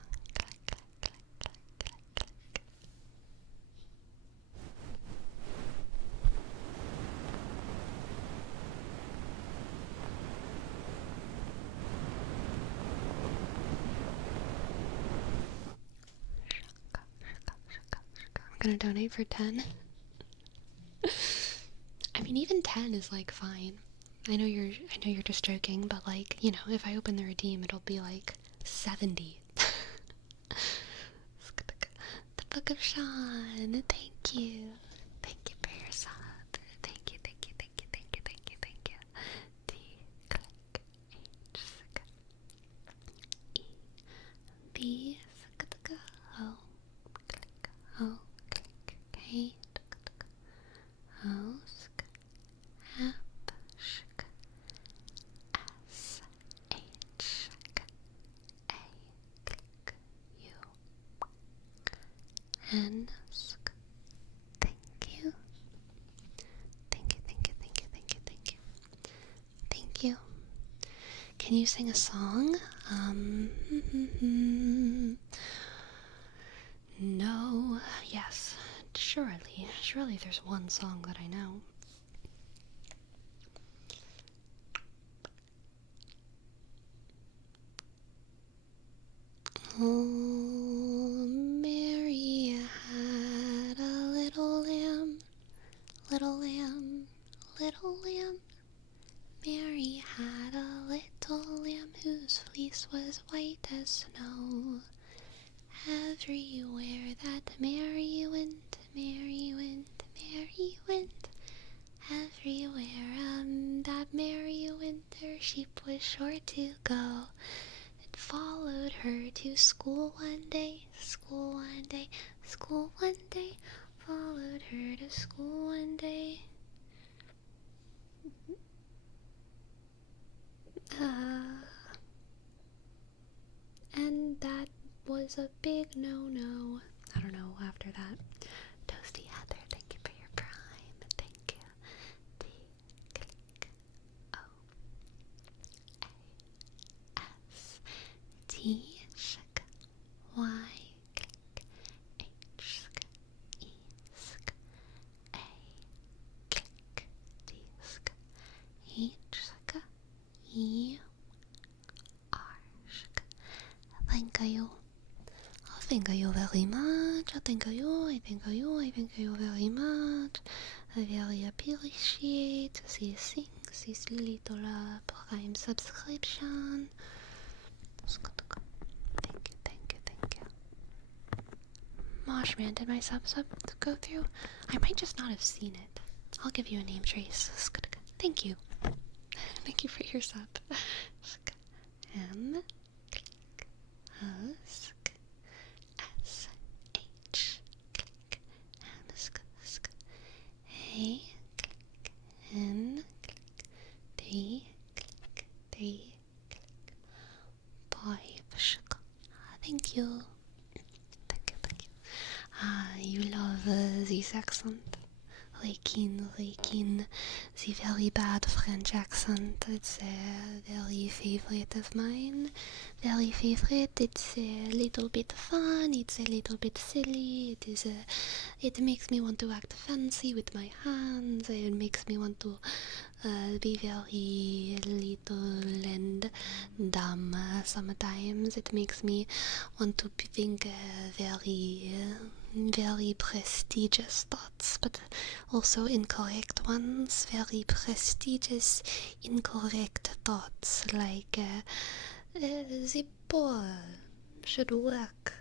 I'm gonna donate for 10. I mean, even 10 is like fine. I know you're just joking, but like, if I open the redeem, it'll be like 70. The Book of Sean, thank you. Thank you for your sub. Thank you. D, click, H, E, B, O, click, O, click, K, O, F, S, H, A, click, U, N, thank you. Thank you. Can you sing a song? No. Yes. Surely there's one song that I know. Oh, Mary had a little lamb, little lamb, little lamb. Mary had a little lamb whose fleece was white as snow. Everywhere that Mary went, Mary went, Mary went. Everywhere that Mary went, her sheep was sure to go. It followed her to school one day, school one day, school one day. Followed her to school one day. And that was a big no-no. I don't know after that. Toasty Heather, thank you for your prime. Thank you. T, click, O, A, S, T, sk, Y, click, H, sk, E, sk, A, click, D, sk, H, sk, E, R, sk. Thank you. Thank you very much. Thank you. I thank you very much. I very appreciate these things this little Prime subscription. Thank you, thank you, thank you. Moshman, did my sub go through? I might just not have seen it. I'll give you a name trace. Thank you. Thank you for your sub. M S S H A N 3 5. Thank you. Thank you, thank you. You love this accent. Rekin, the very bad French accent. It's a very favorite of mine. Very favorite. It's a little bit fun. It's a little bit silly. It makes me want to act fancy with my hands. It makes me want to be very little and dumb sometimes. It makes me want to think very prestigious thoughts, but also incorrect ones. Very prestigious, incorrect thoughts, like the poor should work.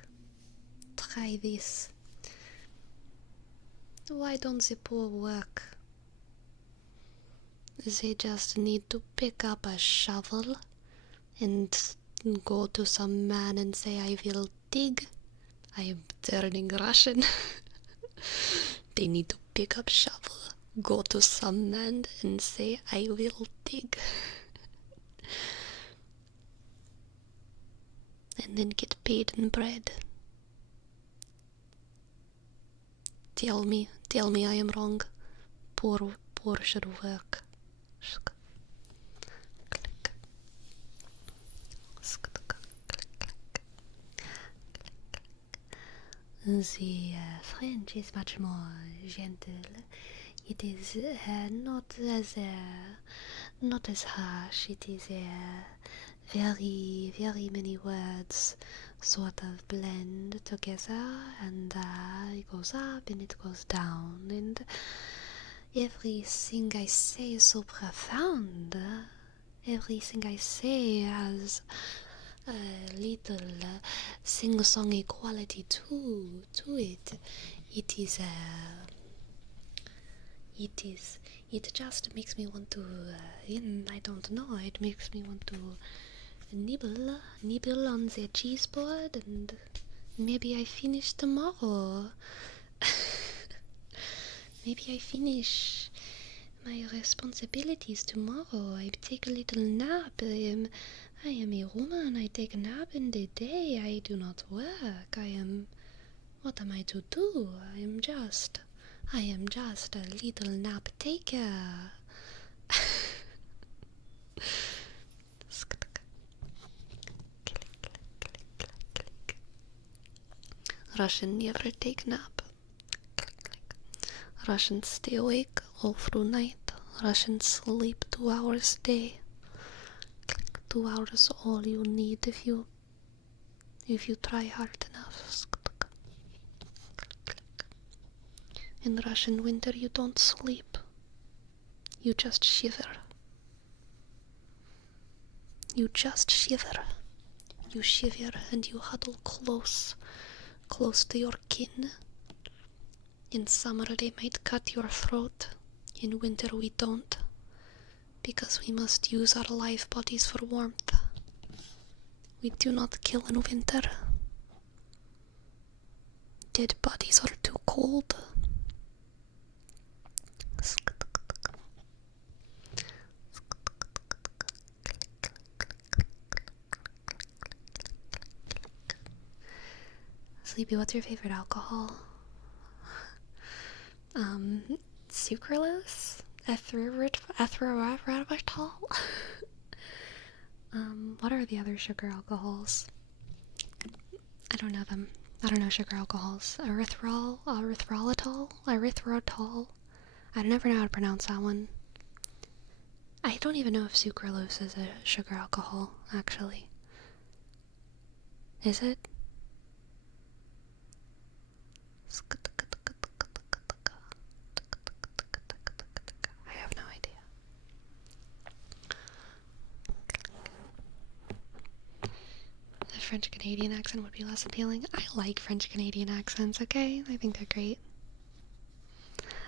Try this. Why don't the poor work? They just need to pick up a shovel and go to some man and say, I will dig. I am turning Russian. They need to pick up shovel, go to some man and say, I will dig. And then get paid in bread. Tell me I am wrong. Poor should work. The French is much more gentle. It is not as harsh. It is very many words sort of blend together, and it goes up and it goes down, and everything I say is so profound. Everything I say has a little sing-songy quality to it. It just makes me want to, I don't know, it makes me want to nibble on the cheese board, and maybe I finish tomorrow. Maybe I finish my responsibilities tomorrow. I take a little nap. I am a woman. I take a nap in the day. I do not work. What am I to do? I am just a little nap taker. Russian never take nap. Russians stay awake all through night. Russians sleep 2 hours a day. 2 hours all you need if you try hard enough. In Russian winter you don't sleep. You just shiver. You shiver and you huddle close to your kin. In summer they might cut your throat. In winter we don't, because we must use our life bodies for warmth. We do not kill in winter. Dead bodies are too cold. Sleepy, what's your favorite alcohol? Sucralose? Erythritol? What are the other sugar alcohols? I don't know them. I don't know sugar alcohols. Erythritol? I never know how to pronounce that one. I don't even know if sucralose is a sugar alcohol, actually. Is it? I have no idea. French Canadian accent would be less appealing. I like French Canadian accents, okay? I think they're great.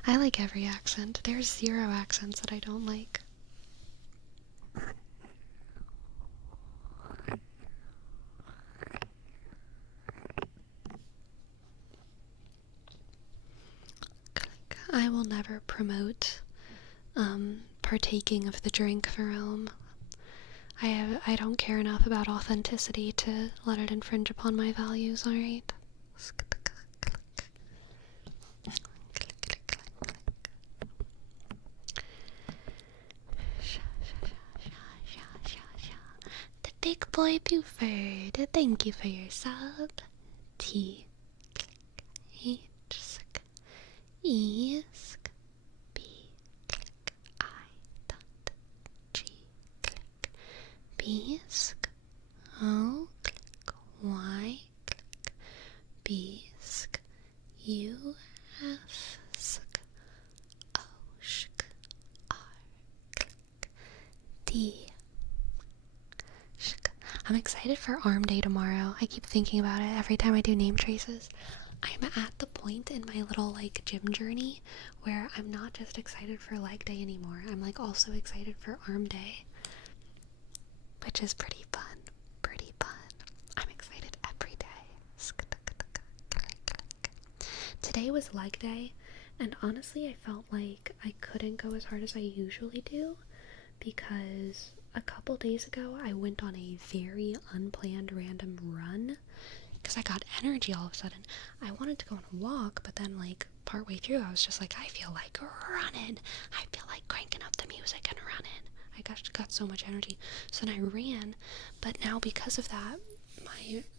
I like every accent. There's 0 accents that I don't like. I will never promote partaking of the drink for Rome. I don't care enough about authenticity to let it infringe upon my values, alright? The big boy Buford, thank you for your sub. T H E B I G B O Y B U F O R D. I'm excited for Arm Day tomorrow. I keep thinking about it every time I do name traces. I'm at the point in my little like gym journey where I'm not just excited for leg day anymore. I'm like also excited for Arm Day, which is pretty fun. Pretty fun. I'm excited every day. Today was leg day, and honestly I felt like I couldn't go as hard as I usually do because a couple days ago I went on a very unplanned random run because I got energy all of a sudden. I wanted to go on a walk, but then like partway through I was just like, I feel like running. I feel like cranking up the music and running. I got so much energy. So then I ran, but now because of that,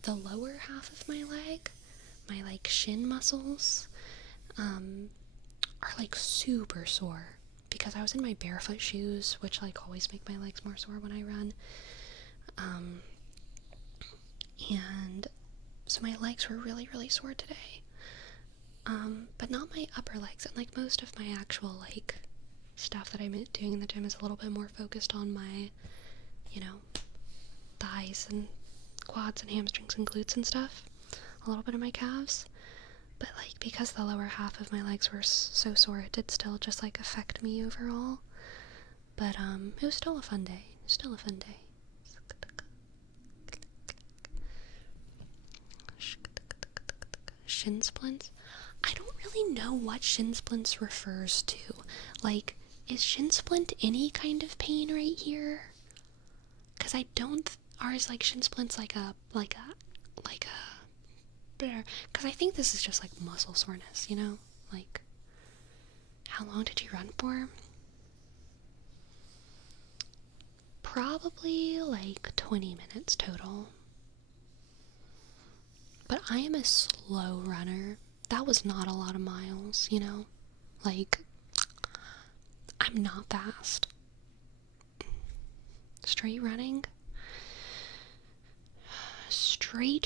the lower half of my leg, my like shin muscles, are like super sore because I was in my barefoot shoes, which like always make my legs more sore when I run. And so my legs were really, really sore today. But not my upper legs, and like most of my actual like stuff that I'm doing in the gym is a little bit more focused on my, thighs and quads and hamstrings and glutes and stuff. A little bit of my calves. But like because the lower half of my legs were so sore, it did still just like affect me overall. But it was still a fun day. Shin splints? I don't really know what shin splints refers to. Like, is shin splint any kind of pain right here? Because I don't, or is like shin splints like a because I think this is just like muscle soreness, like, how long did you run for? Probably like 20 minutes total. But I am a slow runner. That was not a lot of miles, like, I'm not fast. Straight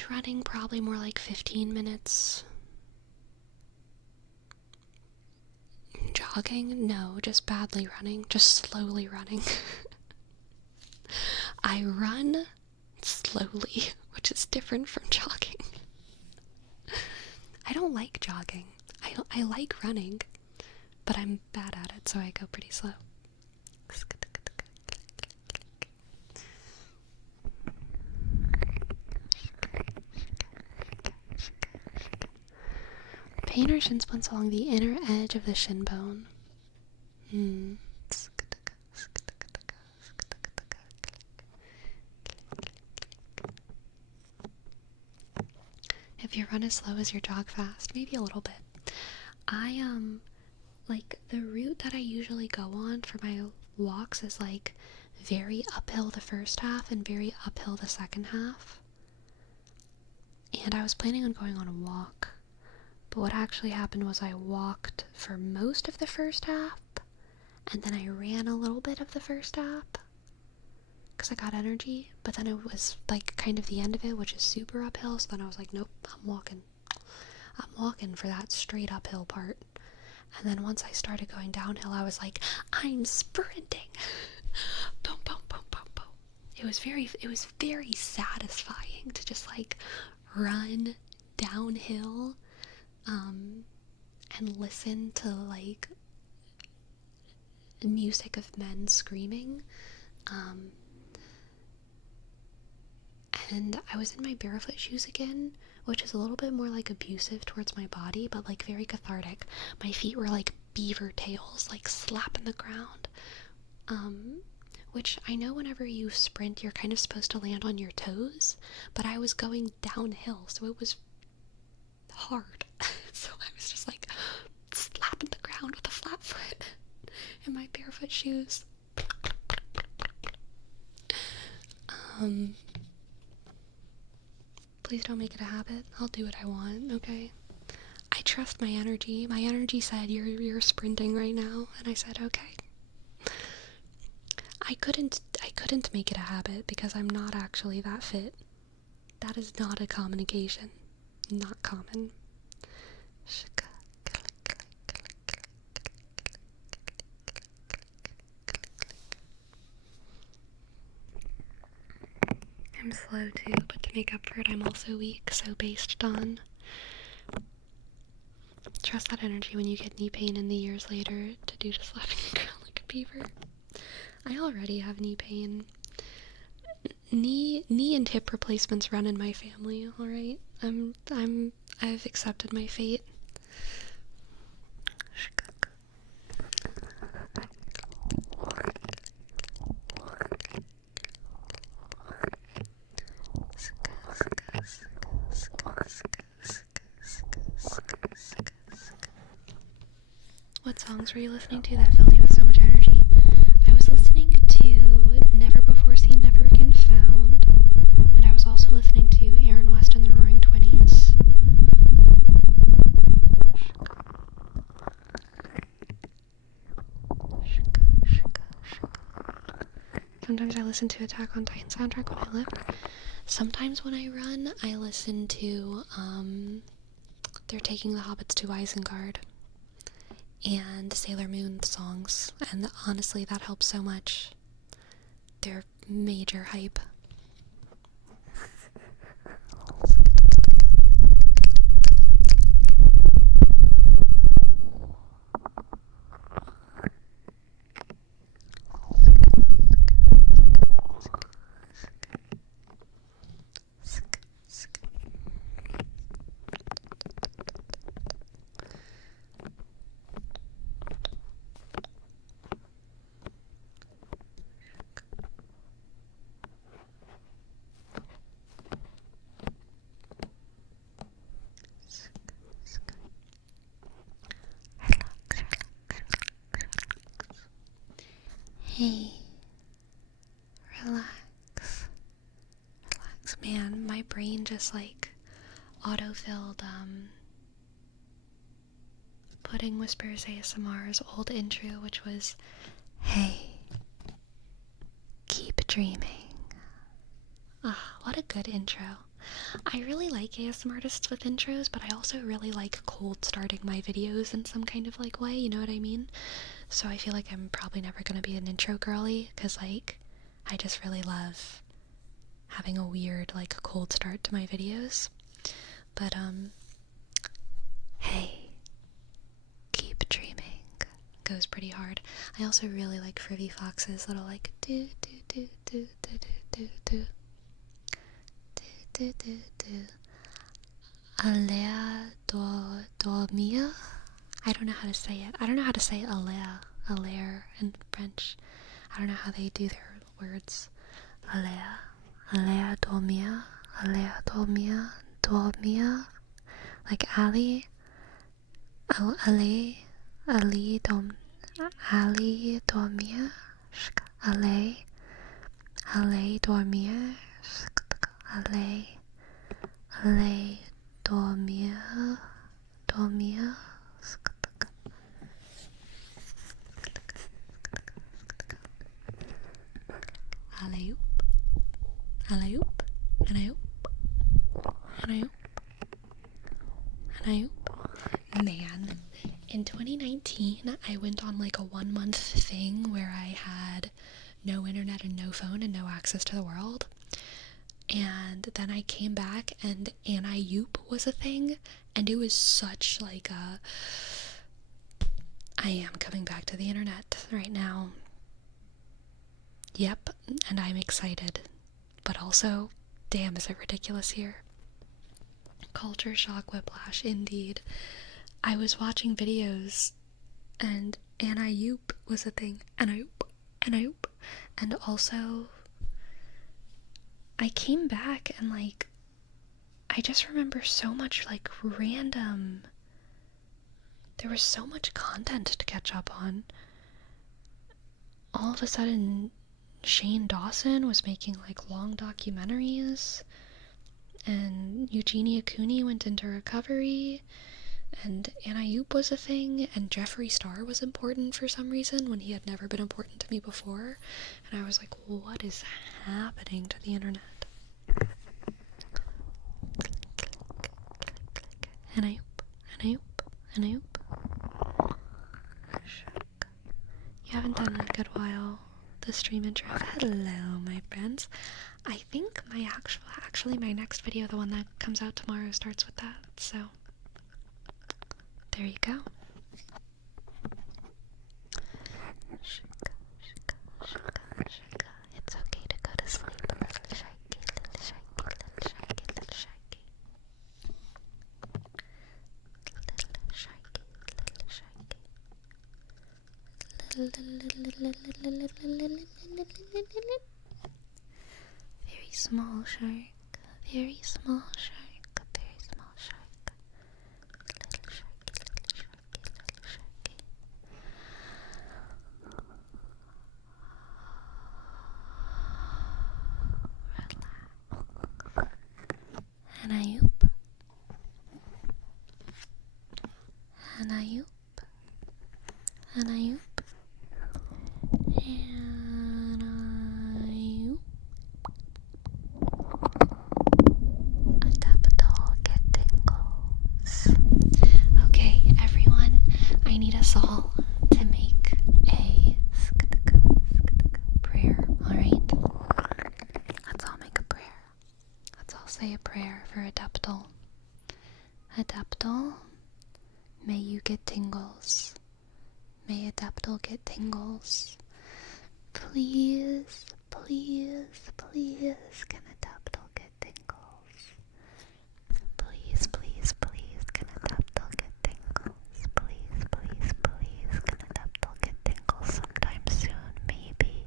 running, probably more like 15 minutes. Jogging? No, just badly running, just slowly running. I run slowly, which is different from jogging. I don't like jogging. I like running, but I'm bad at it, so I go pretty slow. Pain or shin splints along the inner edge of the shin bone. If you run as slow as your jog fast, maybe a little bit. I like the route that I usually go on for my walks is like very uphill the first half and very uphill the second half. And I was planning on going on a walk, but what actually happened was I walked for most of the first half, and then I ran a little bit of the first half, because I got energy, but then it was like kind of the end of it, which is super uphill, so then I was like, nope, I'm walking for that straight uphill part. And then once I started going downhill, I was like, I'm sprinting. Boom, boom, boom, boom, boom. it was very satisfying to just like run downhill and listen to like music of men screaming. And I was in my barefoot shoes again, which is a little bit more like abusive towards my body, but like very cathartic. My feet were like beaver tails, like slapping the ground. Which I know whenever you sprint, you're kind of supposed to land on your toes, but I was going downhill, so it was hard. So I was just like slapping the ground with a flat foot in my barefoot shoes. Please don't make it a habit. I'll do what I want, okay? I trust my energy. My energy said you're sprinting right now, and I said okay. I couldn't make it a habit because I'm not actually that fit. That is not a common occasion. Not common. I'm slow too, but to make up for it, I'm also weak, so based on trust that energy when you get knee pain in the years later to do just slapping the ground like a beaver. I already have knee pain. Knee and hip replacements run in my family, alright? I've accepted my fate. What songs were you listening to that filled you with so much energy? I was listening to Never Before Seen, Never Again Found, and I was also listening to Aaron West and the Roaring Twenties. Sometimes I listen to Attack on Titan soundtrack when I lift. Sometimes when I run, I listen to, They're Taking the Hobbits to Isengard and Sailor Moon songs, and honestly that helps so much. They're major hype. Hey, relax, man, my brain just like auto-filled, Pudding Whispers ASMR's old intro, which was, hey, keep dreaming. Ah, what a good intro. I really like ASMR artists with intros, but I also really like cold starting my videos in some kind of like way, you know what I mean? So I feel like I'm probably never gonna be an intro girly, because like, I just really love having a weird like cold start to my videos. But hey, keep dreaming goes pretty hard. I also really like Frivy Fox's little like do do do do do do do do do do. Aller dormir. I don't know how to say it. I don't know how to say aller in French. I don't know how they do their words. Aller dormir, dormir. Like Ali, Ali dormir, Ali dormir, dormir. Alley oop, and I oop. Man, in 2019, I went on like a 1 month thing where I had no internet and no phone and no access to the world. And then I came back and anti-yoop was a thing, and it was such like a, I am coming back to the internet right now. Yep, and I'm excited. But also, damn, is it ridiculous here. Culture shock whiplash, indeed. I was watching videos and anti-yoop was a thing. Anti-yoop. And also, I came back and like, I just remember so much like random, there was so much content to catch up on. All of a sudden, Shane Dawson was making like long documentaries, and Eugenia Cooney went into recovery, and anti-yoop was a thing, and Jeffree Star was important for some reason when he had never been important to me before, and I was like, what is happening to the internet? Anti-yoop. You haven't done in a good while. The stream intro. Hello, my friends. I think my actually my next video, the one that comes out tomorrow, starts with that. So there you go. It's okay to go to sleep, little shaky, little shaky, little shaky, little shaky. Little shaky, little shaky. Very small shark, very small shark, very small shark. Little sharky, little sharky, little sharky. Relax. Anti-yoop. Anti-yoop. Anti-yoop. Anti-yoop. A capital get tingles. Okay, everyone, I need us all to make a prayer, alright? Let's all make a prayer. Let's all say a prayer for Adeptal. Adeptal, may you get tingles. May Adeptal get tingles. Please, please, please, can Adeptal get tingles? Please, please, please, can Adeptal get tingles? Please, please, please, can Adeptal get tingles sometime soon, maybe.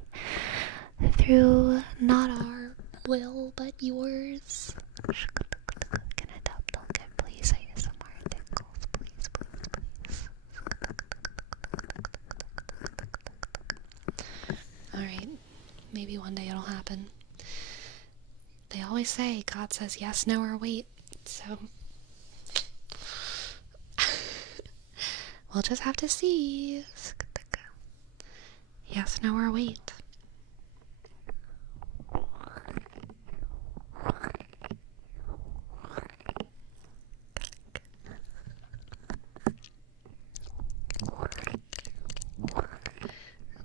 Through not our will, but yours. Can Adeptal get please ASMR tingles? Please, please, please. Alright, maybe one day it'll happen. They always say God says yes, no, or wait, so we'll just have to see. Yes, no, or wait.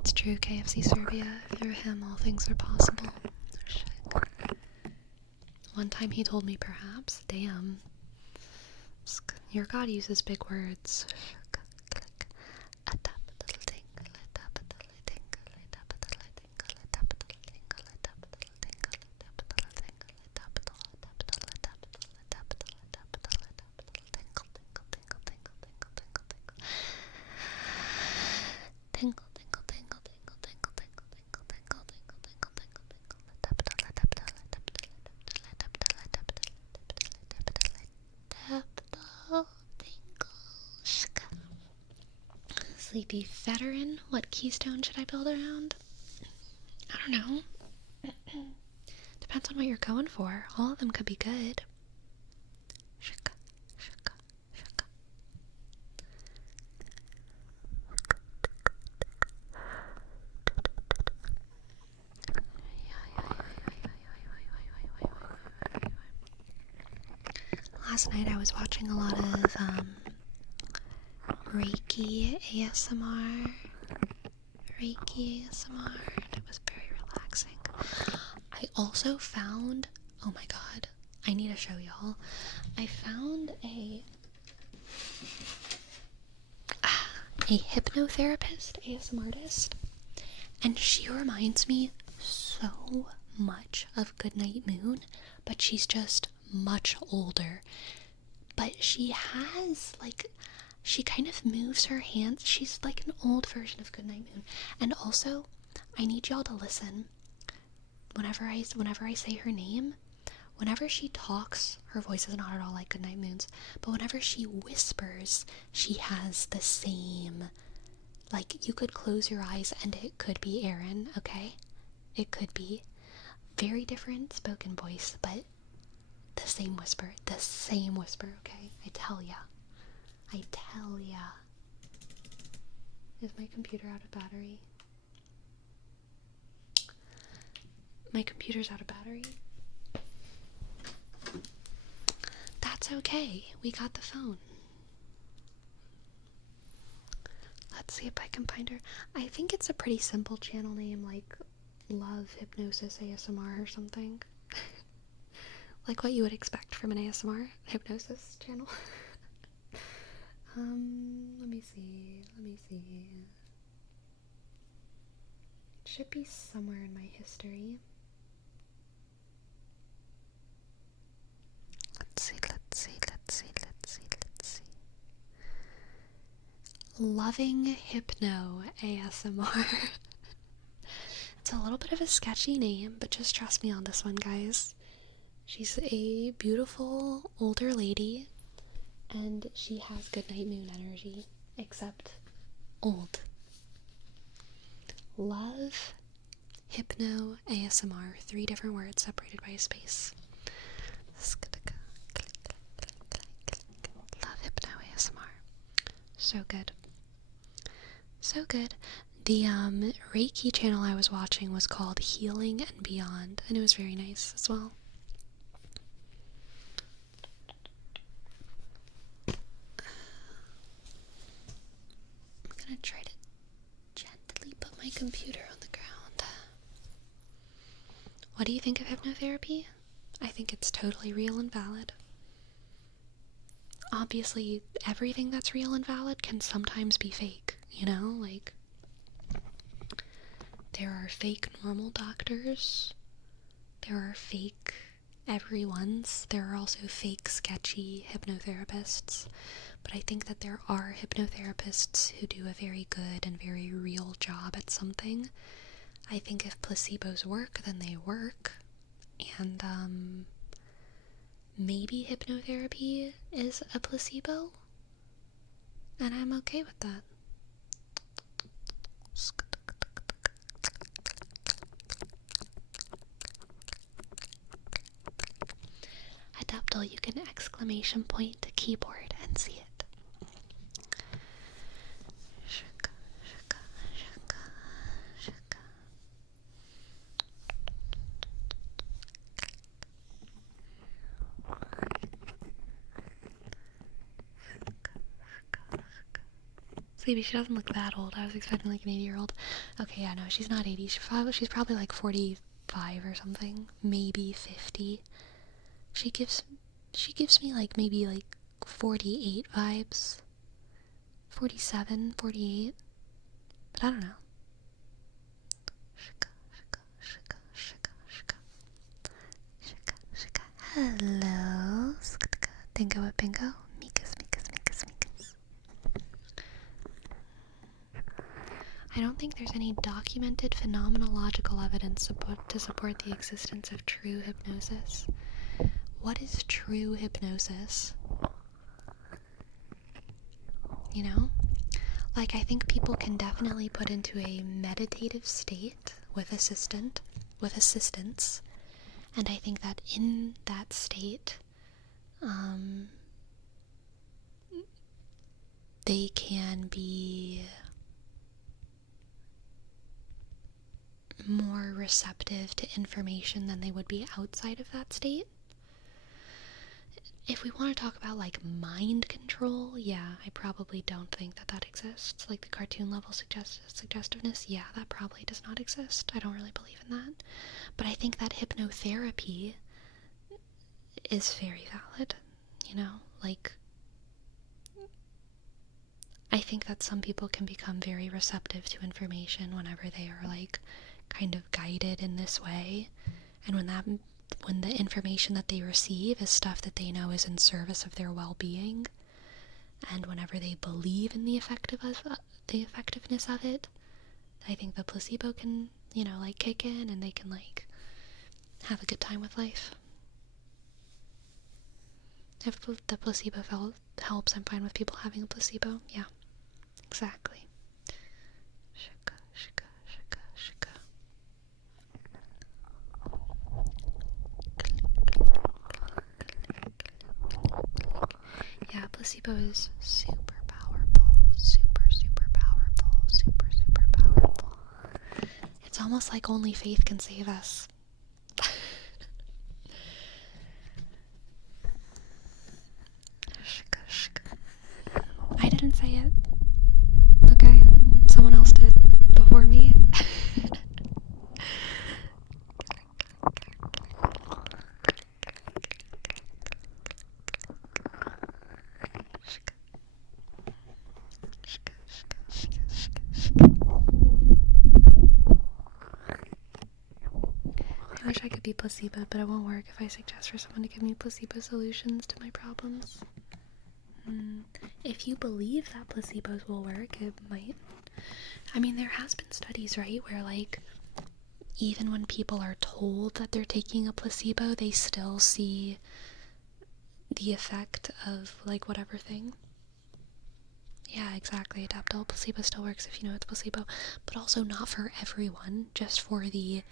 It's true, KFC Serbia. Through him, all things are possible. One time he told me, perhaps, damn. Your God uses big words. Sleepy veteran? What keystone should I build around? I don't know. Depends on what you're going for. All of them could be good. Shaka, shaka, shaka. Last night I was watching a lot of Reiki ASMR. was very relaxing. I also found, oh my god, I need to show y'all. I found a hypnotherapist, ASMR artist, and she reminds me so much of Goodnight Moon, but she's just much older. But she has, like, she kind of moves her hands. She's like an old version of Goodnight Moon. And also, I need y'all to listen. Whenever I say her name, whenever she talks, her voice is not at all like Goodnight Moon's, but whenever she whispers, she has the same, like, you could close your eyes and it could be Erin, okay? It could be. Very different spoken voice, but the same whisper, okay? I tell ya. Is my computer out of battery? My computer's out of battery. That's okay. We got the phone. Let's see if I can find her. I think it's a pretty simple channel name, like Love Hypnosis ASMR or something. Like what you would expect from an ASMR hypnosis channel. Let me see. It should be somewhere in my history. Let's see. Loving Hypno ASMR. It's a little bit of a sketchy name, but just trust me on this one, guys. She's a beautiful older lady, and she has Goodnight Moon energy, except old. Love Hypno ASMR. 3 different words separated by a space. Love Hypno ASMR. So good. So good. The Reiki channel I was watching was called Healing and Beyond, and it was very nice as well. I'm gonna try to gently put my computer on the ground. What do you think of hypnotherapy? I think it's totally real and valid. Obviously, everything that's real and valid can sometimes be fake, you know? Like, there are fake normal doctors, there are fake everyone's, there are also fake sketchy hypnotherapists, but I think that there are hypnotherapists who do a very good and very real job at something. I think if placebos work, then they work, and maybe hypnotherapy is a placebo, and I'm okay with that. Adaptal, you can exclamation point to keyboard and see it. Shaka, shaka, shaka, shaka. Sleepy, she doesn't look that old. I was expecting like an 80-year-old. Okay, yeah, no, she's not 80. She's probably like 45 or something. Maybe 50. She gives me like maybe like 48 vibes. 47, 48. But I don't know. Shika, shika, shika, shika, shika. Shika, shika. Hello. Skaka. Dingo a bingo. Mikas, mikas, mikas, mikas. I don't think there's any documented phenomenological evidence to support the existence of true hypnosis. What is true hypnosis? You know? Like, I think people can definitely put into a meditative state with assistance, and I think that in that state, they can be more receptive to information than they would be outside of that state. if we want to talk about, like, mind control, yeah, I probably don't think that exists. Like, the cartoon level suggestiveness, yeah, that probably does not exist. I don't really believe in that. But I think that hypnotherapy is very valid, you know? Like, I think that some people can become very receptive to information whenever they are, like, kind of guided in this way. And when the information that they receive is stuff that they know is in service of their well-being, and whenever they believe in the effectiveness of it, I think the placebo can, you know, like, kick in, and they can, like, have a good time with life. If the placebo helps, I'm fine with people having a placebo. Yeah, exactly. Shika, shika, shika, shika. Yeah, placebo is super powerful. Super, super powerful. Super, super powerful. It's almost like only faith can save us. I didn't say it. Okay, someone else did before me. I wish I could be placebo, but it won't work if I suggest for someone to give me placebo solutions to my problems. If you believe that placebos will work, it might. I mean, there has been studies, right, where, like, even when people are told that they're taking a placebo, they still see the effect of, like, whatever thing. Yeah, exactly. Adaptable placebo still works if you know it's placebo, but also not for everyone, just for the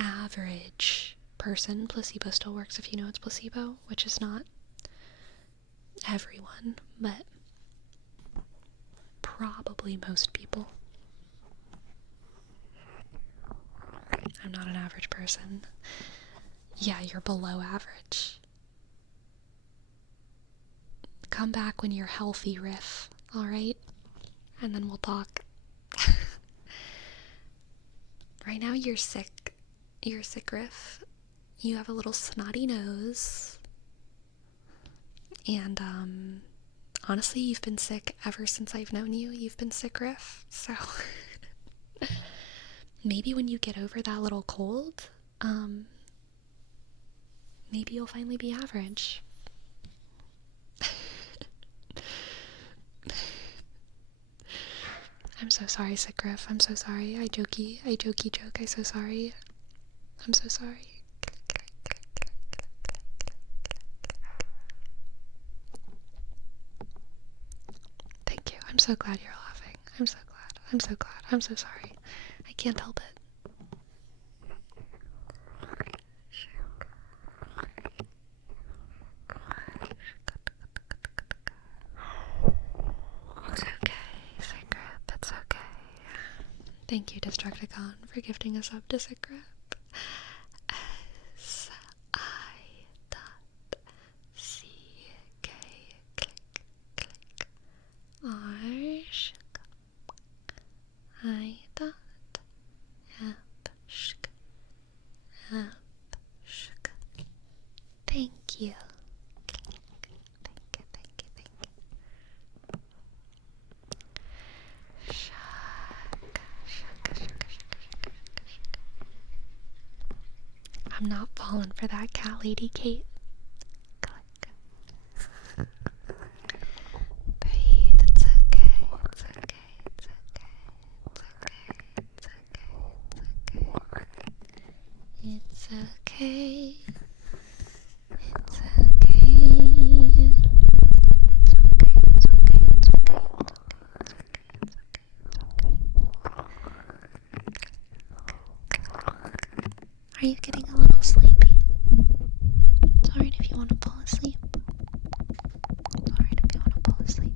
average person. Placebo still works if you know it's placebo, which is not everyone, but probably most people. I'm not an average person. Yeah, you're below average. Come back when you're healthy, Riff, alright? And then we'll talk. Right now you're sick. You're sick, Riff. You have a little snotty nose. And, honestly, you've been sick ever since I've known you. You've been sick, Riff. So, maybe when you get over that little cold, maybe you'll finally be average. I'm so sorry, sick Griff. I'm so sorry. I jokey joke. I'm so sorry. I'm so sorry. Thank you. I'm so glad you're laughing. I'm so glad. I'm so glad. I'm so sorry. I can't help it. It's okay, sick Griff. It's okay. Thank you, Destructicon, for gifting us up to sick Griff. S-I.C-K click click R I dot app shk app shk. Thank you. Thank you. I'm not falling for that cat lady, Kate. Click. Breathe, it's okay, it's okay, it's okay, it's okay, it's okay, it's okay. It's okay. It's okay, it's okay, it's okay, Are you getting a little sleepy? It's alright if you want to fall asleep. It's alright if you want to fall asleep.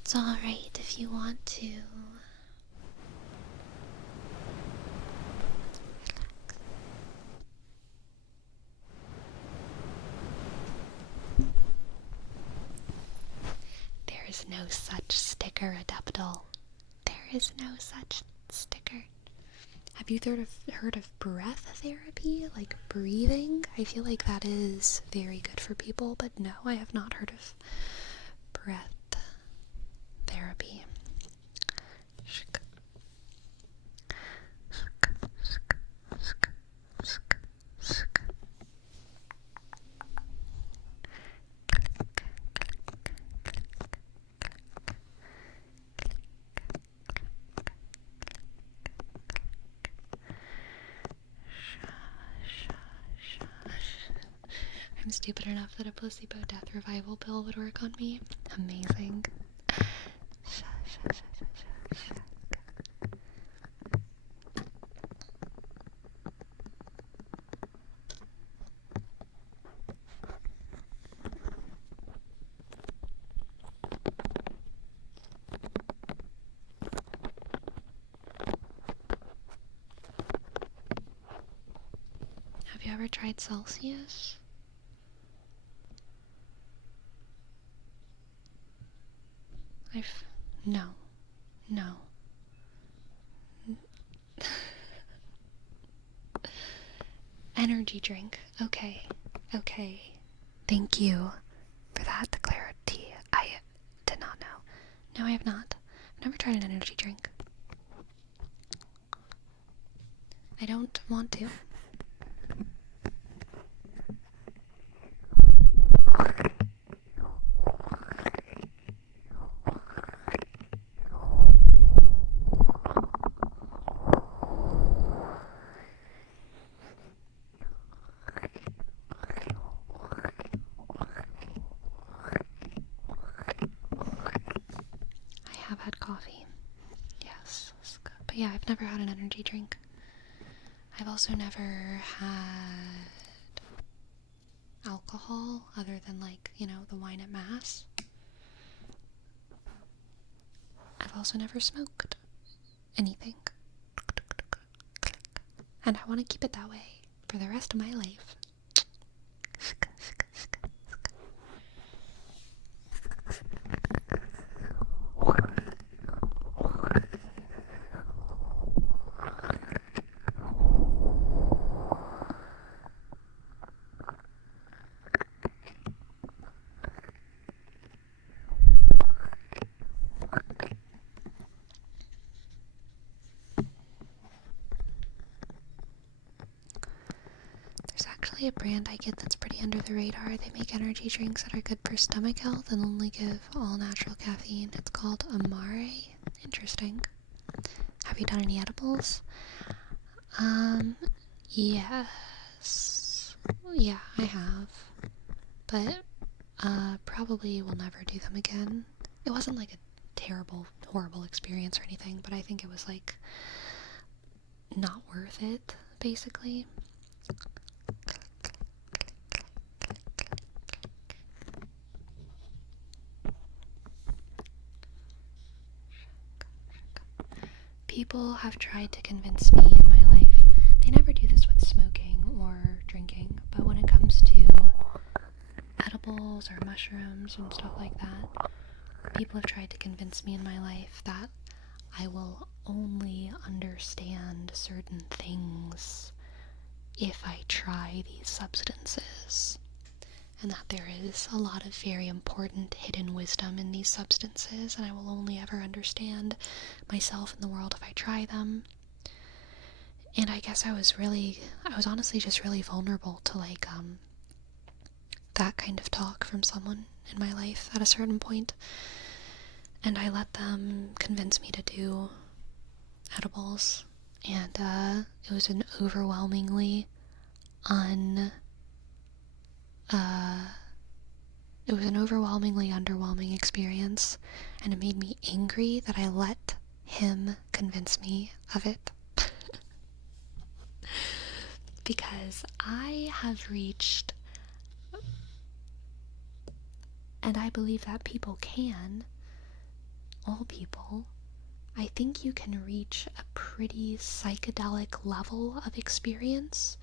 It's alright if you want to. no such sticker, Adeptal. There is no such sticker. Have you heard of breath therapy? Like breathing? I feel like that is very good for people, but no, I have not heard of breath therapy. I'm stupid enough that a placebo death revival pill would work on me. Amazing. Have you ever tried Celsius? No. Energy drink. Okay. Thank you for that clarity. I did not know. No, I have not. I've never tried an energy drink. I don't want to. Have had coffee. Yes. But yeah, I've never had an energy drink. I've also never had alcohol other than the wine at Mass. I've also never smoked anything. And I want to keep it that way for the rest of my life. A brand I get that's pretty under the radar. They make energy drinks that are good for stomach health and only give all natural caffeine. It's called Amare. Interesting. Have you done any edibles? Yes. Yeah, I have. But probably will never do them again. It wasn't like a terrible, horrible experience or anything, but I think it was not worth it, basically. People have tried to convince me in my life. They never do this with smoking or drinking, but when it comes to edibles or mushrooms and stuff like that, people have tried to convince me in my life that I will only understand certain things if I try these substances, and that there is a lot of very important hidden wisdom in these substances, and I will only ever understand myself in the world if I try them. And I guess I was honestly just really vulnerable to that kind of talk from someone in my life at a certain point, and I let them convince me to do edibles, and it was an overwhelmingly underwhelming experience, and it made me angry that I let him convince me of it. Because I have reached, and I believe that people can, all people, I think you can reach a pretty psychedelic level of experience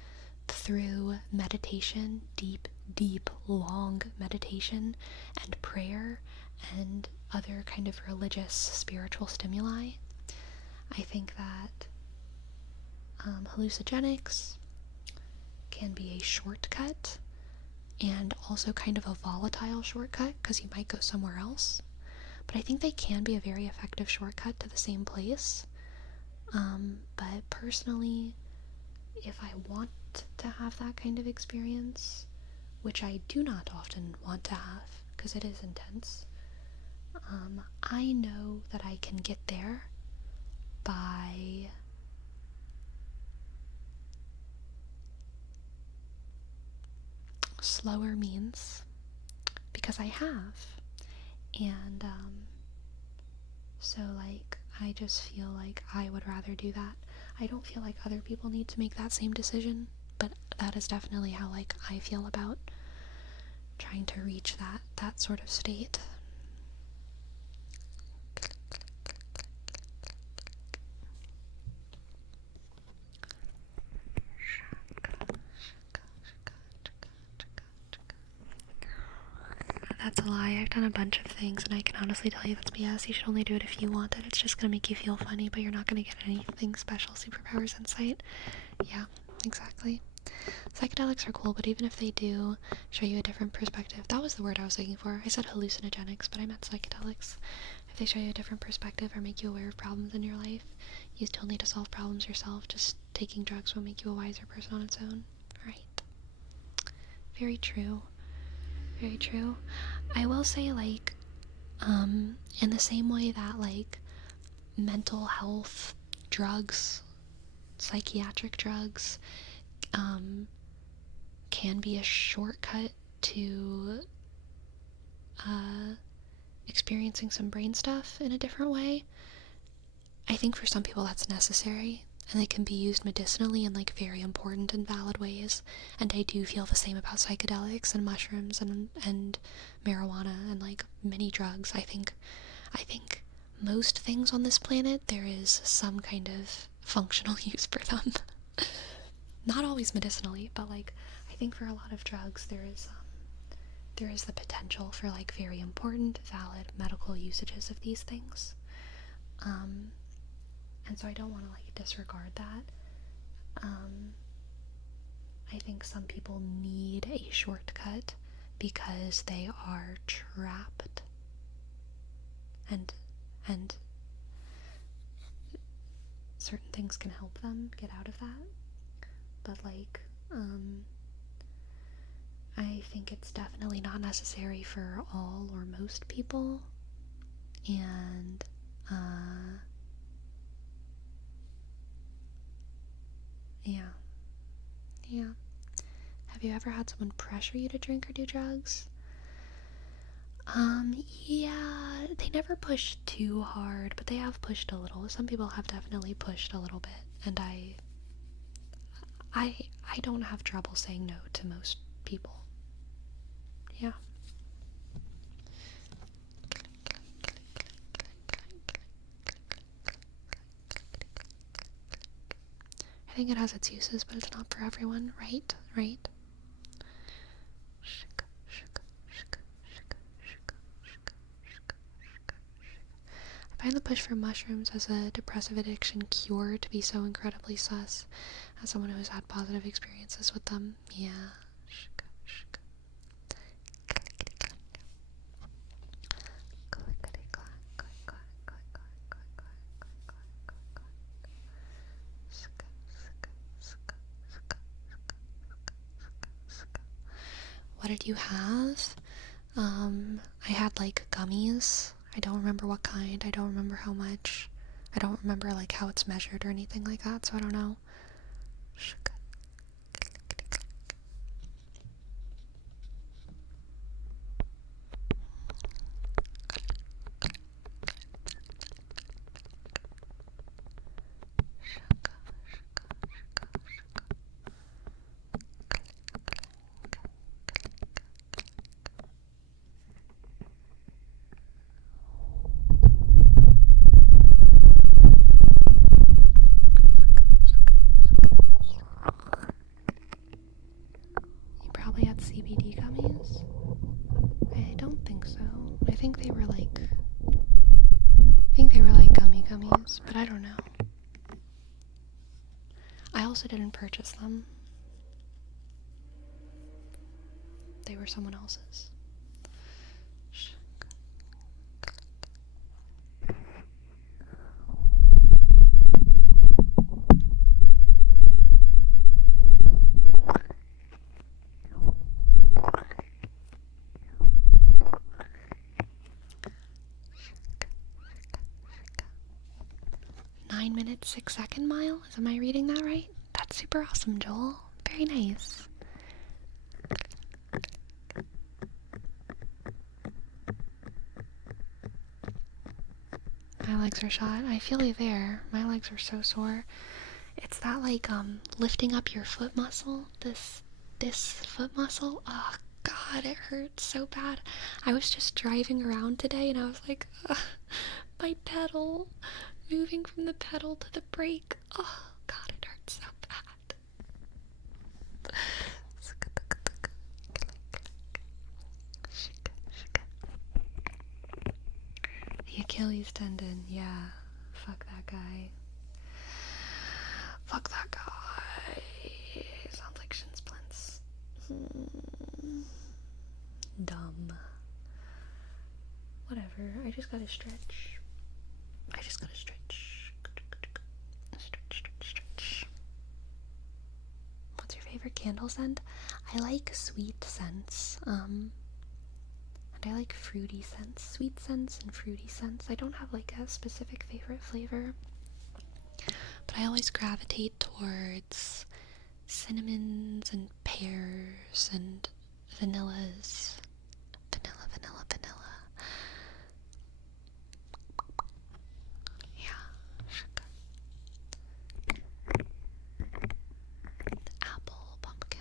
through meditation, deep, long meditation, and prayer, and other kind of religious, spiritual stimuli. I think that hallucinogenics can be a shortcut, and also kind of a volatile shortcut because you might go somewhere else. But I think they can be a very effective shortcut to the same place. But personally, if I want to have that kind of experience, which I do not often want to have because it is intense, I know that I can get there by slower means, because I have. And so like I just feel like I would rather do that. I don't feel like other people need to make that same decision, but that is definitely how like I feel about trying to reach that sort of state. That's a lie. I've done a bunch of things, and I can honestly tell you that's BS. You should only do it if you want it. It's just gonna make you feel funny, but you're not gonna get anything special, superpowers, insight. Yeah, exactly. Psychedelics are cool, but even if they do show you a different perspective, that was the word I was looking for. I said hallucinogenics, but I meant psychedelics. If they show you a different perspective or make you aware of problems in your life, you still need to solve problems yourself. Just taking drugs will make you a wiser person on its own. Right. Very true. Very true. I will say, like, in the same way that, like, mental health drugs, psychiatric drugs, can be a shortcut to, experiencing some brain stuff in a different way, I think for some people that's necessary, and they can be used medicinally in, like, very important and valid ways. And I do feel the same about psychedelics and mushrooms and marijuana and, like, many drugs. I think most things on this planet, there is some kind of functional use for them. Not always medicinally, but, like, I think for a lot of drugs there is the potential for, like, very important, valid medical usages of these things. And so I don't want to, like, disregard that. I think some people need a shortcut because they are trapped. And certain things can help them get out of that. But, like, I think it's definitely not necessary for all or most people. And, yeah. Have you ever had someone pressure you to drink or do drugs? Yeah, they never push too hard, but they have pushed a little. Some people have definitely pushed a little bit, and I don't have trouble saying no to most people. Yeah. I think it has its uses, but it's not for everyone, right? Right? I find the push for mushrooms as a depressive addiction cure to be so incredibly sus. As someone who has had positive experiences with them, yeah. What did you have? I had, like, gummies. I don't remember what kind. I don't remember how much. I don't remember, like, how it's measured or anything like that, so I don't know. don't know. I also didn't purchase them. They were someone else's. 9 minute 6 second mile? Am I reading that right? That's super awesome, Joel. Very nice. My legs are shot. I feel you there. My legs are so sore. It's that like lifting up your foot muscle. This foot muscle. Oh god, it hurts so bad. I was just driving around today and I was like, my pedal. Moving from the pedal to the brake. Oh god, it hurts so bad. The Achilles tendon, yeah. Fuck that guy. Fuck that guy. Sounds like shin splints. Dumb. Whatever, I just gotta stretch. Stretch. What's your favorite candle scent? I like sweet scents. And I like fruity scents. Sweet scents and fruity scents. I don't have like a specific favorite flavor. But I always gravitate towards cinnamons and pears and vanillas. Vanilla. Apple, pumpkin,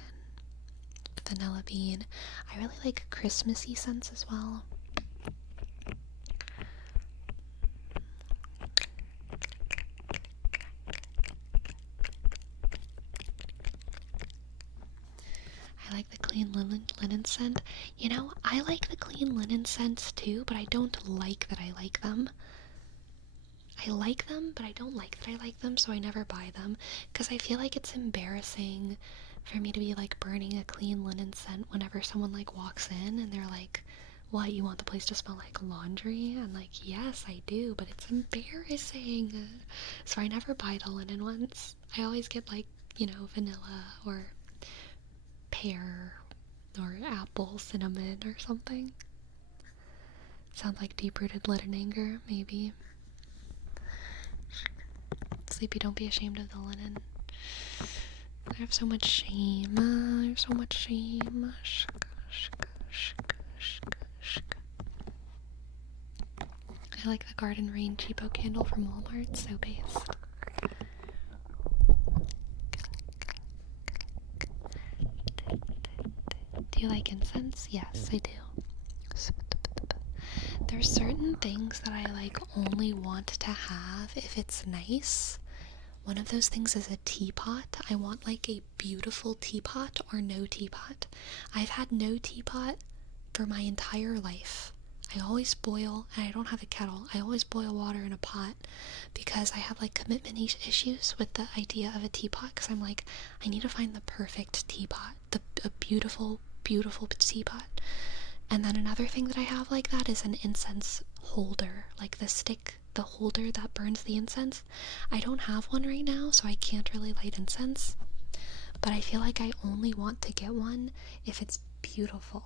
vanilla bean. I really like Christmassy scents as well. I like the clean linen scent. You know, I like the clean linen scents too, but I don't like that I like them. I like them, but I don't like that I like them, so I never buy them, because I feel like it's embarrassing for me to be like burning a clean linen scent whenever someone like walks in and they're like, what, you want the place to smell like laundry? I'm like, yes, I do, but it's embarrassing. So I never buy the linen ones. I always get like, you know, vanilla or pear or apple, cinnamon or something. Sounds like deep-rooted linen anger, maybe. Sleepy, don't be ashamed of the linen. I have so much shame. I like the Garden Rain cheapo candle from Walmart. So based. Do you like incense? Yes, I do. There's certain things that I like only want to have if it's nice. One of those things is a teapot. I want like a beautiful teapot or no teapot. I've had no teapot for my entire life. I always boil, and I don't have a kettle. I always boil water in a pot because I have like commitment issues with the idea of a teapot, because I'm like, I need to find the perfect teapot, a beautiful teapot. And then another thing that I have like that is an incense holder, like the holder that burns the incense. I don't have one right now, so I can't really light incense, but I feel like I only want to get one if it's beautiful,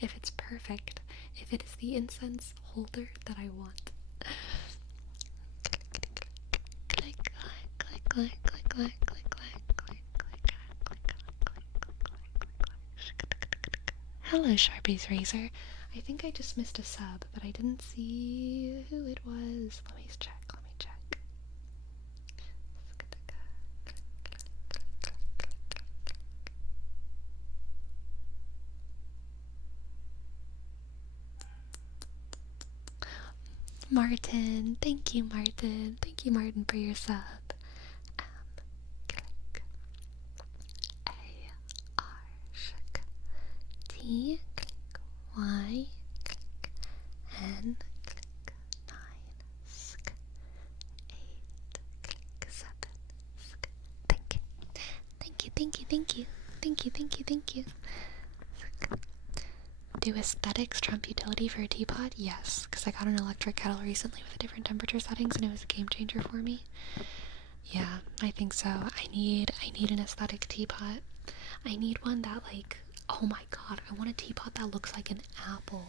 if it's perfect, if it is the incense holder that I want. Hello, Sharpie's Razor. I think I just missed a sub, but I didn't see who it was. Let me check. Martin. Thank you, Martin. Thank you, Martin, for your sub. Click. A-R, shook. T, click. Y, click. N, click. 9, sk. Thank you, thank you. Thank you, thank you, thank you. Do aesthetics trump utility for a teapot? Yes, because I got an electric kettle recently with different temperature settings and it was a game changer for me. Yeah, I think so. I need an aesthetic teapot. I need one that, like, oh my god, I want a teapot that looks like an apple.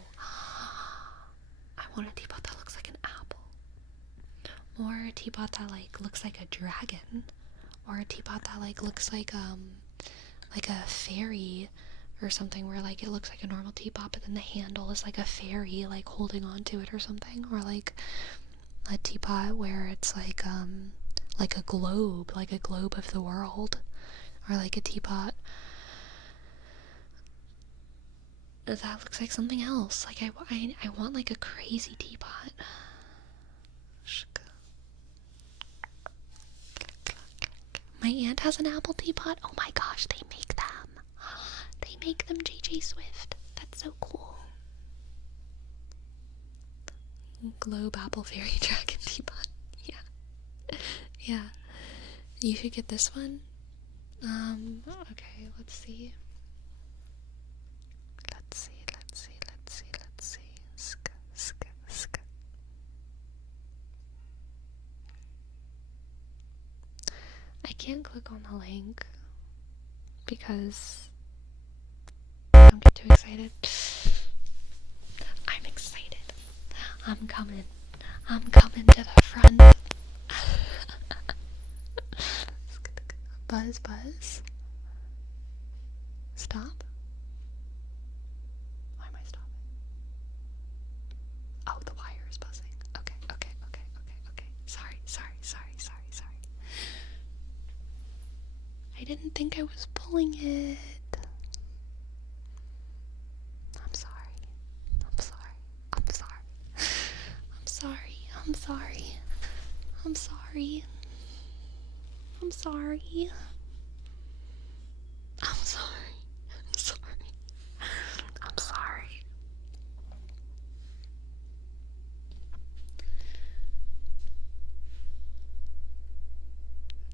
I want a teapot that looks like an apple. Or a teapot that, like, looks like a dragon. Or a teapot that, like, looks like a fairy or something, where, like, it looks like a normal teapot, but then the handle is like a fairy, like, holding on to it or something. Or, like, a teapot where it's like a globe of the world. Or, like, a teapot that looks like something else. Like, I want, like, a crazy teapot. My aunt has an apple teapot. Oh my gosh, they make them. They make them, JJ Swift. That's so cool. Globe apple fairy dragon teapot. Yeah. Yeah. You should get this one. Okay, let's see. Let's see. Sk. I can't click on the link because I don't get too excited. I'm excited. I'm coming to the front. Buzz. Stop. Why am I stopping? Oh, the wire is buzzing. Okay. Sorry. I didn't think I was pulling it. I'm sorry.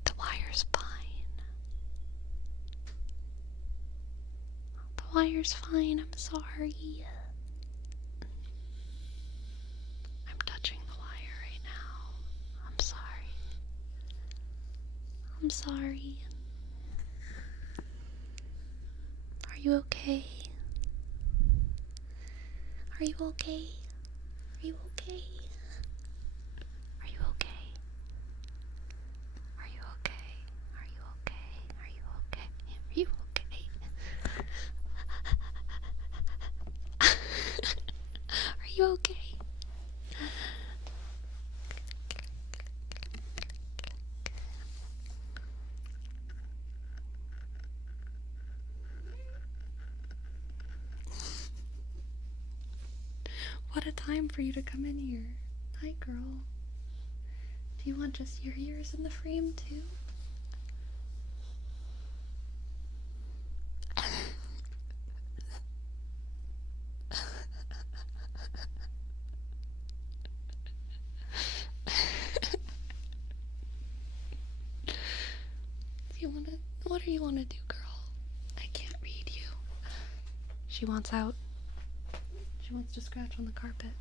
The wire's fine. I'm sorry. I'm touching the wire right now. I'm sorry. Are you okay? Are you okay? Are you okay? What a time for you to come in here. Hi, girl. Do you want just your ears in the frame, too? What do you want to do, girl? I can't read you. She wants out. She wants to scratch on the carpet.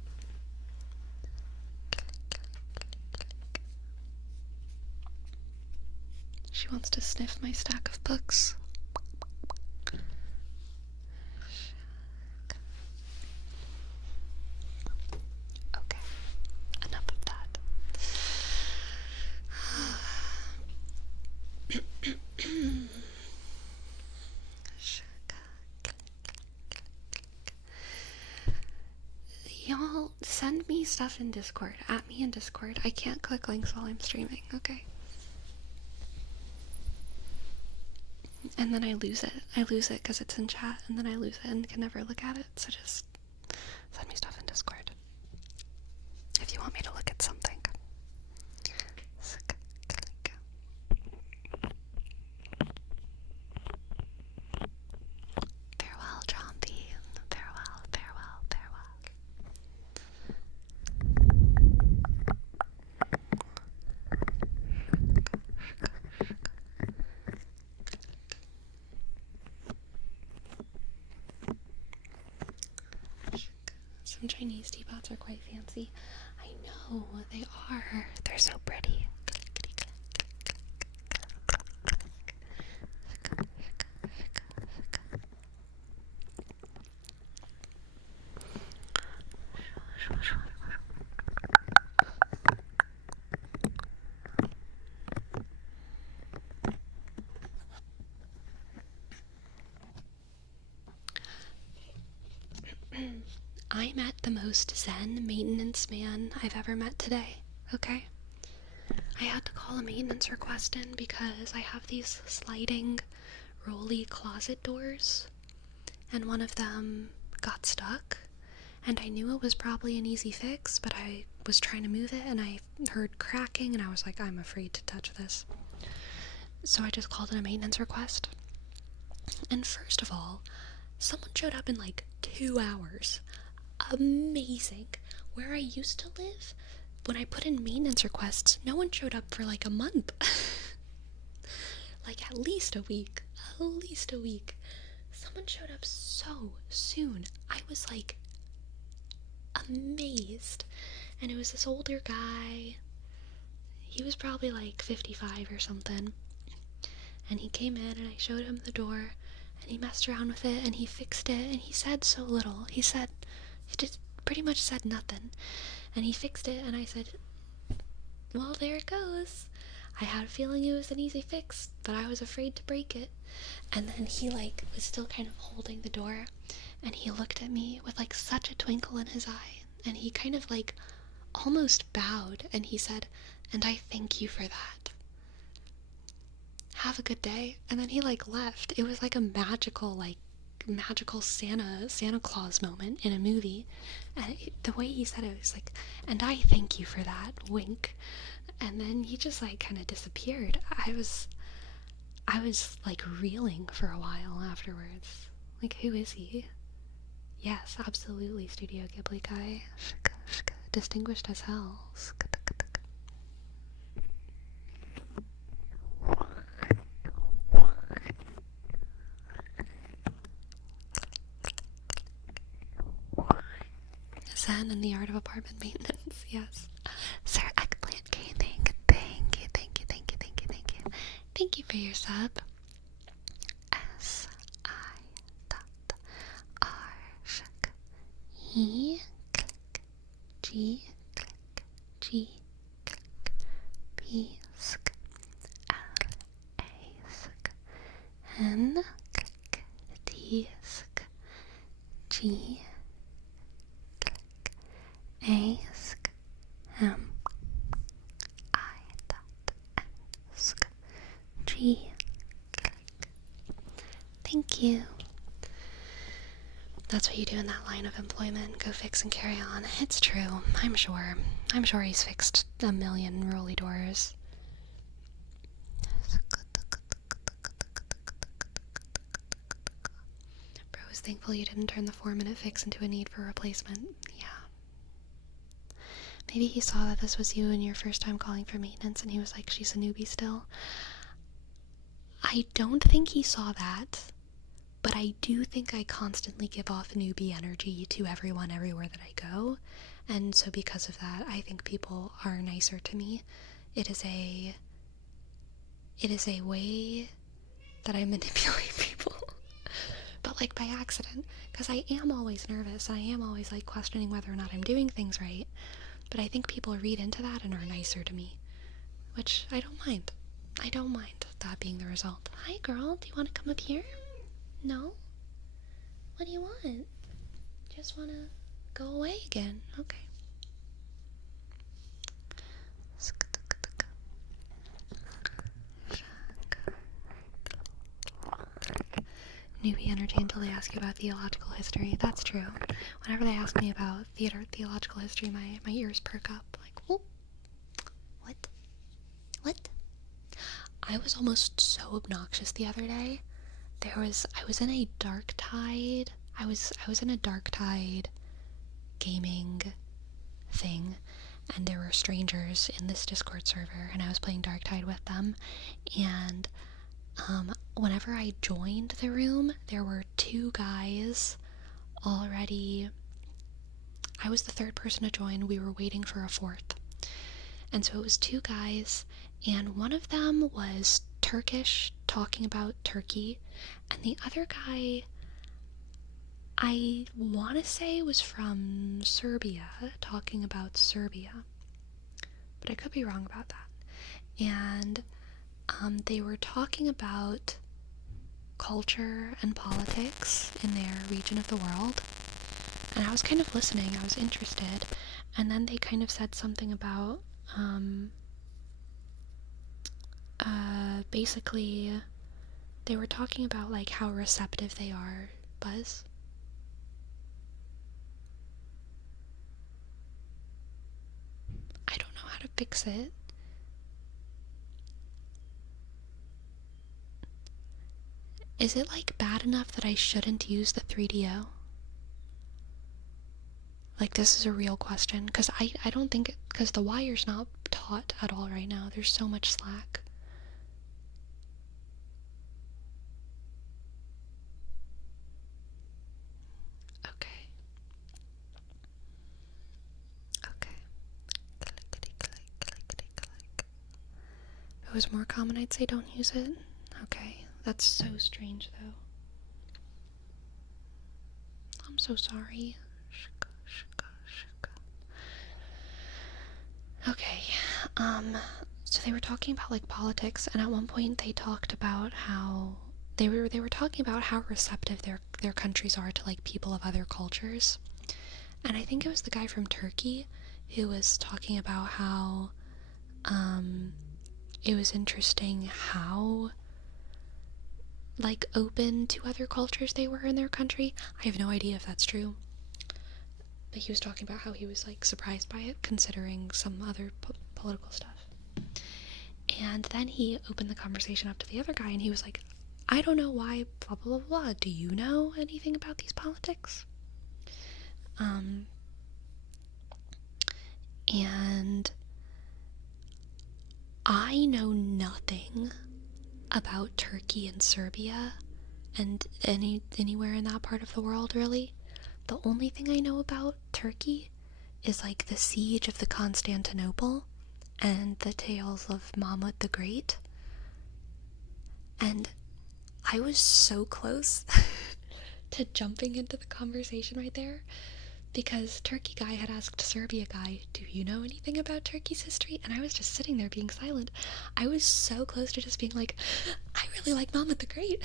She wants to sniff my stack of books. Okay, enough of that. Y'all, send me stuff in Discord. At me in Discord. I can't click links while I'm streaming, okay? And then I lose it. I lose it because it's in chat, and then I lose it and can never look at it. So just send me stuff in Discord if you want me to look at something. Farewell, Chompy. Farewell. some Chinese teapots are quite fancy. I know, they are. They're so pretty. I met the most zen maintenance man I've ever met today, okay? I had to call a maintenance request in because I have these sliding, rolly closet doors, and one of them got stuck, and I knew it was probably an easy fix, but I was trying to move it, and I heard cracking, and I was like, I'm afraid to touch this. So I just called in a maintenance request. And first of all, someone showed up in like 2 hours. Amazing. Where I used to live, when I put in maintenance requests, no one showed up for like a month. Like at least a week. Someone showed up so soon. I was like amazed. And it was this older guy. He was probably like 55 or something. And he came in and I showed him the door, and he messed around with it and he fixed it, and he said so little. He just pretty much said nothing. And he fixed it, and I said, well, there it goes. I had a feeling it was an easy fix, but I was afraid to break it. And then he like was still kind of holding the door, and he looked at me with like such a twinkle in his eye, and he kind of like almost bowed, and he said, and I thank you for that. Have a good day. And then he like left. It was like a magical Santa Claus moment in a movie. And the way he said it was like, and I thank you for that, wink. And then he just like kind of disappeared. I was like reeling for a while afterwards. Like, who is he? Yes, absolutely, Studio Ghibli guy. Distinguished as hell. Zen and the art of apartment maintenance, yes. Sir Eggplant Gaming, thank you. Thank you for your sub. S-I.R-E click G click G click P sk L A sk N click T sk G Ask M I dot Ask G click. Thank you. That's what you do in that line of employment. Go fix and carry on. It's true. I'm sure he's fixed a million rolly doors. Bro was thankful you didn't turn the 4-minute fix into a need for replacement. Yeah. Maybe he saw that this was you and your first time calling for maintenance, and he was like, she's a newbie still. I don't think he saw that, but I do think I constantly give off newbie energy to everyone everywhere that I go, and so because of that, I think people are nicer to me. It is a way that I manipulate people. But like by accident, because I am always nervous, and I am always like questioning whether or not I'm doing things right. But I think people read into that and are nicer to me, which I don't mind. I don't mind that being the result. Hi, girl. Do you want to come up here? No? What do you want? Just want to go away again. Okay. Newbie energy until they ask you about theological history. That's true. Whenever they ask me about theological history, my ears perk up. Like, whoop. What? I was almost so obnoxious the other day. I was in a dark tide. I was in a dark tide gaming thing, and there were strangers in this Discord server, and I was playing Dark Tide with them, and whenever I joined the room, there were 2 guys already I was the third person to join. We were waiting for a fourth. And so it was two guys, and one of them was Turkish, talking about Turkey, and the other guy, I want to say, was from Serbia, talking about Serbia. But I could be wrong about that. And they were talking about culture and politics in their region of the world. And I was kind of listening, I was interested. And then they kind of said something about, basically, they were talking about, like, how receptive they are. Buzz? I don't know how to fix it. Is it, like, bad enough that I shouldn't use the 3DO? Like, this is a real question, because I don't think, because the wire's not taut at all right now. There's so much slack. Okay. Okay. Clickety click, clickety click. If it was more common, I'd say don't use it. Okay. That's so strange, though. I'm so sorry. Okay, so they were talking about, like, politics, and at one point they talked about how they were talking about how receptive their countries are to, like, people of other cultures. And I think it was the guy from Turkey who was talking about how it was interesting how, like, open to other cultures they were in their country. I have no idea if that's true. But he was talking about how he was, like, surprised by it, considering some other political stuff. And then he opened the conversation up to the other guy, and he was like, I don't know why, blah, blah, blah, blah. Do you know anything about these politics? And I know nothing about Turkey and Serbia and anywhere in that part of the world, really. The only thing I know about Turkey is, like, the siege of the Constantinople and the tales of Mahmud the Great. And I was so close to jumping into the conversation right there, because Turkey guy had asked Serbia guy, do you know anything about Turkey's history? And I was just sitting there being silent. I was so close to just being like, I really like Mahmud the Great.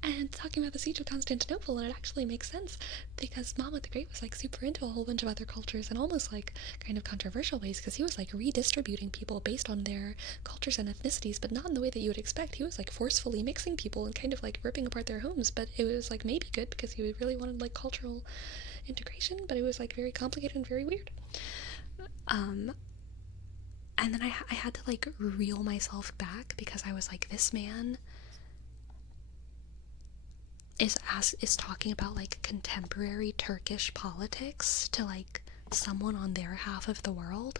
And talking about the siege of Constantinople, and it actually makes sense, because Mahmud the Great was, like, super into a whole bunch of other cultures, and almost, like, kind of controversial ways, because he was, like, redistributing people based on their cultures and ethnicities, but not in the way that you would expect. He was, like, forcefully mixing people and kind of, like, ripping apart their homes, but it was, like, maybe good, because he really wanted, like, cultural integration, but it was, like, very complicated and very weird. And then I had to, like, reel myself back, because I was like, this man is talking about, like, contemporary Turkish politics to, like, someone on their half of the world,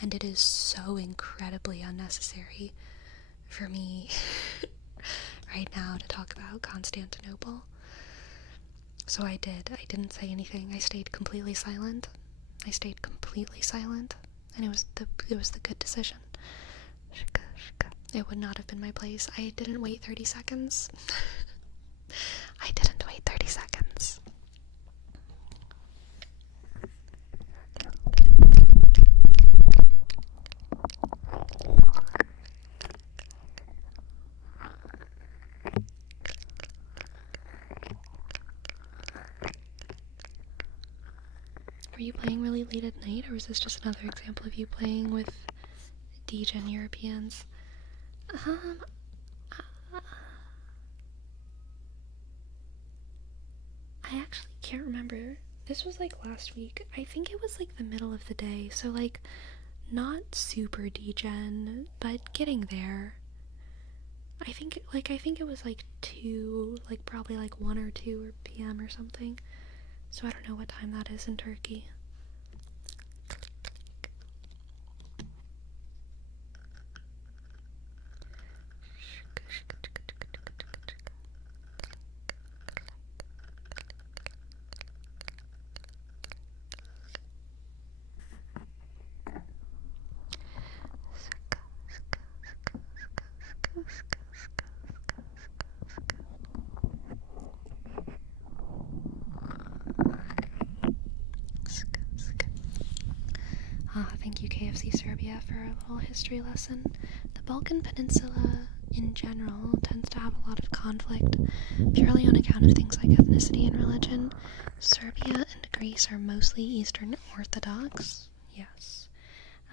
and it is so incredibly unnecessary for me right now to talk about Constantinople. So I didn't say anything. I stayed completely silent. And it was the good decision. It would not have been my place. I didn't wait 30 seconds. I didn't wait 30 seconds. Are you playing really late at night, or is this just another example of you playing with degen Europeans? I actually can't remember. This was, like, last week. I think it was, like, the middle of the day, so, like, not super degen, but getting there. I think it was, like, 2, like, probably, like, 1 or 2 or p.m. or something. So I don't know what time that is in Turkey. Thank you, KFC Serbia, for a little history lesson. The Balkan Peninsula, in general, tends to have a lot of conflict, purely on account of things like ethnicity and religion. Serbia and Greece are mostly Eastern Orthodox, yes.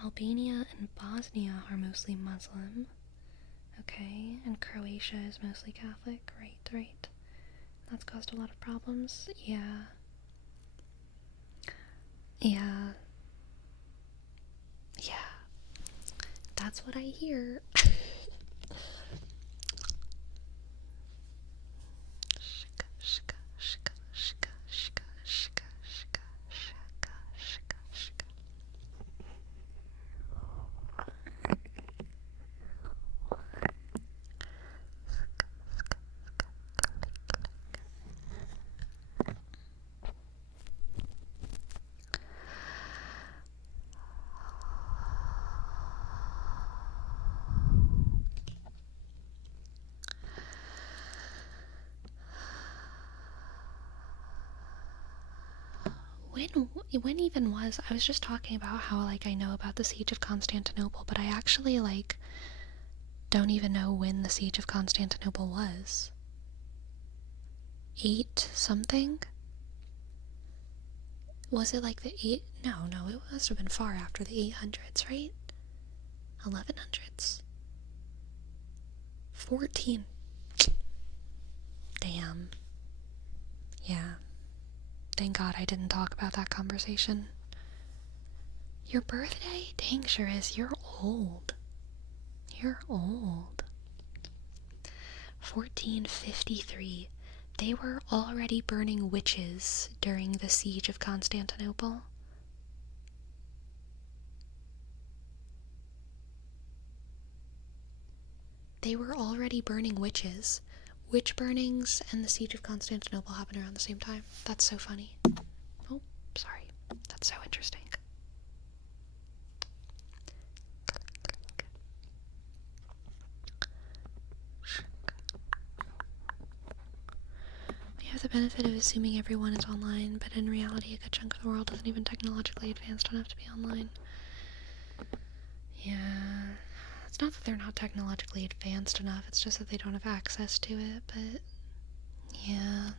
Albania and Bosnia are mostly Muslim, okay, and Croatia is mostly Catholic, right. That's caused a lot of problems, yeah. That's what I hear. When even was, I was just talking about how, like, I know about the Siege of Constantinople, but I actually, like, don't even know when the Siege of Constantinople was. 8 something? Was it like the 8? No, it must have been far after the 800s, right? 1100s? 14. Damn. Yeah. Thank God I didn't talk about that conversation. Your birthday? Dang, sure is. You're old. 1453. They were already burning witches during the Siege of Constantinople. They were already burning witches. Witch burnings and the Siege of Constantinople happened around the same time. That's so funny. Oh, sorry. That's so interesting. We have the benefit of assuming everyone is online, but in reality a good chunk of the world isn't even technologically advanced enough to be online. Yeah. It's not that they're not technologically advanced enough, it's just that they don't have access to it, but yeah.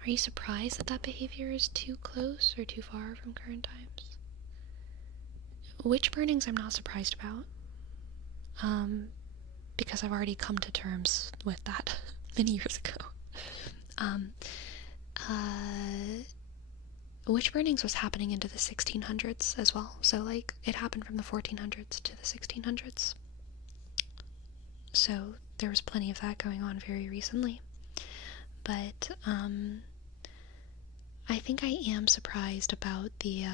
Are you surprised that behavior is too close or too far from current times? Witch burnings I'm not surprised about. Because I've already come to terms with that many years ago. Witch burnings was happening into the 1600s as well, so, like, it happened from the 1400s to the 1600s. So there was plenty of that going on very recently. But, I think I am surprised about the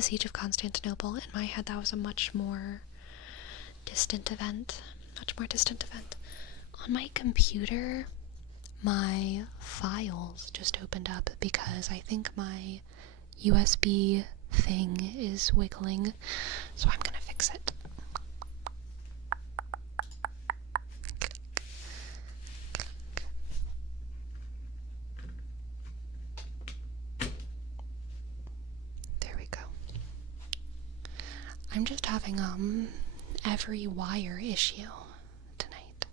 Siege of Constantinople. In my head, that was a much more distant event. On my computer, my files just opened up because I think my USB thing is wiggling, so I'm gonna fix it. There we go. I'm just having every wire issue tonight.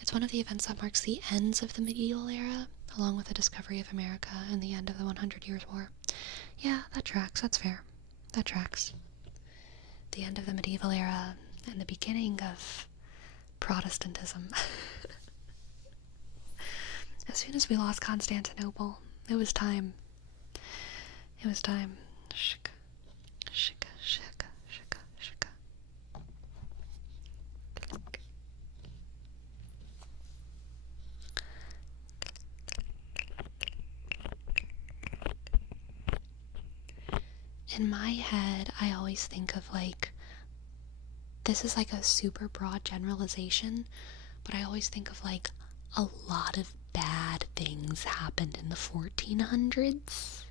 It's one of the events that marks the ends of the medieval era, along with the discovery of America and the end of the 100 Years' War. Yeah, that tracks. That's fair. that tracks. The end of the medieval era and the beginning of Protestantism. As soon as we lost Constantinople, it was time. It was time. Shika, shika, shika, shika, shika. In my head, I always think of like, this is like a super broad generalization, but I always think of like a lot of bad things happened in the 1400s.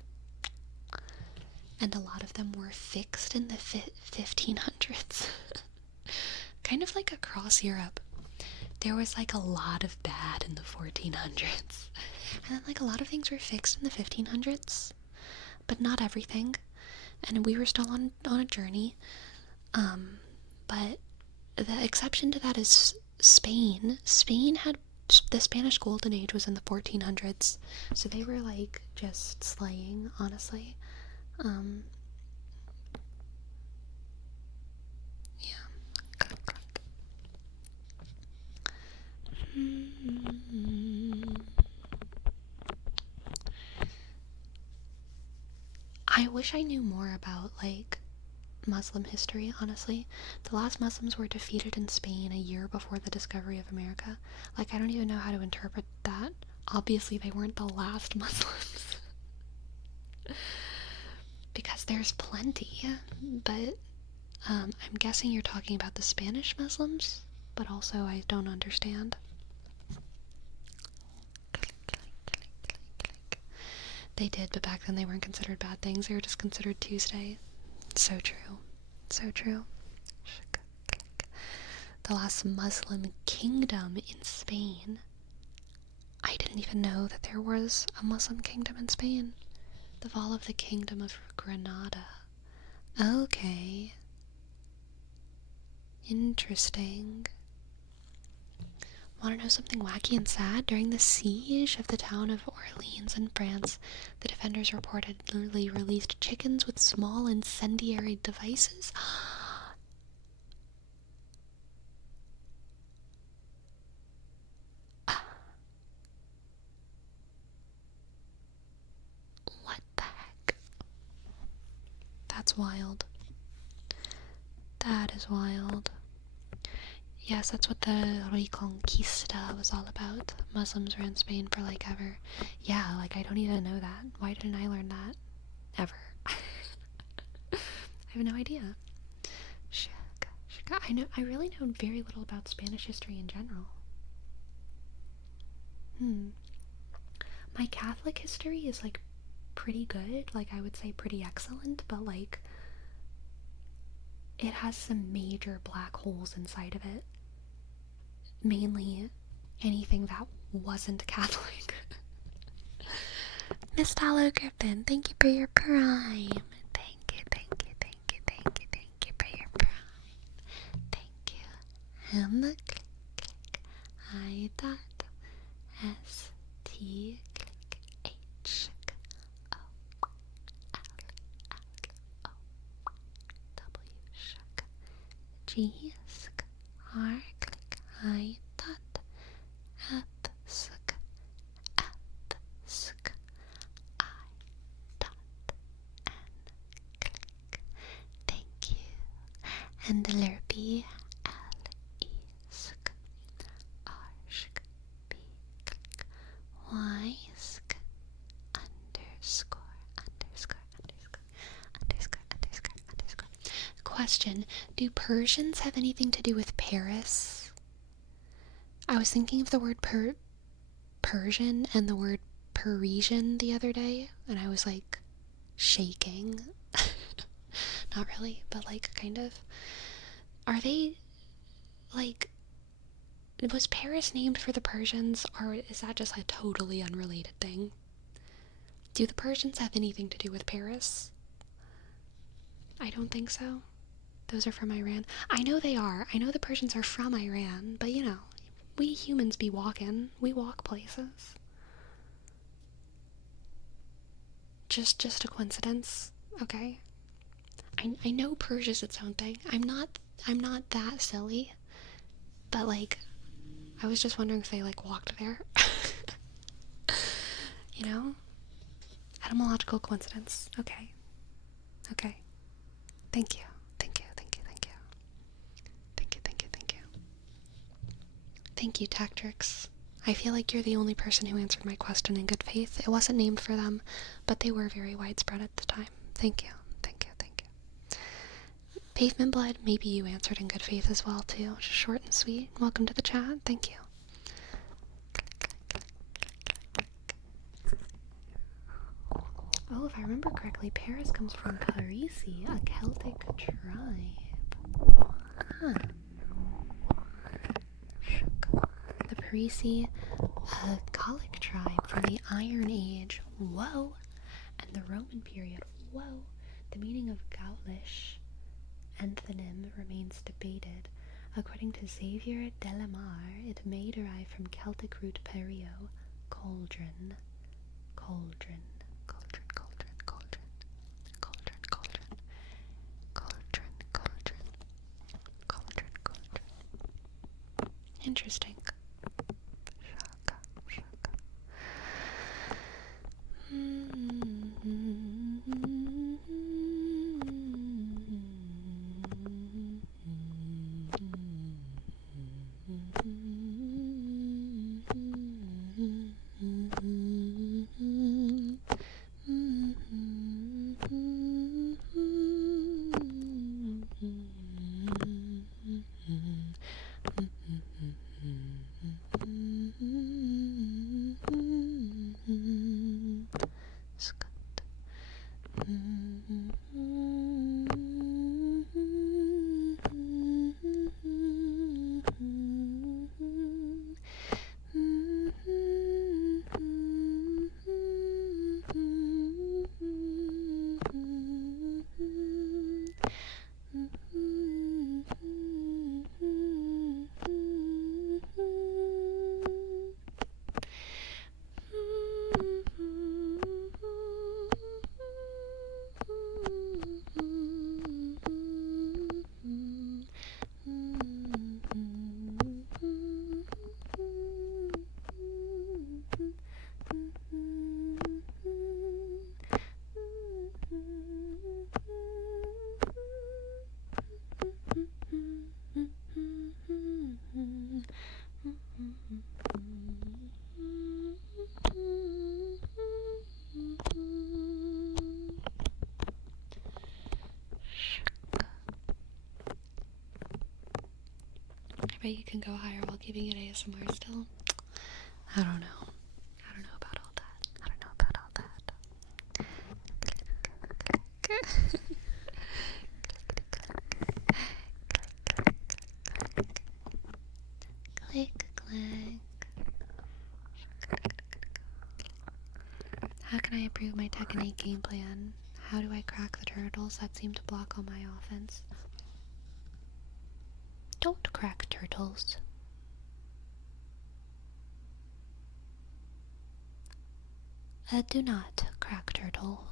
And a lot of them were fixed in the 1500s. Kind of like across Europe. There was like a lot of bad in the 1400s. And then like a lot of things were fixed in the 1500s. But not everything. And we were still on a journey. But the exception to that is Spain. Spain had, the Spanish Golden Age was in the 1400s. So they were like just slaying, honestly. Yeah. I wish I knew more about, like, Muslim history, honestly. The last Muslims were defeated in Spain a year before the discovery of America. Like, I don't even know how to interpret that. Obviously, they weren't the last Muslims. Because there's plenty, but I'm guessing you're talking about the Spanish Muslims, but also I don't understand. They did, but back then they weren't considered bad things. They were just considered Tuesday. So true. So true. The last Muslim kingdom in Spain. I didn't even know that there was a Muslim kingdom in Spain. The fall of the Kingdom of Granada. Okay. Interesting. Want to know something wacky and sad? During the siege of the town of Orleans in France, the defenders reportedly released chickens with small incendiary devices. What the heck? That's wild. That is wild. Yes, that's what the Reconquista was all about. Muslims ran Spain for like ever. Yeah, like I don't even know that. Why didn't I learn that? Ever. I have no idea. I really know very little about Spanish history in general. My Catholic history is like pretty good. Like I would say pretty excellent, but like it has some major black holes inside of it. Mainly anything that wasn't Catholic. Miss Tallow Griffin, thank you for your prime. Thank you for your prime. Thank you. And the click, I dot S-T click H O L L O W shook G sk R click I dot at sk at sk I dot N click. Thank you. And Lurpy L E sk R sk B click Y sk underscore underscore underscore underscore underscore underscore. Question: do Persians have anything to do with Paris? I was thinking of the word Persian and the word Parisian the other day, and I was like shaking. Not really, but like kind of. Are they like, was Paris named for the Persians, or is that just a totally unrelated thing? Do the Persians have anything to do with Paris? I don't think so. Those are from Iran. I know they are. I know the Persians are from Iran, but you know, we humans be walking. We walk places. Just a coincidence, okay? I know purge is its own thing. I'm not that silly. But like, I was just wondering if they like walked there. You know? Etymological coincidence. Okay. Okay. Thank you. Thank you. Thank you. Thank you. Thank you. Thank you. Thank you. Thank you, Tactrix. I feel like you're the only person who answered my question in good faith. It wasn't named for them, but they were very widespread at the time. Thank you. Thank you. Thank you. Pavement Blood, maybe you answered in good faith as well, too. Just short and sweet. Welcome to the chat. Thank you. Oh, if I remember correctly, Paris comes from Parisi, a Celtic tribe. Huh. The Parisi, a Gallic tribe from the Iron Age. Whoa! And the Roman period. Whoa! The meaning of Gaulish antonym remains debated. According to Xavier Delamare, it may derive from Celtic root perio, cauldron. Cauldron. Cauldron, cauldron, cauldron. Cauldron, cauldron. Cauldron, cauldron. Cauldron, cauldron. Interesting. Shaka, shaka. I bet you can go higher while keeping it ASMR still. I don't know. I don't know about all that. I don't know about all that. Click, click. How can I improve my Tekken 8 game plan? How do I crack the turtles that seem to block all my offense? Don't crack turtles. Do not crack turtle.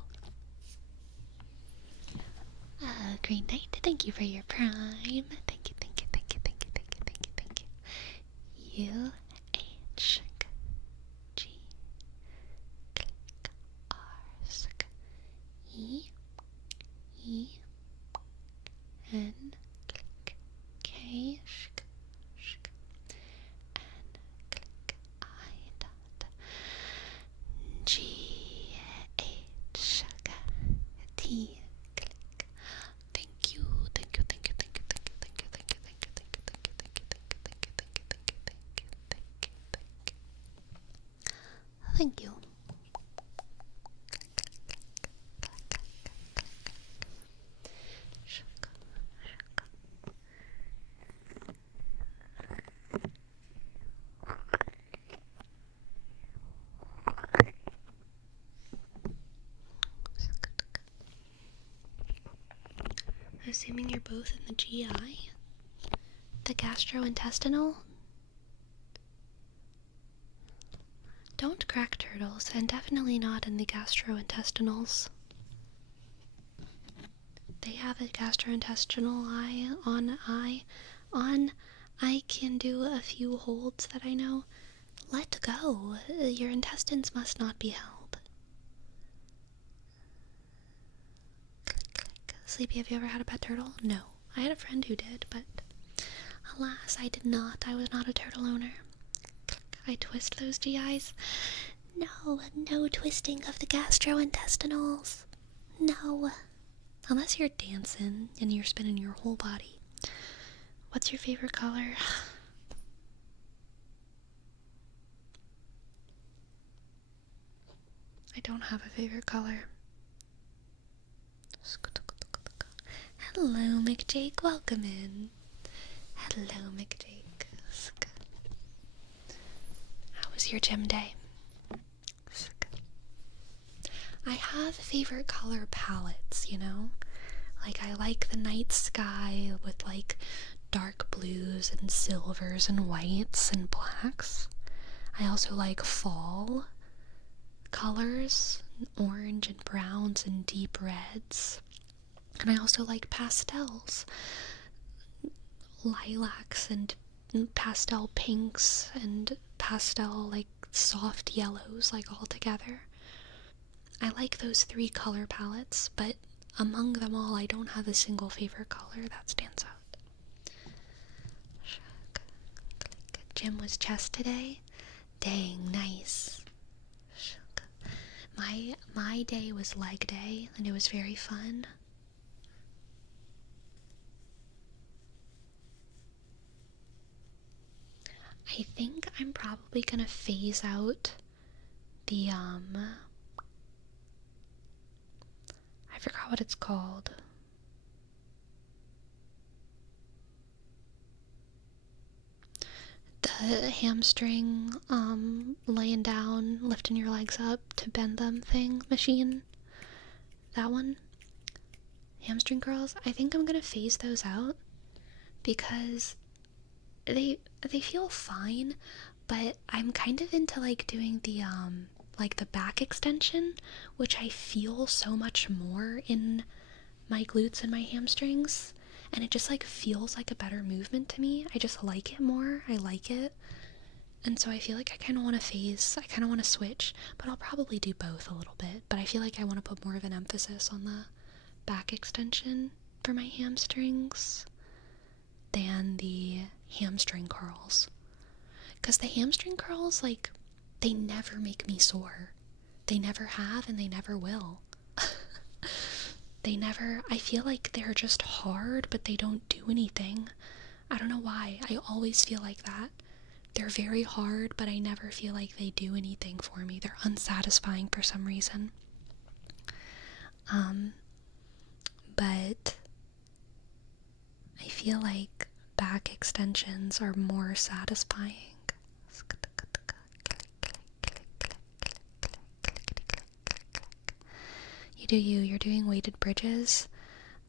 Green Knight, thank you for your prime. Thank you, thank you, thank you, thank you, thank you, thank you, thank you. U-H-G R-E-E-N K and click I dot G H T click. Thank you, thank you, thank you, thank you, thank you, thank you, thank you, thank you, thank you, thank you, thank you, thank you, thank you, thank you, thank you, thank you, thank you. Assuming you're both in the GI? The gastrointestinal? Don't crack turtles, and definitely not in the gastrointestinals. They have have a gastrointestinal on. I can do a few holds that I know. Let go. Your intestines must not be held. Sleepy, have you ever had a pet turtle? No. I had a friend who did, but alas, I did not. I was not a turtle owner. I twist those GIs. No, no twisting of the gastrointestinals. No. Unless you're dancing and you're spinning your whole body. What's your favorite color? I don't have a favorite color. Hello, McJake. Welcome in. Hello, McJake. How was your gym day? I have favorite color palettes, you know? Like, I like the night sky with, like, dark blues and silvers and whites and blacks. I also like fall colors, orange and browns and deep reds. And I also like pastels, lilacs and pastel pinks and pastel, like, soft yellows, like, all together. I like those 3 color palettes, but among them all, I don't have a single favorite color that stands out. Gym was chest today? Dang, nice. My day was leg day, and it was very fun. I think I'm probably gonna phase out the, I forgot what it's called. The hamstring, laying down, lifting your legs up to bend them thing machine. That one. Hamstring curls. I think I'm gonna phase those out because they feel fine, but I'm kind of into, like, doing the, like, the back extension, which I feel so much more in my glutes and my hamstrings, and it just, like, feels like a better movement to me. I just like it more. I like it. And so I feel like I kind of want to I kind of want to switch, but I'll probably do both a little bit. But I feel like I want to put more of an emphasis on the back extension for my hamstrings than the hamstring curls. Because the hamstring curls, like, they never make me sore. They never have, and they never will. I feel like they're just hard, but they don't do anything. I don't know why. I always feel like that. They're very hard, but I never feel like they do anything for me. They're unsatisfying for some reason. But I feel like back extensions are more satisfying. You're doing weighted bridges?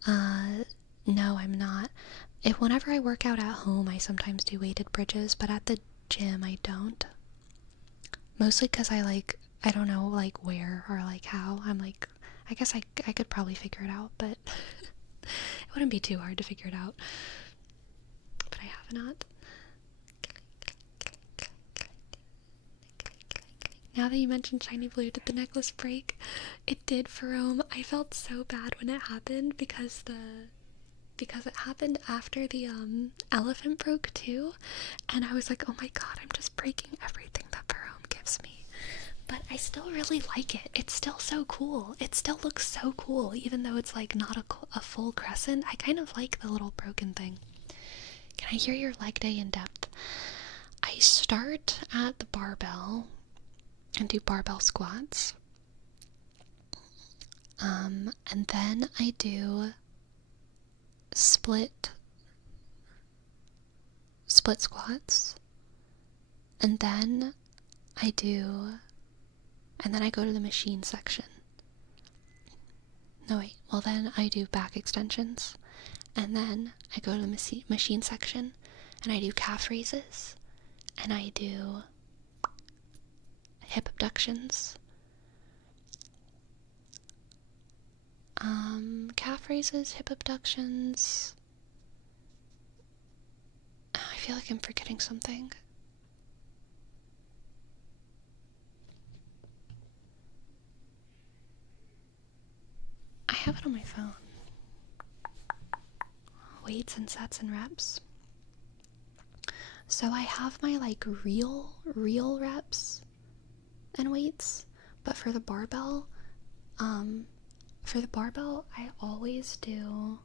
No, I'm not. Whenever I work out at home, I sometimes do weighted bridges, but at the gym, I don't. Mostly because I don't know, like, where or, like, how. I'm like, I guess I could probably figure it out, but it wouldn't be too hard to figure it out. But I have not. Now that you mentioned Shiny Blue, did the necklace break? It did, Ferome. I felt so bad when it happened because it happened after the elephant broke too, and I was like, oh my god, I'm just breaking everything that Ferome gives me. But I still really like it. It's still so cool. It still looks so cool, even though it's, like, not a full crescent. I kind of like the little broken thing. Can I hear your leg day in depth? I start at the barbell and do barbell squats. And then I do split squats. And then I go to the machine section. No, wait. Well, then I do back extensions. And then I go to the machine section and I do calf raises. And I do hip abductions, calf calf raises, hip abductions. I feel like I'm forgetting something. I have it on my phone. Weights and sets and reps. So I have my like real reps and weights, but for the barbell, I always do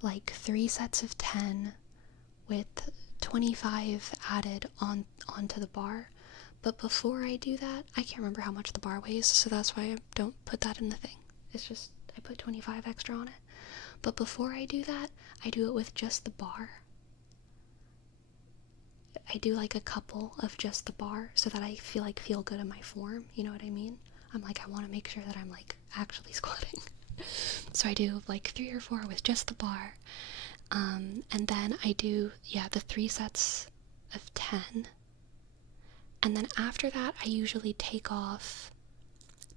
like 3 sets of 10 with 25 added onto the bar. But before I do that, I can't remember how much the bar weighs, so that's why I don't put that in the thing. It's just, I put 25 extra on it. But before I do that, I do it with just the bar. I do like a couple of just the bar so that I feel good in my form, you know what I mean? I'm like, I want to make sure that I'm like actually squatting. So I do like 3 or 4 with just the bar. And then I do, the 3 sets of 10. And then after that, I usually take off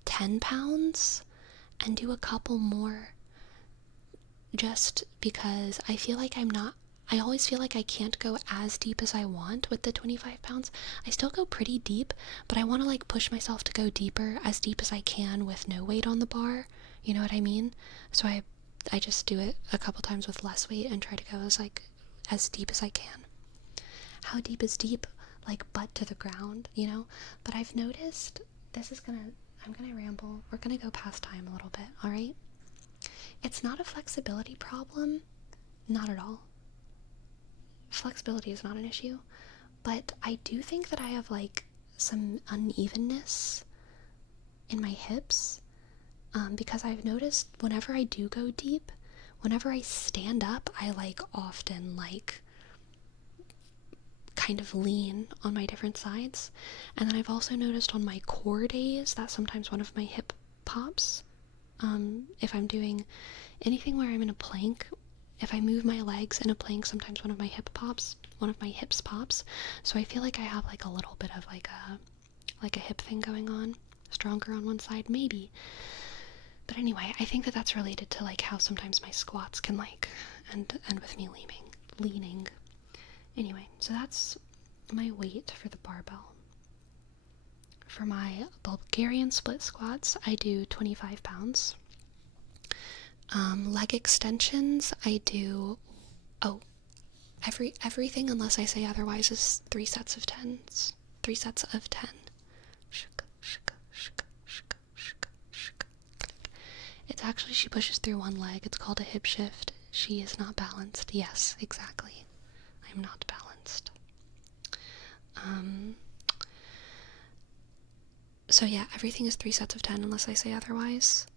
10 pounds and do a couple more, just because I feel like I always feel like I can't go as deep as I want with the 25 pounds. I still go pretty deep, but I want to like push myself to go deeper, as deep as I can with no weight on the bar. You know what I mean? So I just do it a couple times with less weight and try to go as deep as I can. How deep is deep? Like butt to the ground, you know? But I've noticed, I'm gonna ramble. We're gonna go past time a little bit, alright? It's not a flexibility problem. Not at all. Flexibility is not an issue. But I do think that I have like some unevenness in my hips. Because I've noticed whenever I do go deep, whenever I stand up, I like often like kind of lean on my different sides. And then I've also noticed on my core days that sometimes one of my hip pops. If I'm doing anything where I'm in a plank, if I move my legs in a plank, sometimes one of my hips pops. So I feel like I have like a little bit of like a hip thing going on, stronger on one side, maybe. But anyway, I think that that's related to like how sometimes my squats can like end with me leaning. Anyway, so that's my weight for the barbell. For my Bulgarian split squats, I do 25 pounds. Leg extensions, I do, everything unless I say otherwise is 3 sets of 10s. 3 sets of 10. It's actually, she pushes through one leg. It's called a hip shift. She is not balanced. Yes, exactly. I am not balanced. So yeah, everything is 3 sets of 10 unless I say otherwise.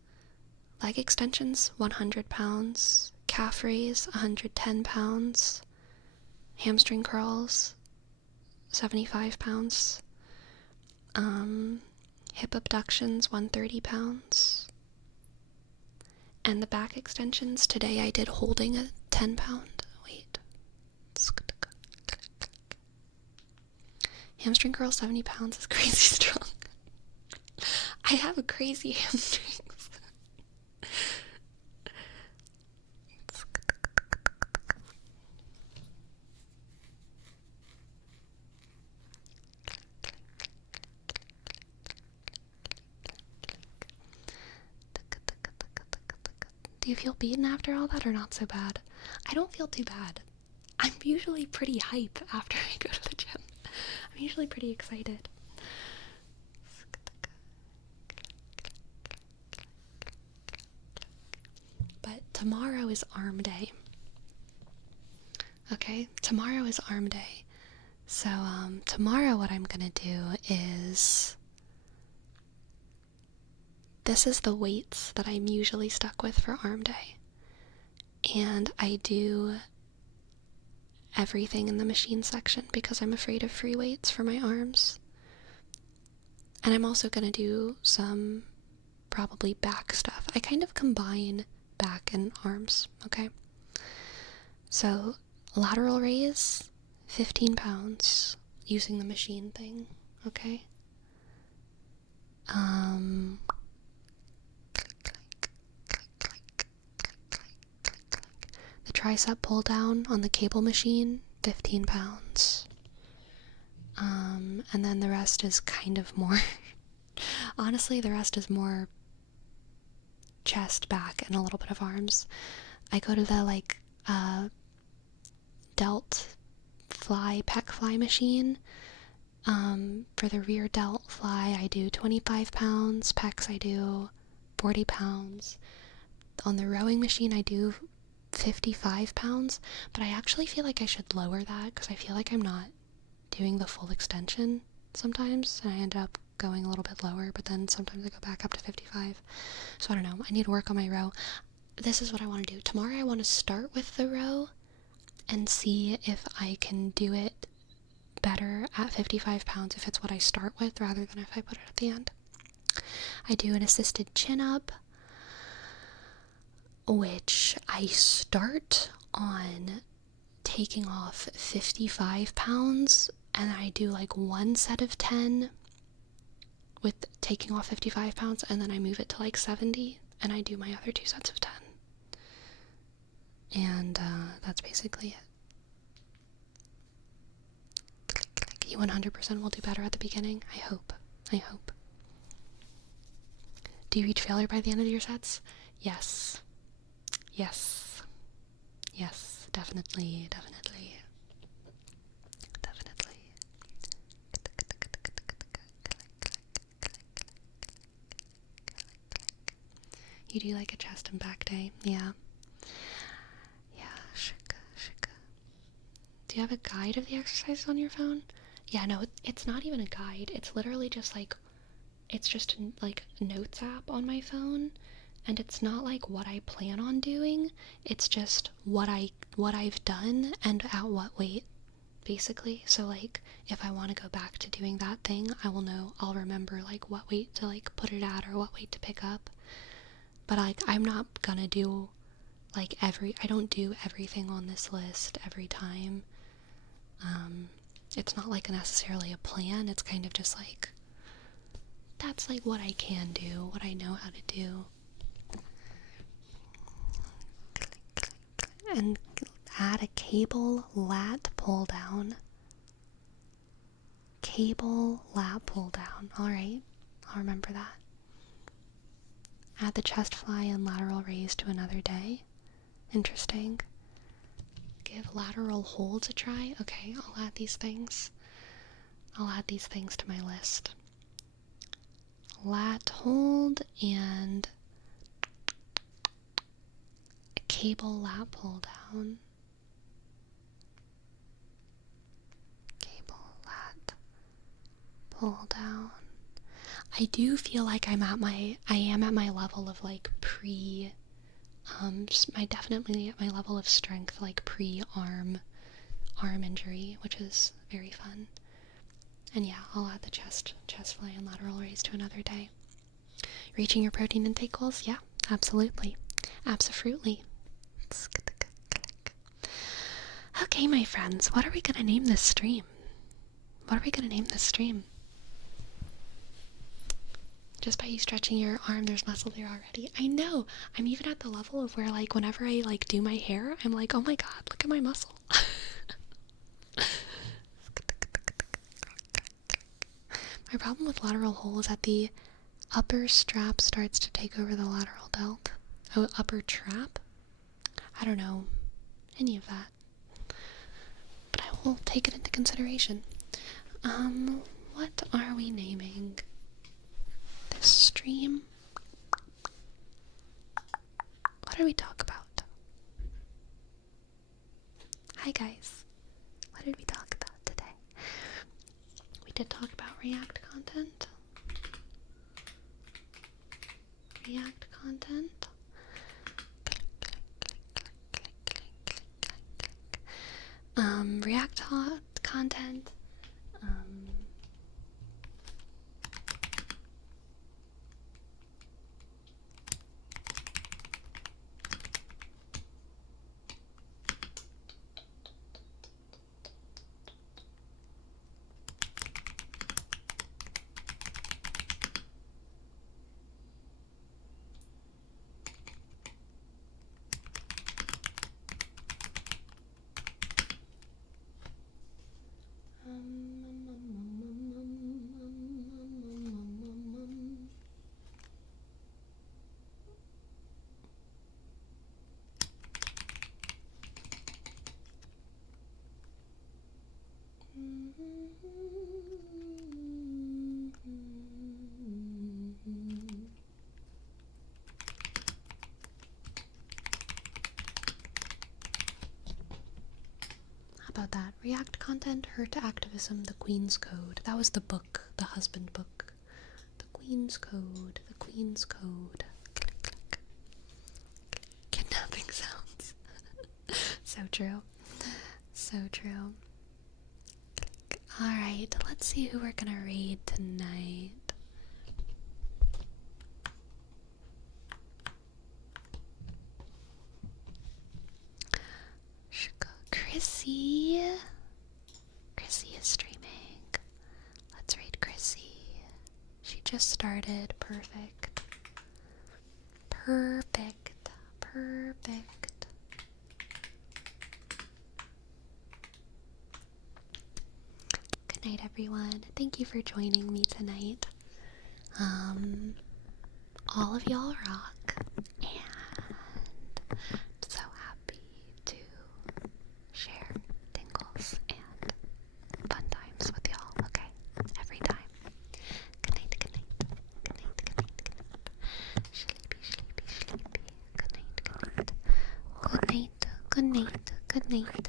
Leg extensions, 100 pounds. Calf raise, 110 pounds. Hamstring curls, 75 pounds. Hip abductions, 130 pounds. And the back extensions, today I did holding a 10-pound weight. Hamstring curl, 70 pounds is crazy strong. I have a crazy hamstrings. Do you feel beaten after all that or not so bad? I don't feel too bad. I'm usually pretty hype after I go to the gym. I'm usually pretty excited. But tomorrow is arm day. Okay, tomorrow is arm day. So, tomorrow what I'm gonna do is... This is the weights that I'm usually stuck with for arm day. And I do everything in the machine section because I'm afraid of free weights for my arms. And I'm also gonna do some probably back stuff. I kind of combine back and arms, okay? So, lateral raise, 15 pounds, using the machine thing, okay? The tricep pull down on the cable machine, 15 pounds. And then the rest is kind of more, honestly, the rest is more chest, back, and a little bit of arms. I go to the delt fly, pec fly machine. For the rear delt fly, I do 25 pounds. Pecs, I do 40 pounds. On the rowing machine, I do 55 pounds, but I actually feel like I should lower that because I feel like I'm not doing the full extension sometimes, and I end up going a little bit lower, but then sometimes I go back up to 55. So I don't know, I need to work on my row. This is what I want to do. Tomorrow I want to start with the row and see if I can do it better at 55 pounds if it's what I start with rather than if I put it at the end. I do an assisted chin up, which I start on taking off 55 pounds, and I do like one set of 10 with taking off 55 pounds, and then I move it to like 70, and I do my other 2 sets of 10. And that's basically it. You 100% will do better at the beginning. I hope. Do you reach failure by the end of your sets? Yes. Definitely. You do like a chest and back day? Yeah. Shika. Do you have a guide of the exercises on your phone? Yeah, no, it's not even a guide. It's literally just it's just like a notes app on my phone, and it's not like what I plan on doing. It's just what I've done and at what weight, basically. So like if I want to go back to doing that thing, I'll remember like what weight to like put it at or what weight to pick up. But like I'm not gonna do like I don't do everything on this list every time. It's not like necessarily a plan. It's kind of just like, that's like what I can do, what I know how to do. And add a cable lat pull down. Cable lat pull down. Alright, I'll remember that. Add the chest fly and lateral raise to another day. Interesting. Give lateral holds a try. Okay, I'll add these things. To my list. Lat hold and a cable lat pull down. Cable lat pull down. I do feel like I am at my level of like definitely at my level of strength, like pre-arm injury, which is very fun. And yeah, I'll add the chest fly and lateral raise to another day. Reaching your protein intake goals? Yeah, absolutely. Okay, my friends, what are we gonna name this stream? Just by you stretching your arm, there's muscle there already. I know. I'm even at the level of where, like, whenever I, like, do my hair, I'm like, oh my god, look at my muscle. My problem with lateral hold is that the upper strap starts to take over the lateral delt. Oh, upper trap? I don't know any of that. But I will take it into consideration. What are we naming this stream? What did we talk about? Hi guys. What did we talk about today? We did talk about React content. React content. React content, her to activism, the Queen's Code. That was the book, the husband book. The Queen's Code, the Queen's Code. Click, click. Kidnapping sounds. So true. So true. Click. Alright, let's see who we're gonna raid tonight. Chrissy. Chrissy is streaming. Let's raid Chrissy. She just started. Perfect. Perfect. Perfect. Good night, everyone. Thank you for joining me tonight. All of y'all rock, and I'm so happy to share tingles and fun times with y'all, okay? Every time. Good night, good night. Good night, good night, good night. Sleepy, sleepy, sleepy. Good night, good night. Good night, good night, good night.